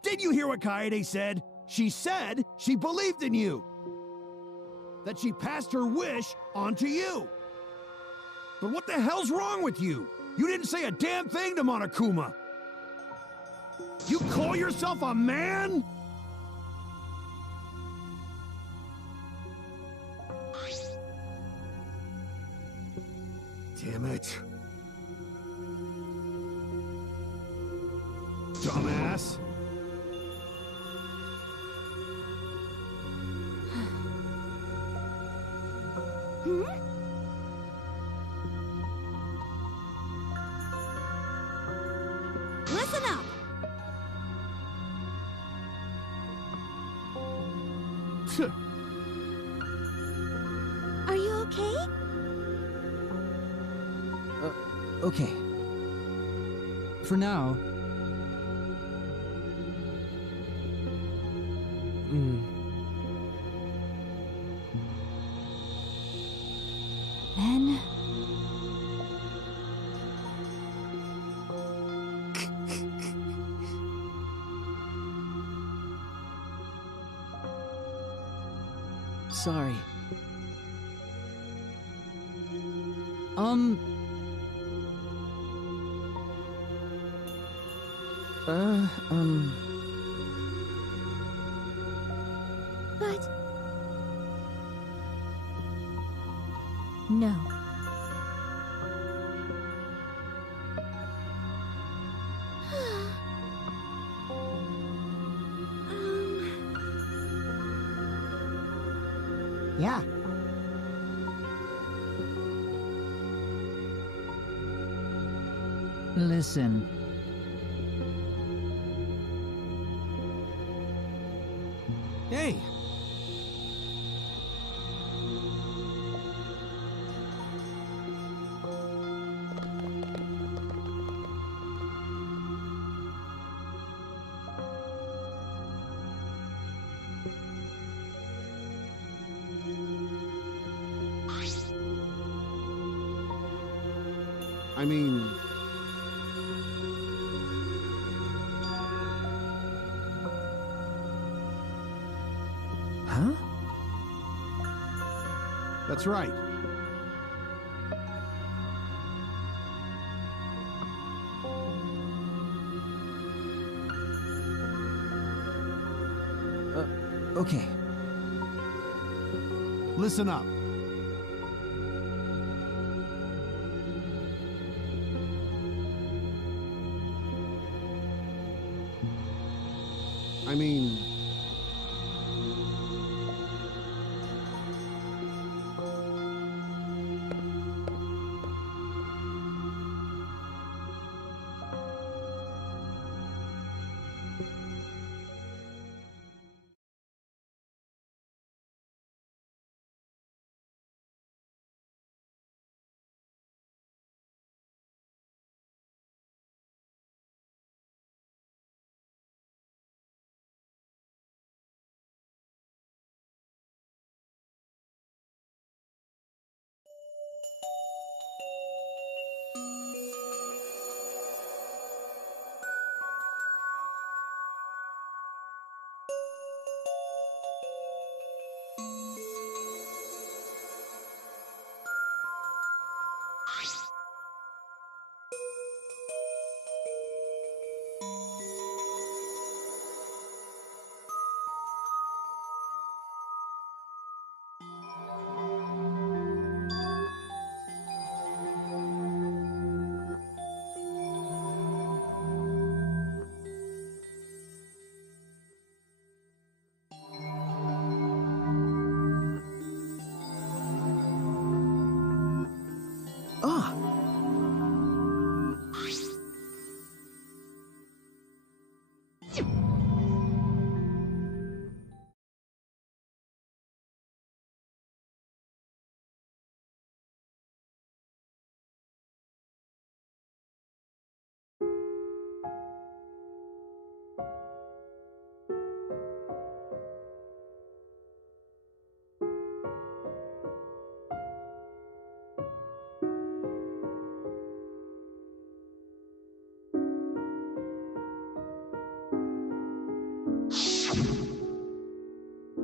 Did you hear what Kaede said? She said she believed in you. That she passed her wish on to you. But what the hell's wrong with you? You didn't say a damn thing to Monokuma. You call yourself a man? Damn it. Dumbass. Listen up! Are you okay? Okay. For now. Then... Sorry. But no. Yeah. Listen, Hey! I mean... Huh? That's right. Okay. Listen up. I mean... Ah!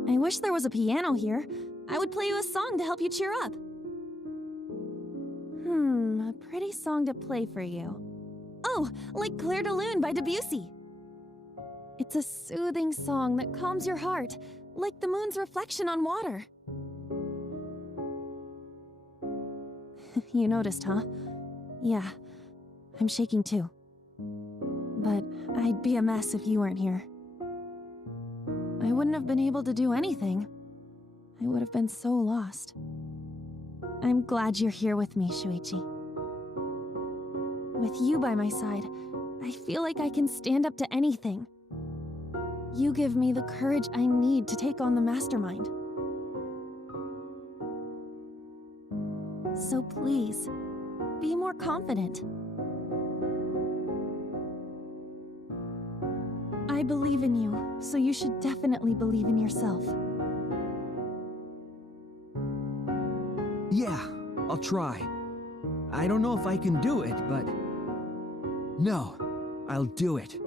I wish there was a piano here. I would play you a song to help you cheer up. A pretty song to play for you. Oh, like Clair de Lune by Debussy. It's a soothing song that calms your heart, like the moon's reflection on water. You noticed, huh? Yeah, I'm shaking too. But I'd be a mess if you weren't here. I wouldn't have been able to do anything. I would have been so lost. I'm glad you're here with me, Shuichi. With you by my side, I feel like I can stand up to anything. You give me the courage I need to take on the Mastermind. So please, be more confident. I believe in you, so you should definitely believe in yourself. Yeah, I'll try. I don't know if I can do it, but... No, I'll do it.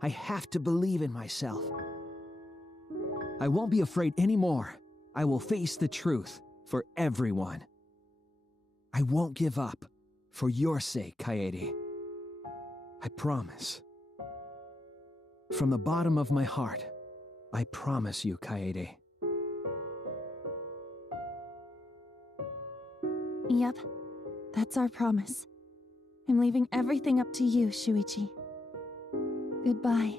I have to believe in myself. I won't be afraid anymore. I will face the truth for everyone. I won't give up. For your sake, Kaede. I promise. From the bottom of my heart, I promise you, Kaede. Yep, that's our promise. I'm leaving everything up to you, Shuichi. Goodbye.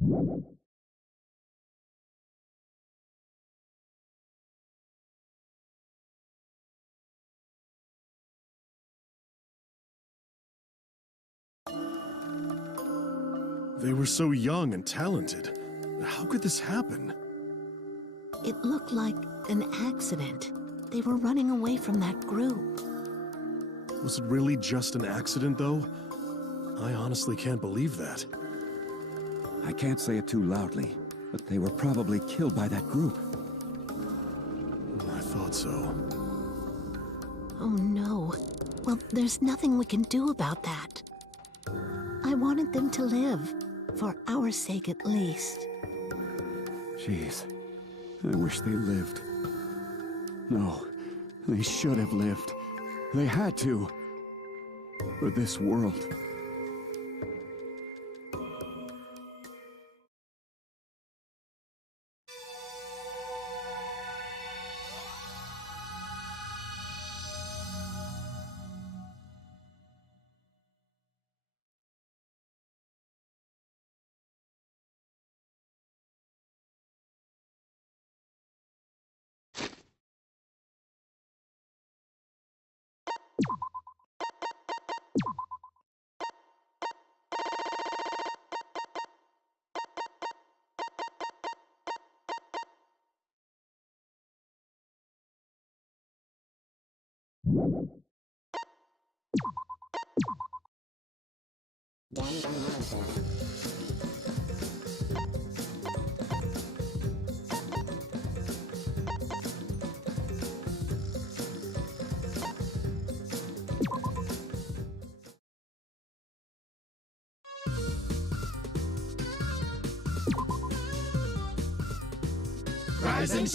They were so young and talented. How could this happen? It looked like an accident. They were running away from that group. Was it really just an accident, though? I honestly can't believe that. I can't say it too loudly, but they were probably killed by that group. I thought so. Oh no. Well, there's nothing we can do about that. I wanted them to live, for our sake at least. Jeez, I wish they lived. No, they should have lived. They had to. For this world. Rising.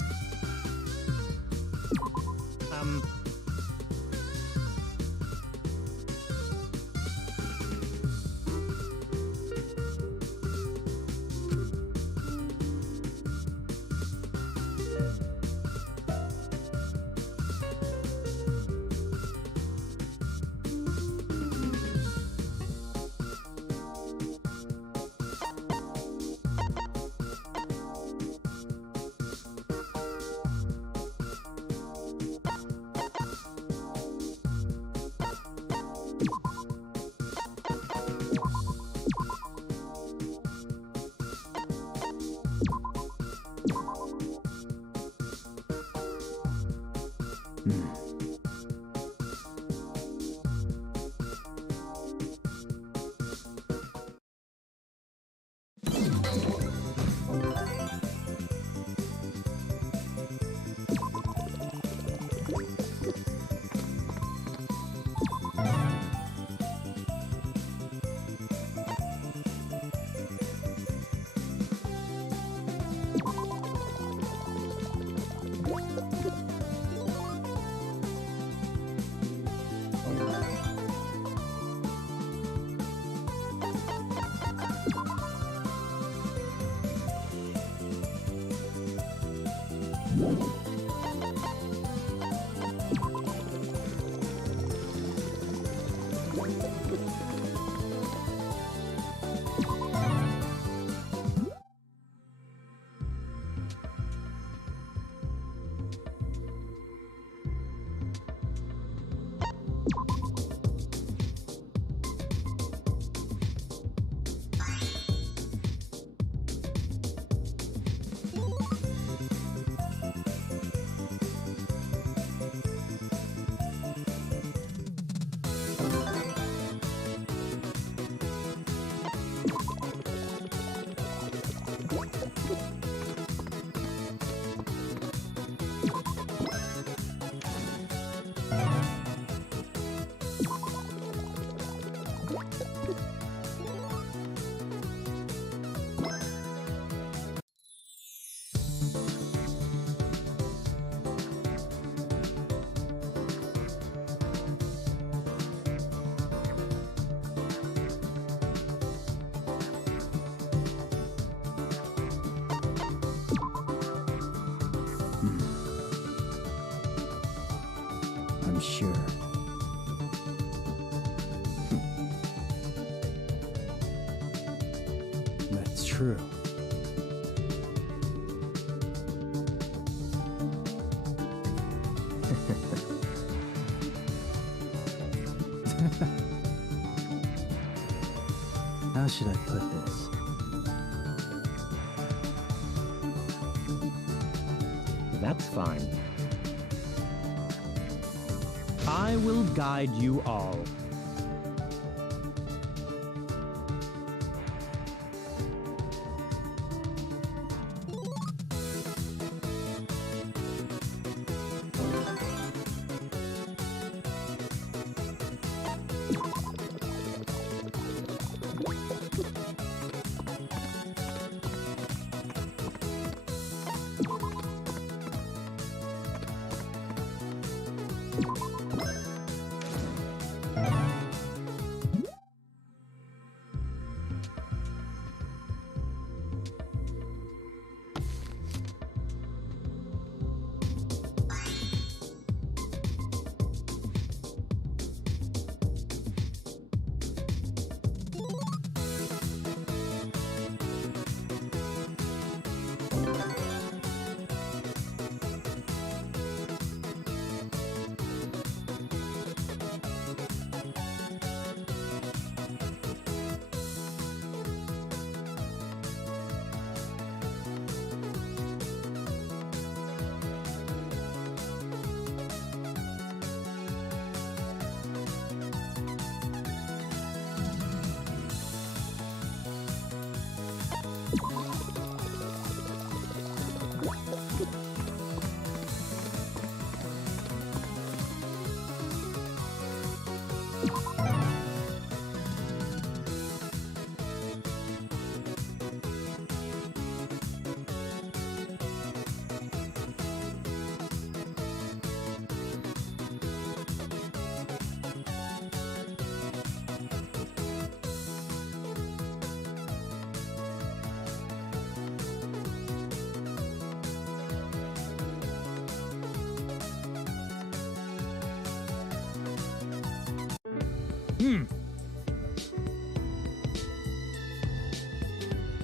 I'm sure. Let's try. true. How should I put this? That's fine. I will guide you all.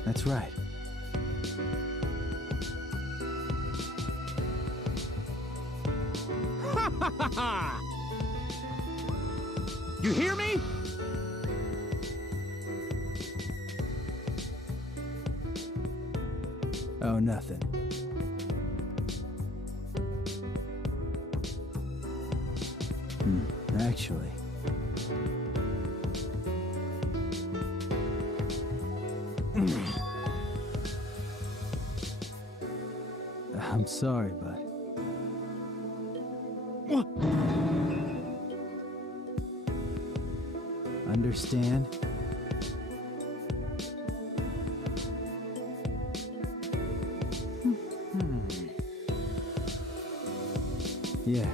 That's right. Ha ha ha ha! You hear me? Oh, nothing. Actually. I'm sorry, bud. Understand? Yeah.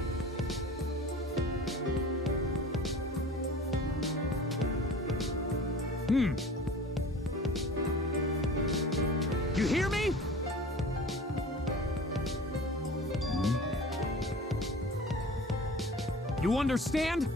You hear me? You understand?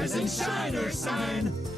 Rise and shine, Ursine!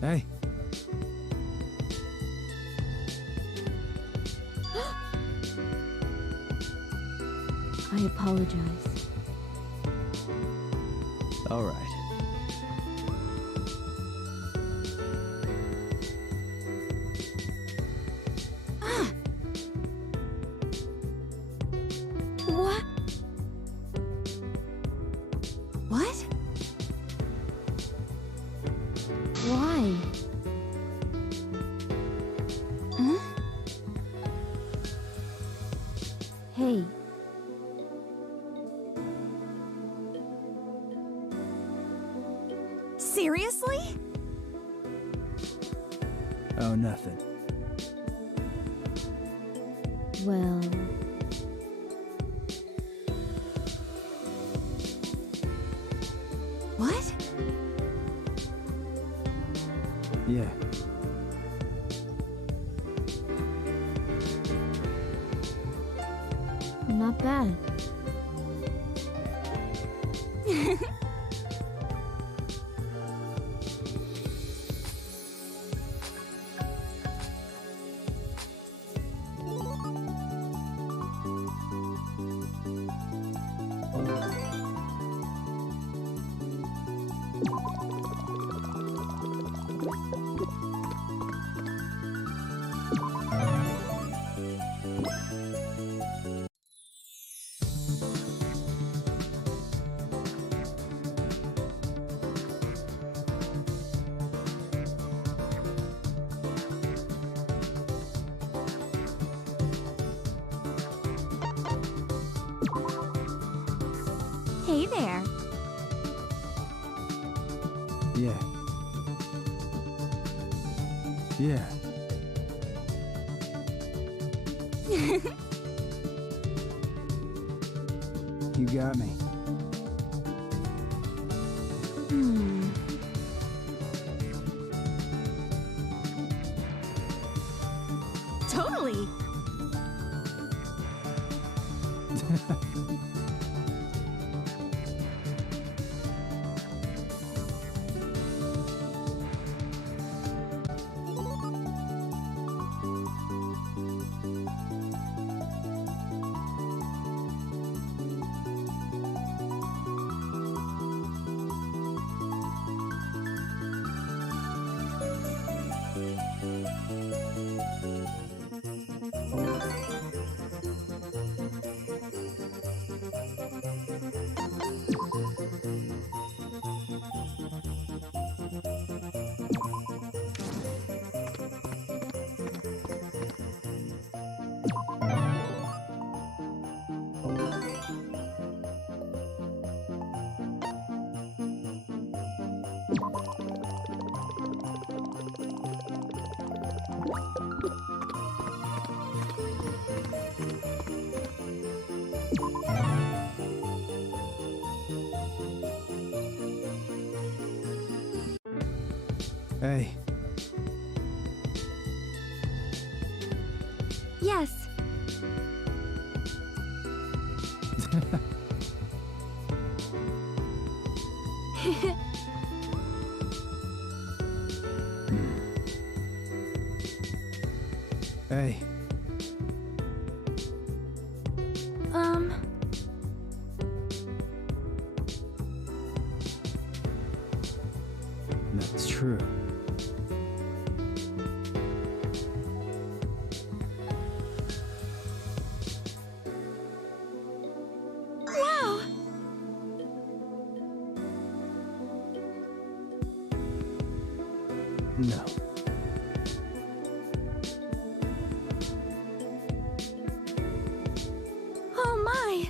Hey. I apologize. All right. What? What? Why? Huh? Hey. Seriously? Oh, nothing. Well... What? Yeah. Not bad. Hey there. Yeah. Yeah. You got me. Totally. Hey. Yes. Hey. That's true. Wow. No. Oh my.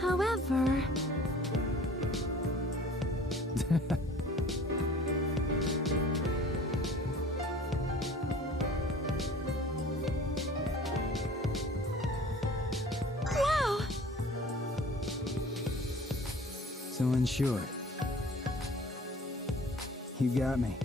However... Wow! So in short, you got me.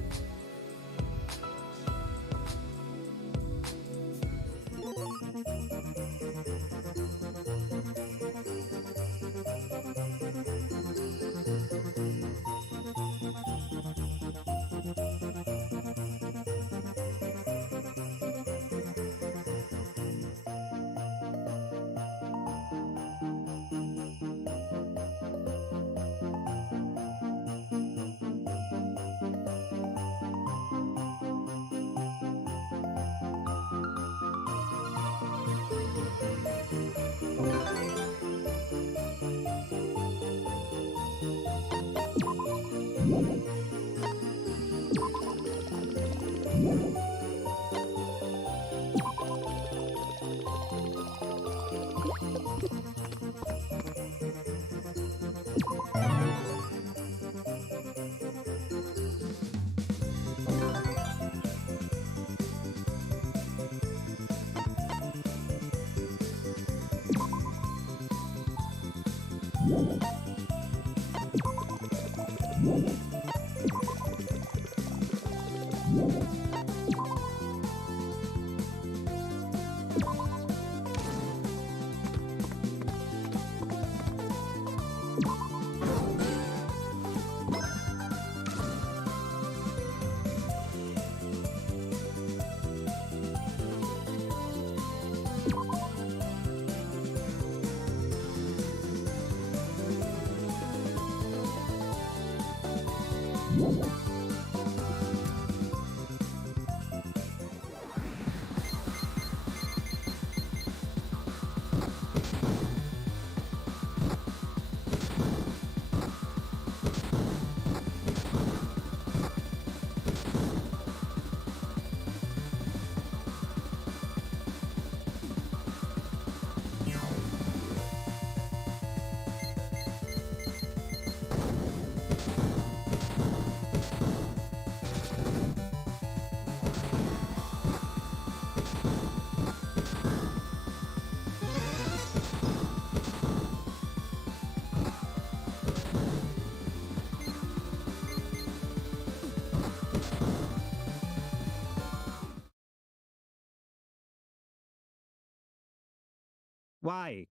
Why?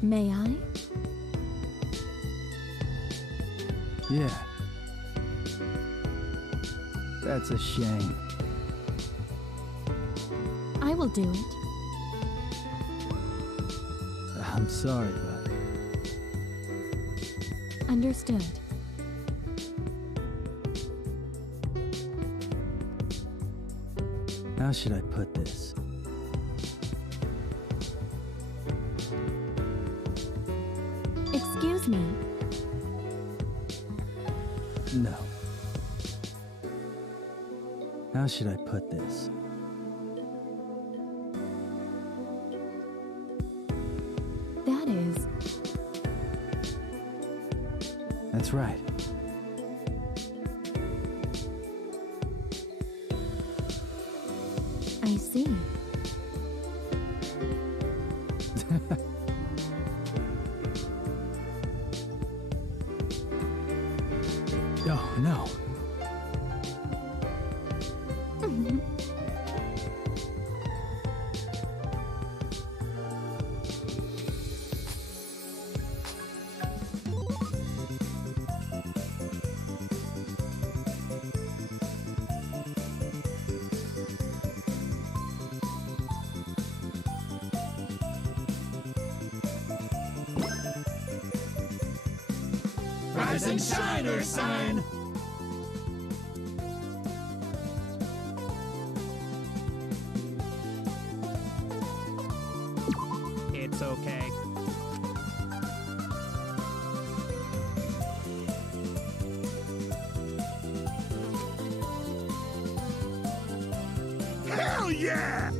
May I? Yeah. That's a shame. I will do it. I'm sorry, but... Understood. How should I put this? Excuse me. No. How should I put this? That is... That's right. I see. Oh, no. Rise and shine, Ursine! It's okay. Hell yeah!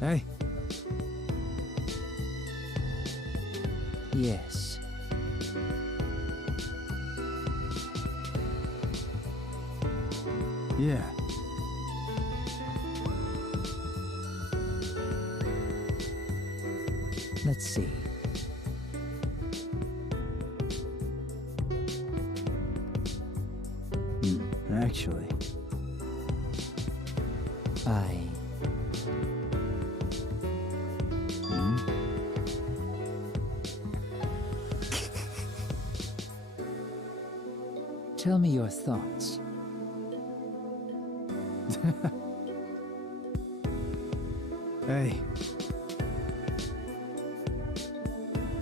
Hey. Yes. Yeah. Let's see. Actually. Tell me your thoughts. Hey.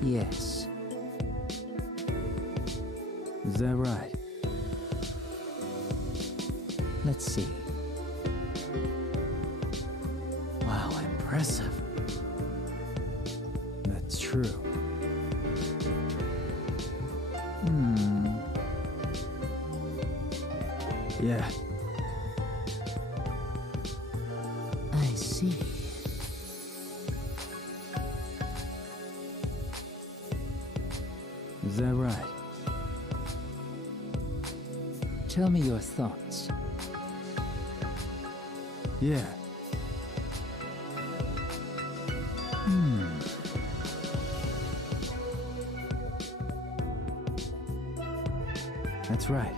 Yes. Is that right? Let's see. Wow, impressive. That's true. Yeah. I see. Is that right? Tell me your thoughts. Yeah. That's right.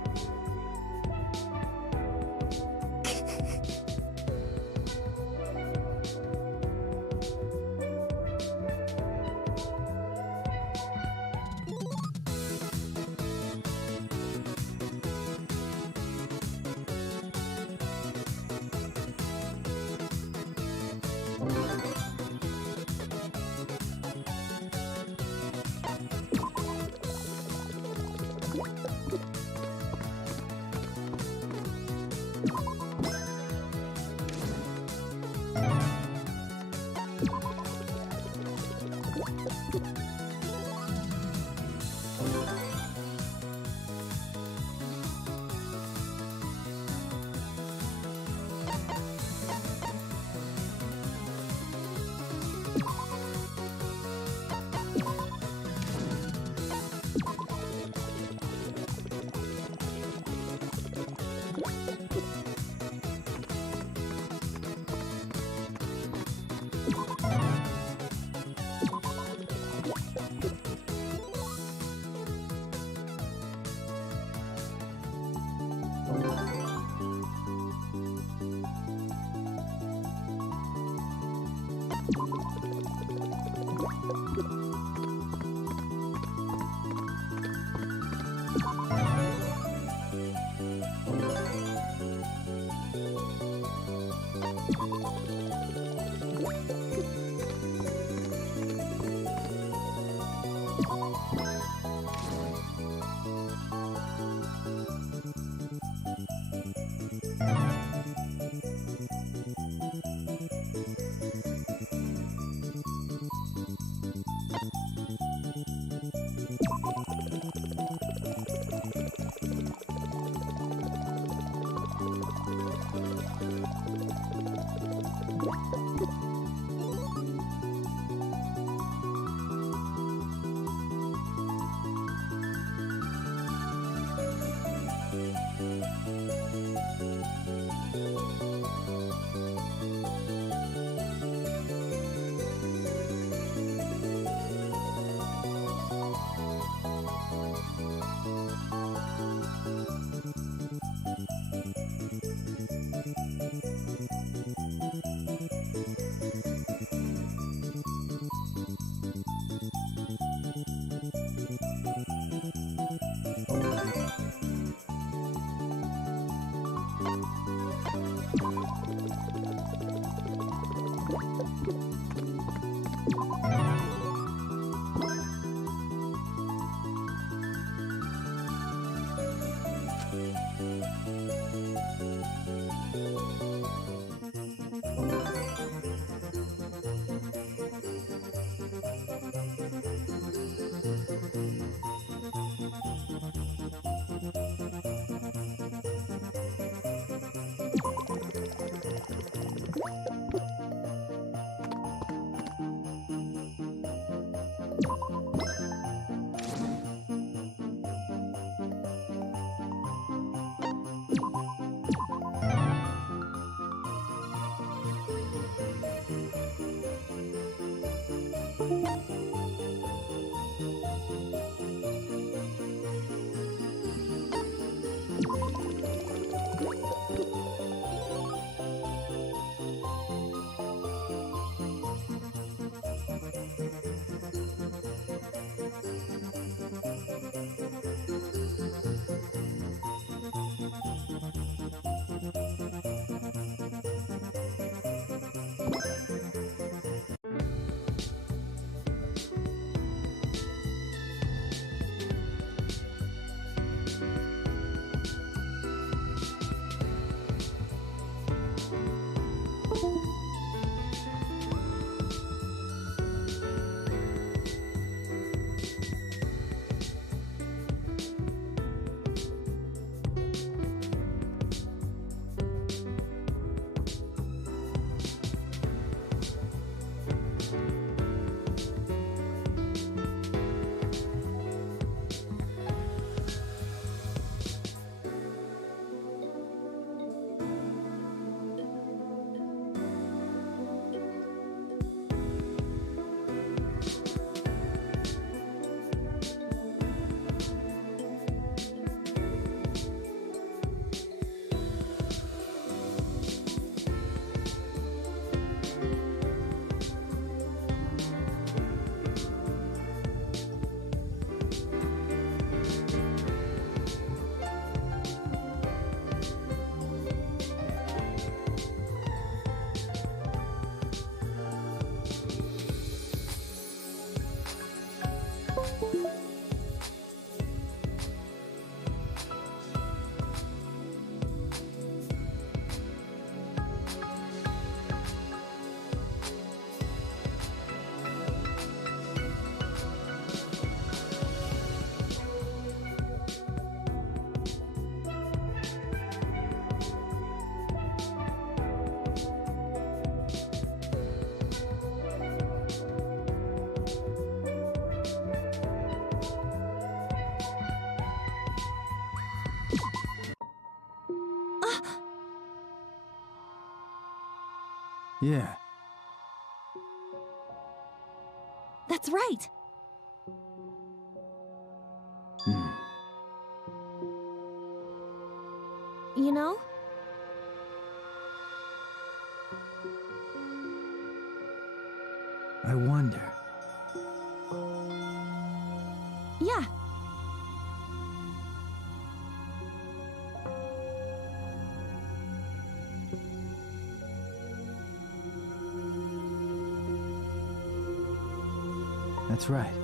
Yeah. That's right. You know? I wonder. Yeah. That's right.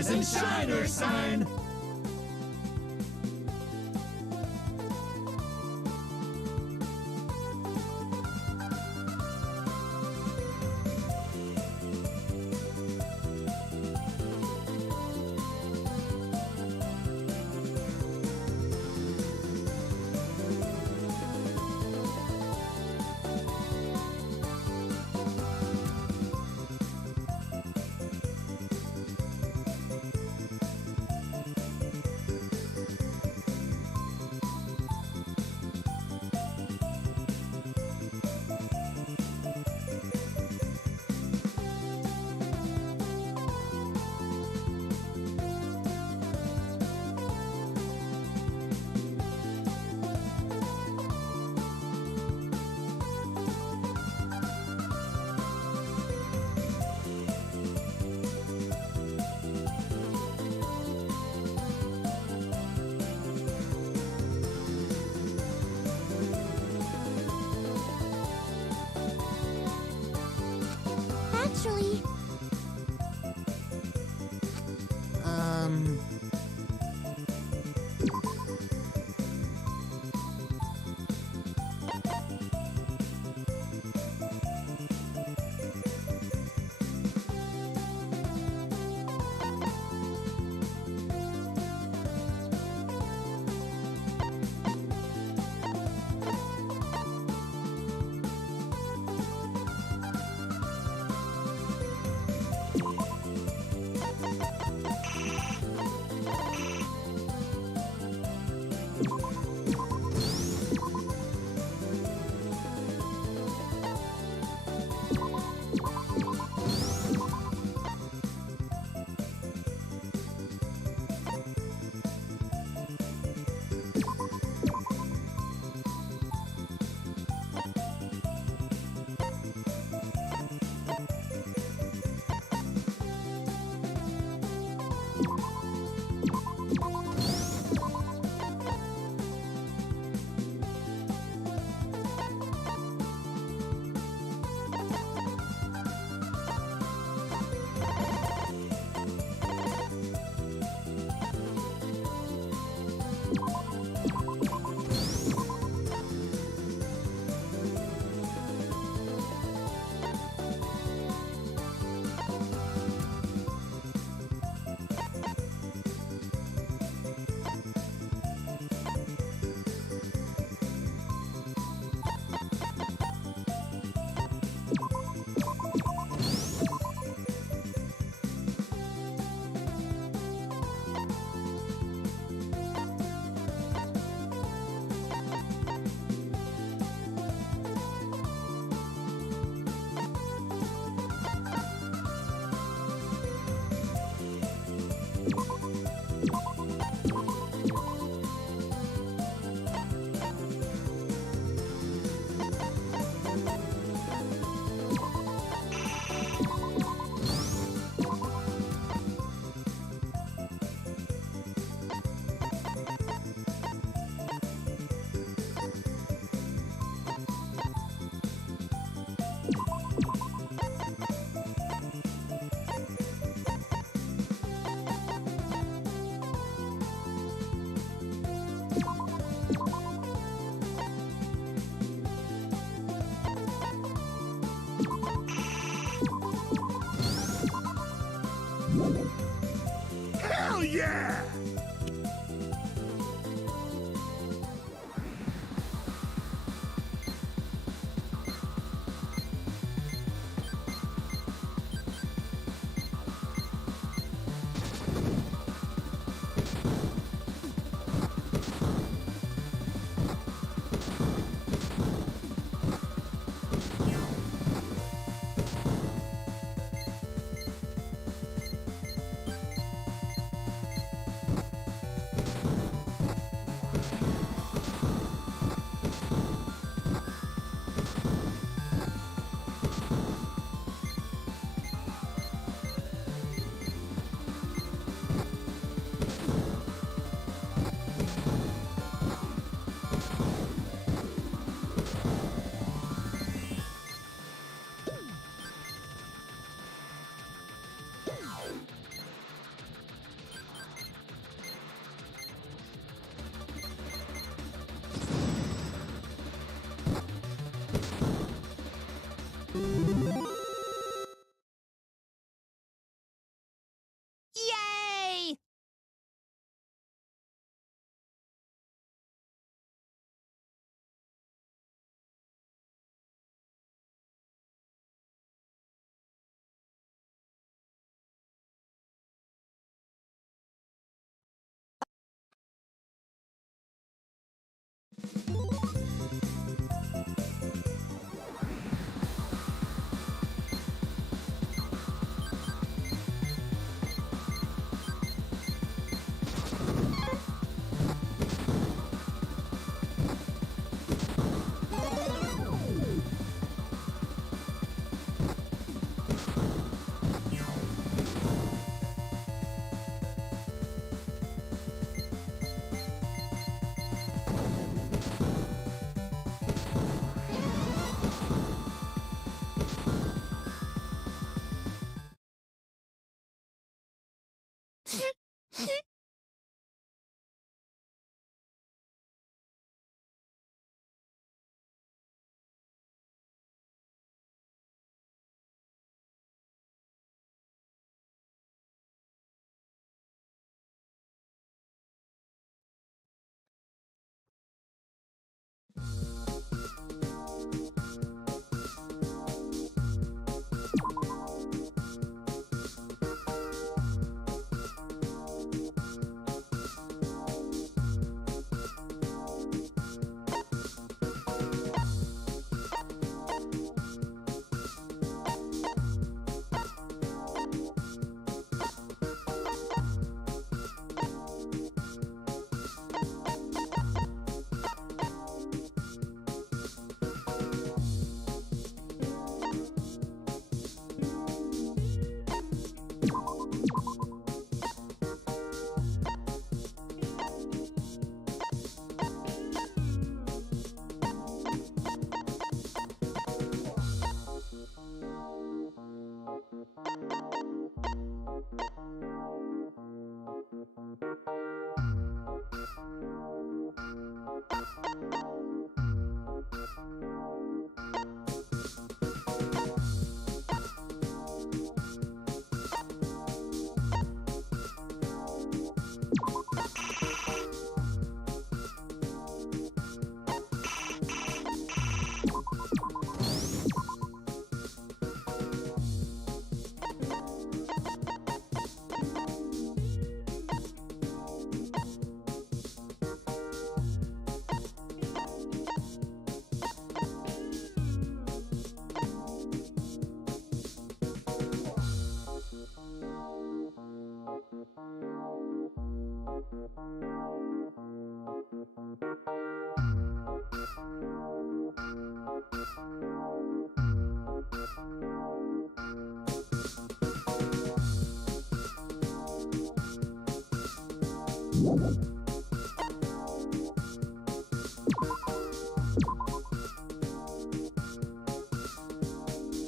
Rise and shine or sign! Actually...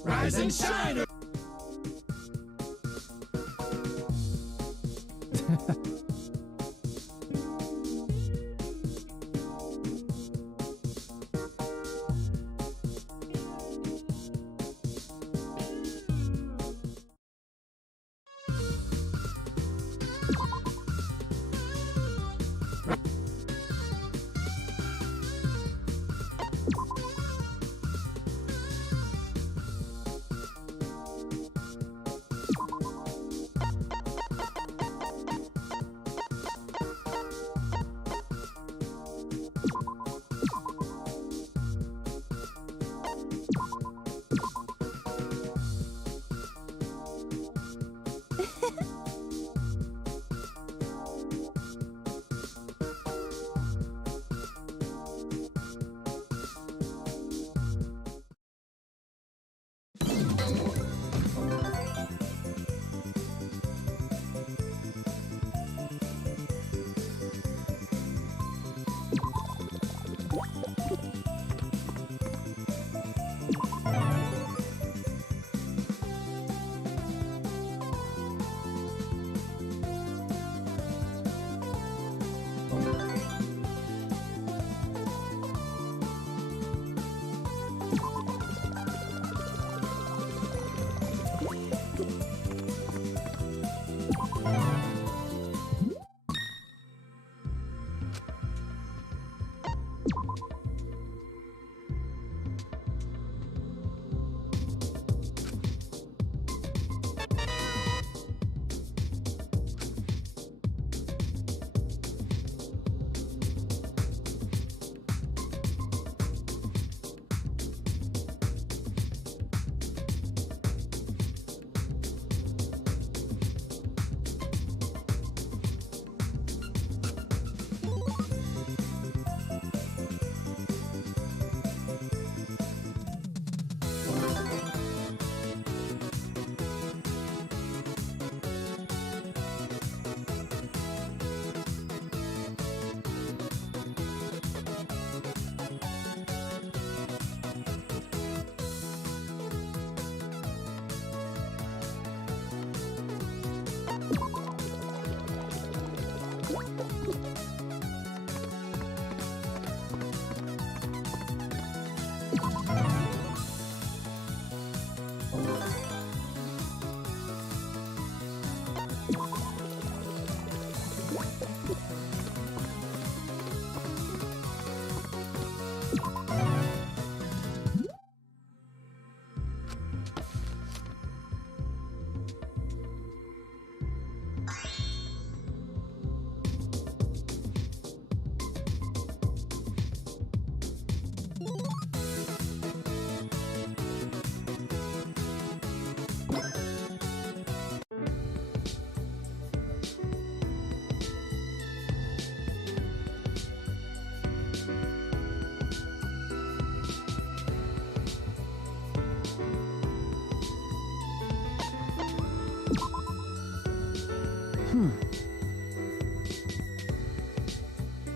Rise and shine!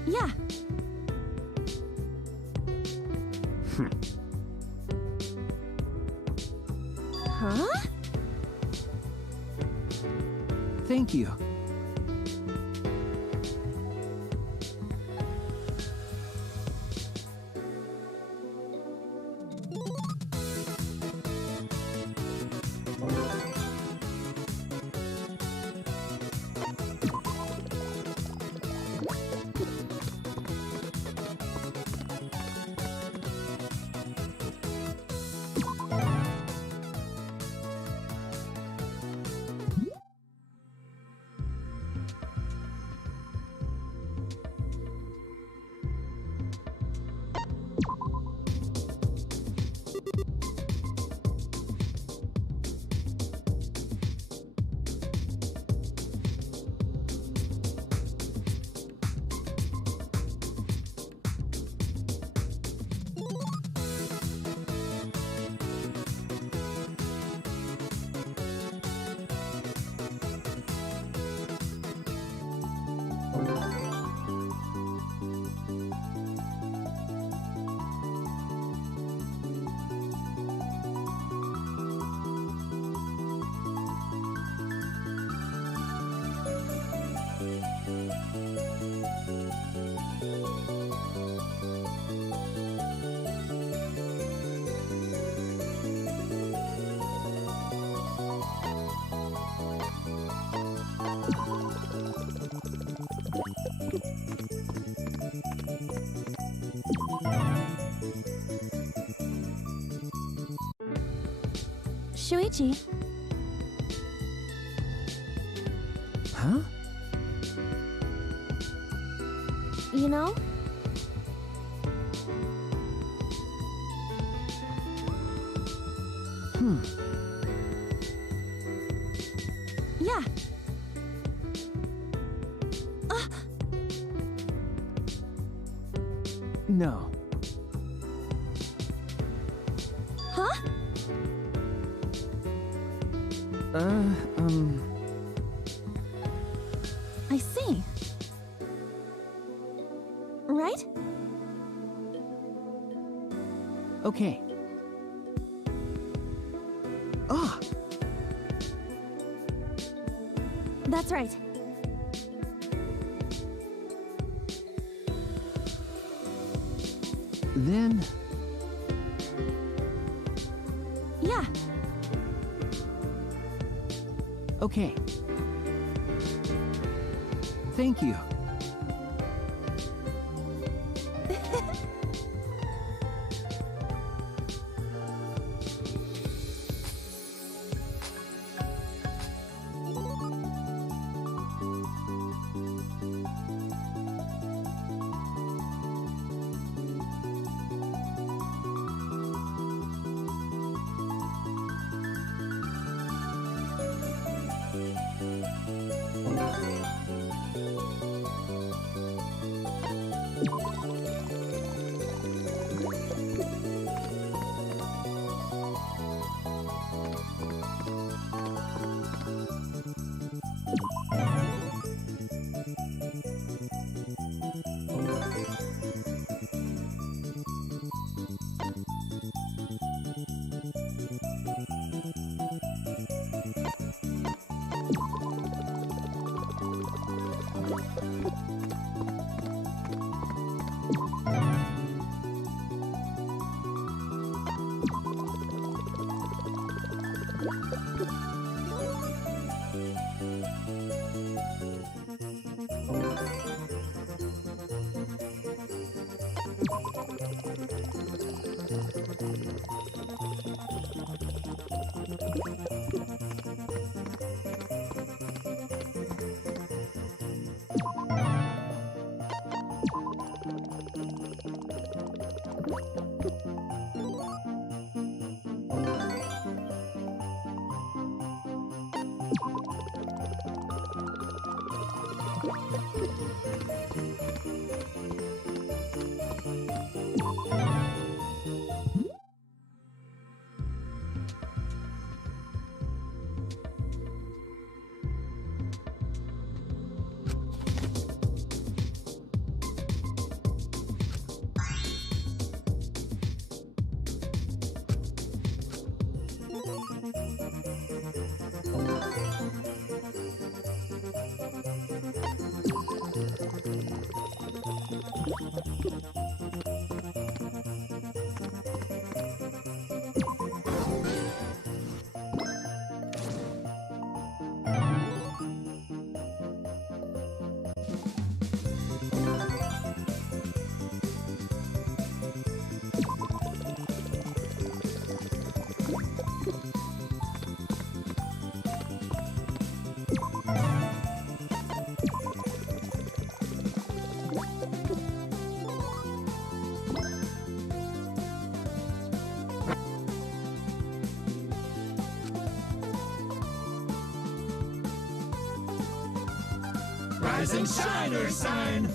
Yeah. Huh? Thank you. Shuichi. Huh? You know? Yeah. No. Huh? I see. Right? Okay. Ah! That's right. Then... Yeah. Okay. Thank you. Rise and shine, Ursine!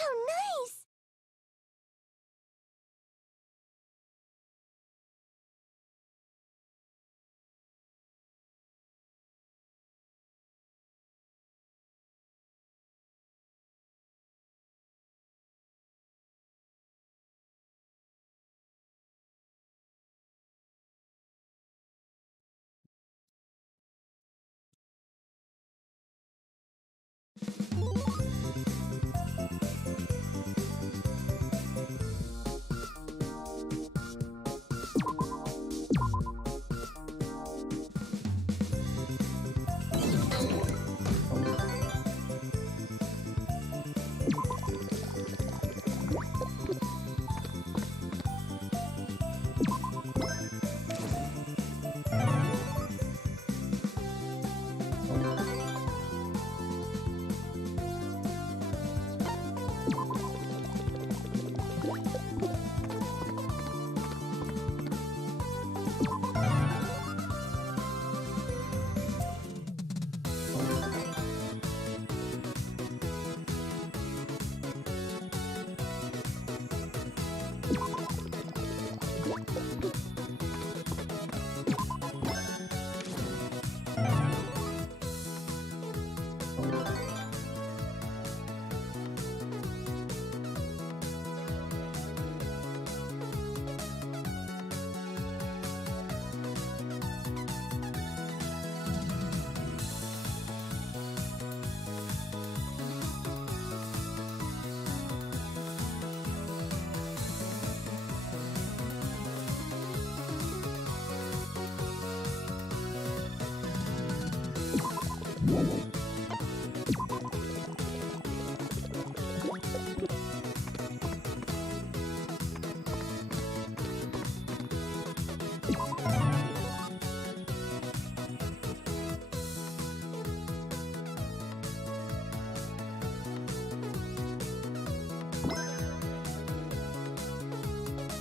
How nice!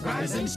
Rising.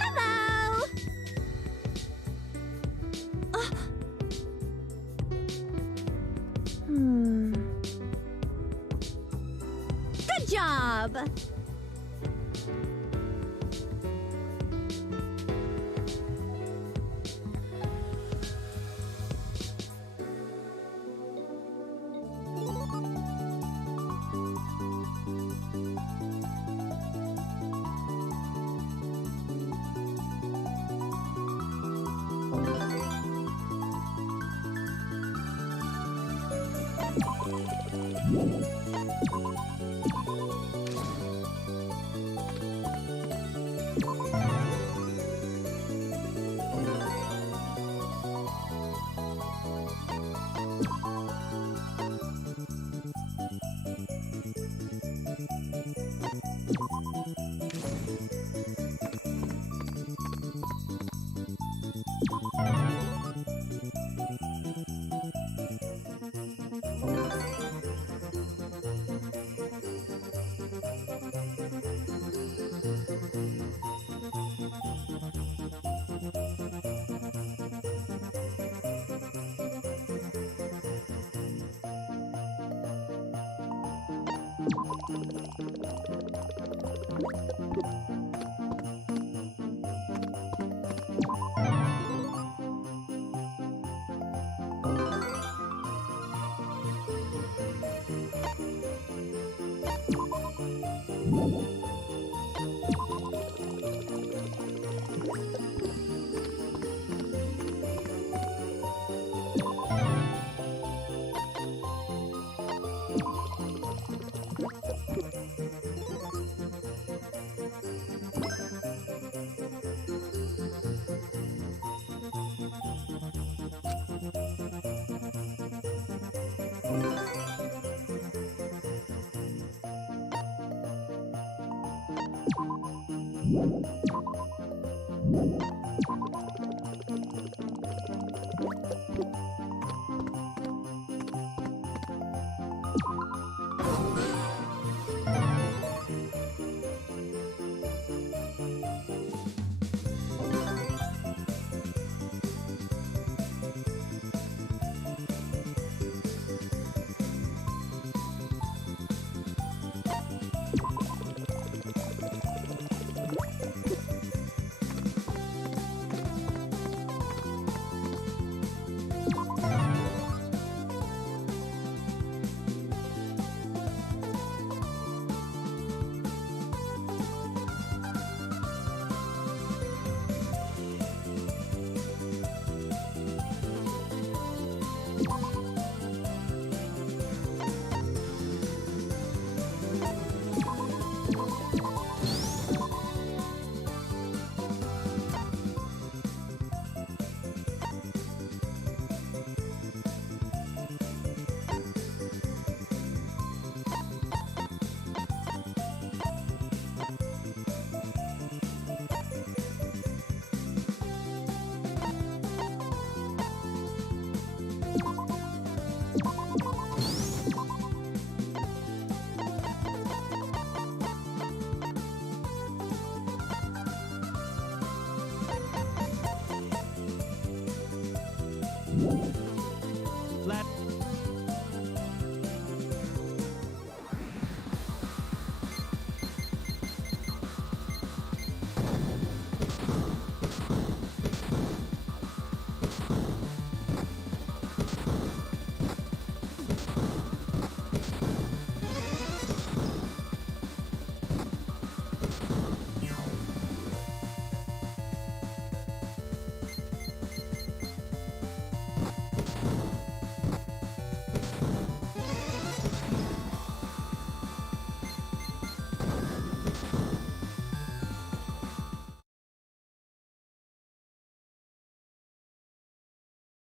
Hello! Good job! Let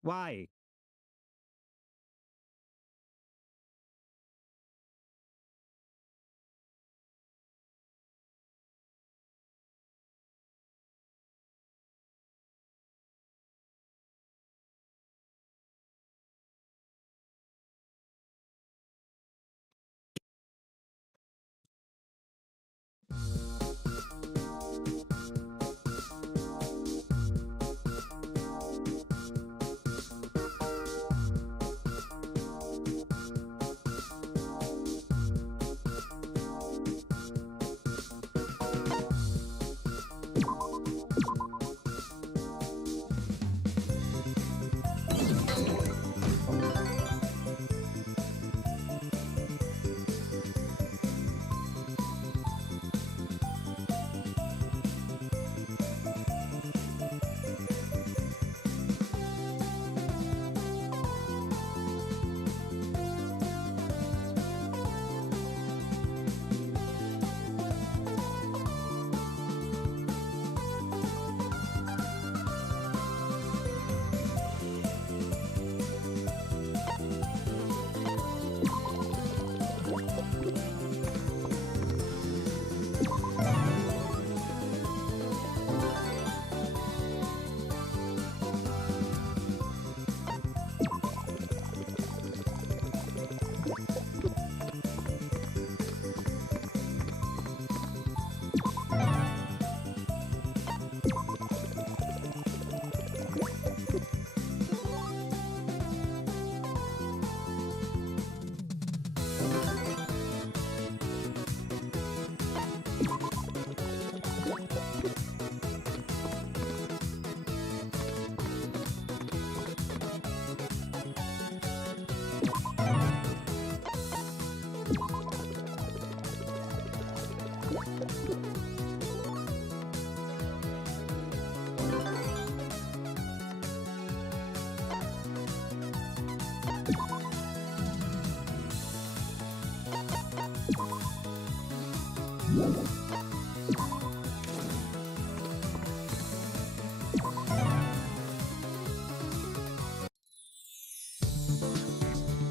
Why?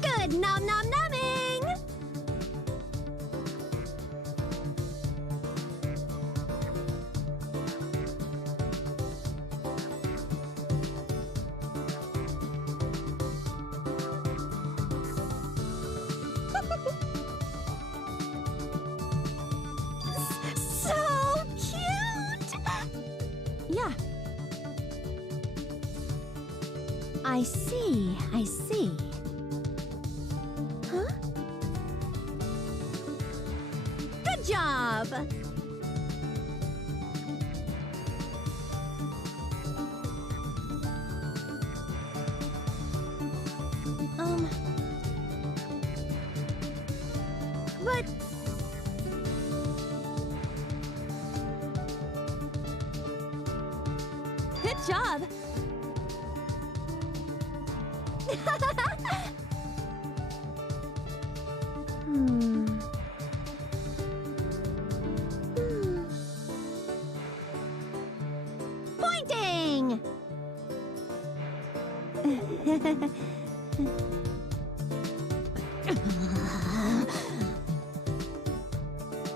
Good, Nom Nom! I see, I see. Huh? Good job! But... Good job! Pointing!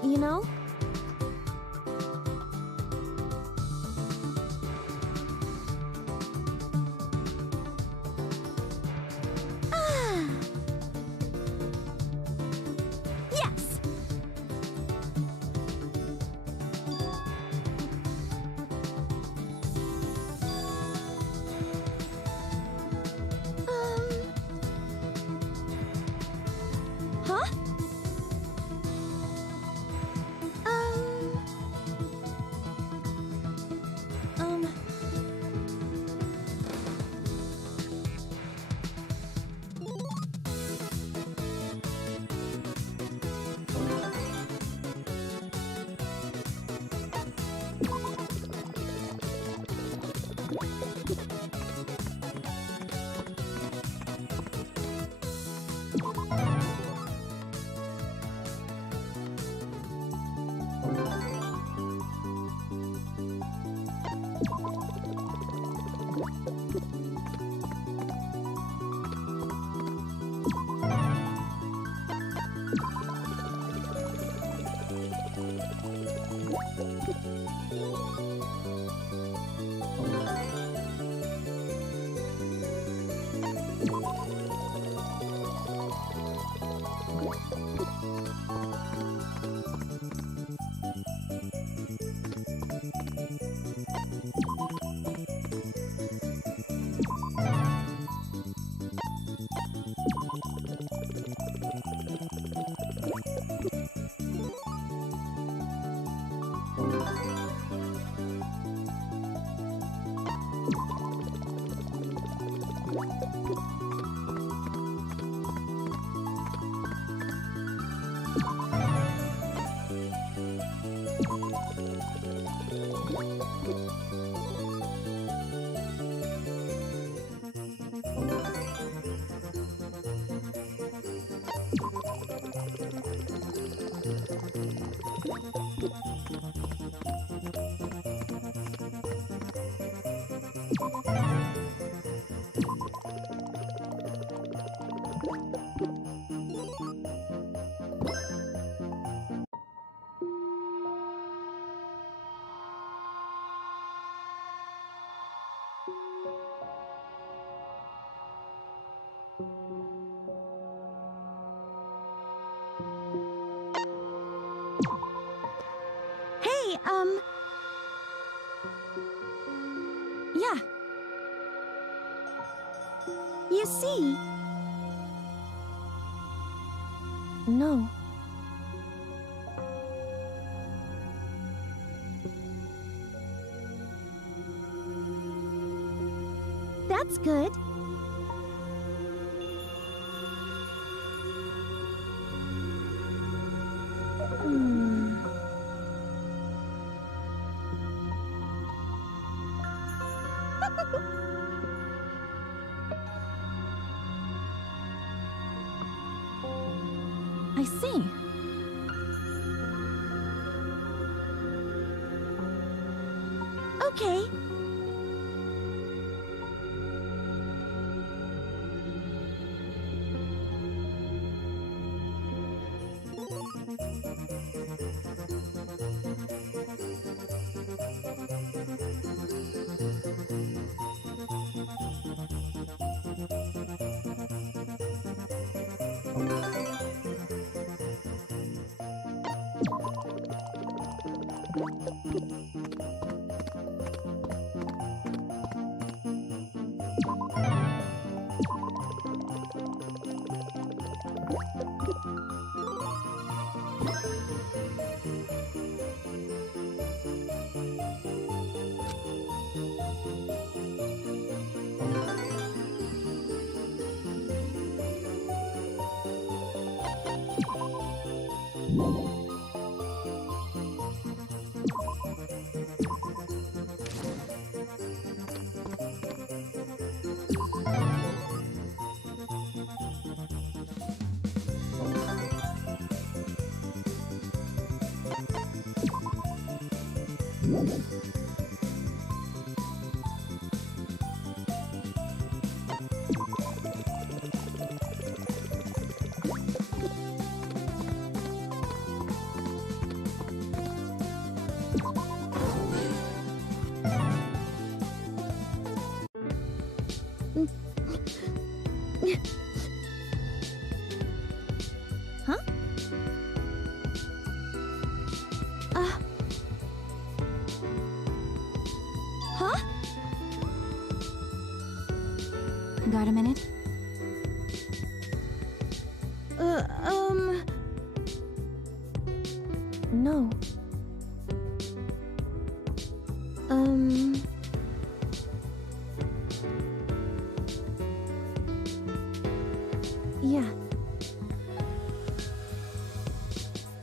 You know? Yes! Huh? Hey, yeah. You see... No. That's good. I see. Okay. Got a minute? No. Yeah.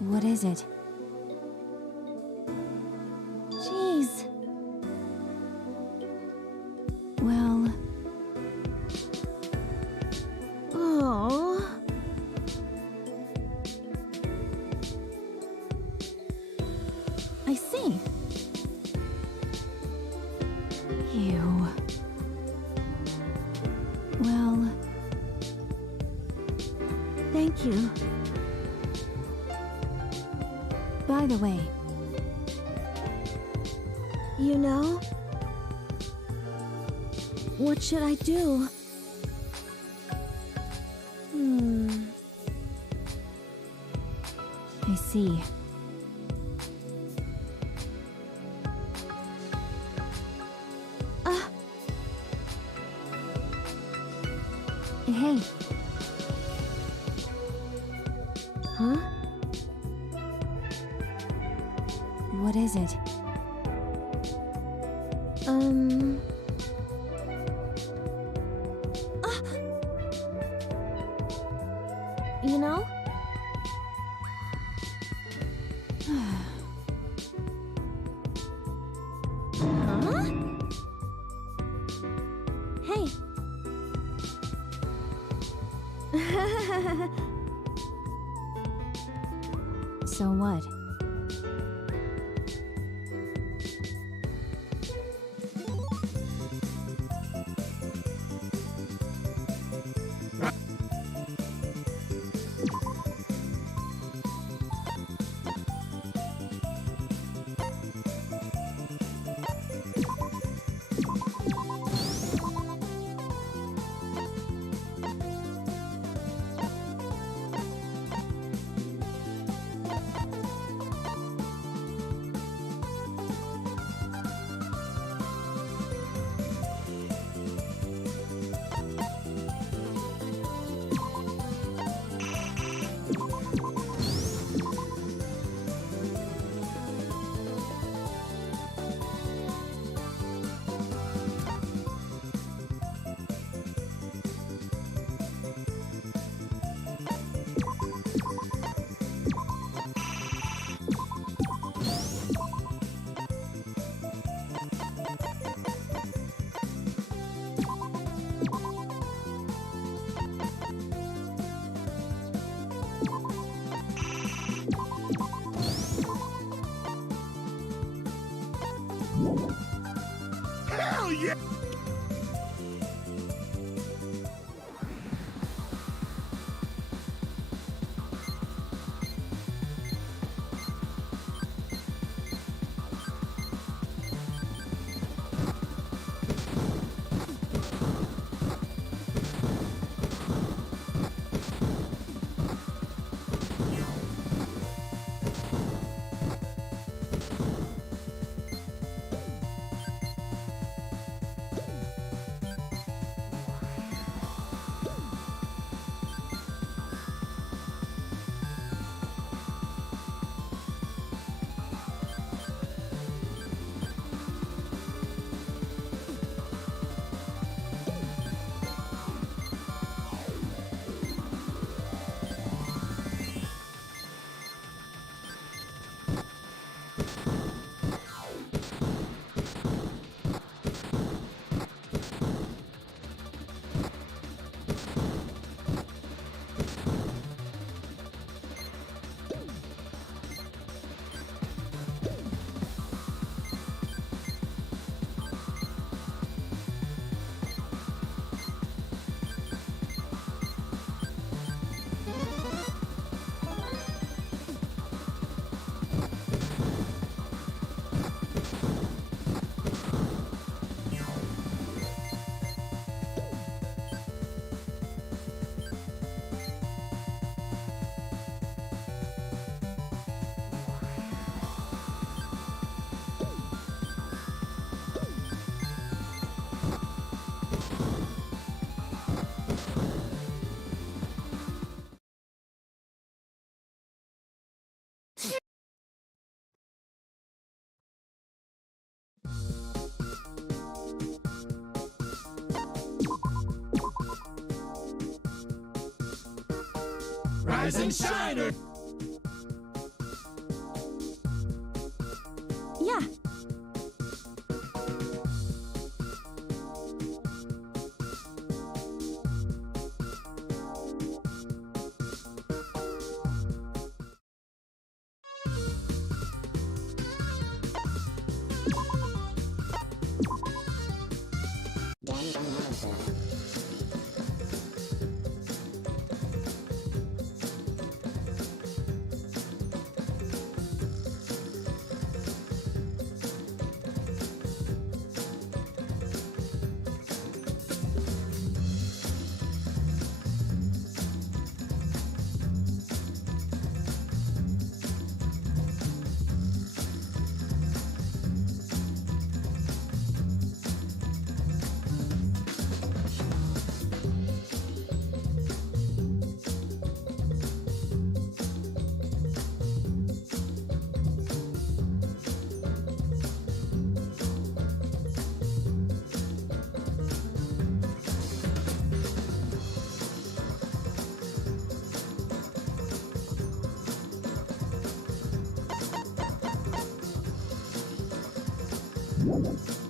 What is it? Jeez. Well... Oh. I see. You... Well... Thank you. By the way... You know? What should I do? I see. Hey. Huh? What is it? You know? Huh? Hey. So what? Hell yeah! Rise and shine! Yeah. you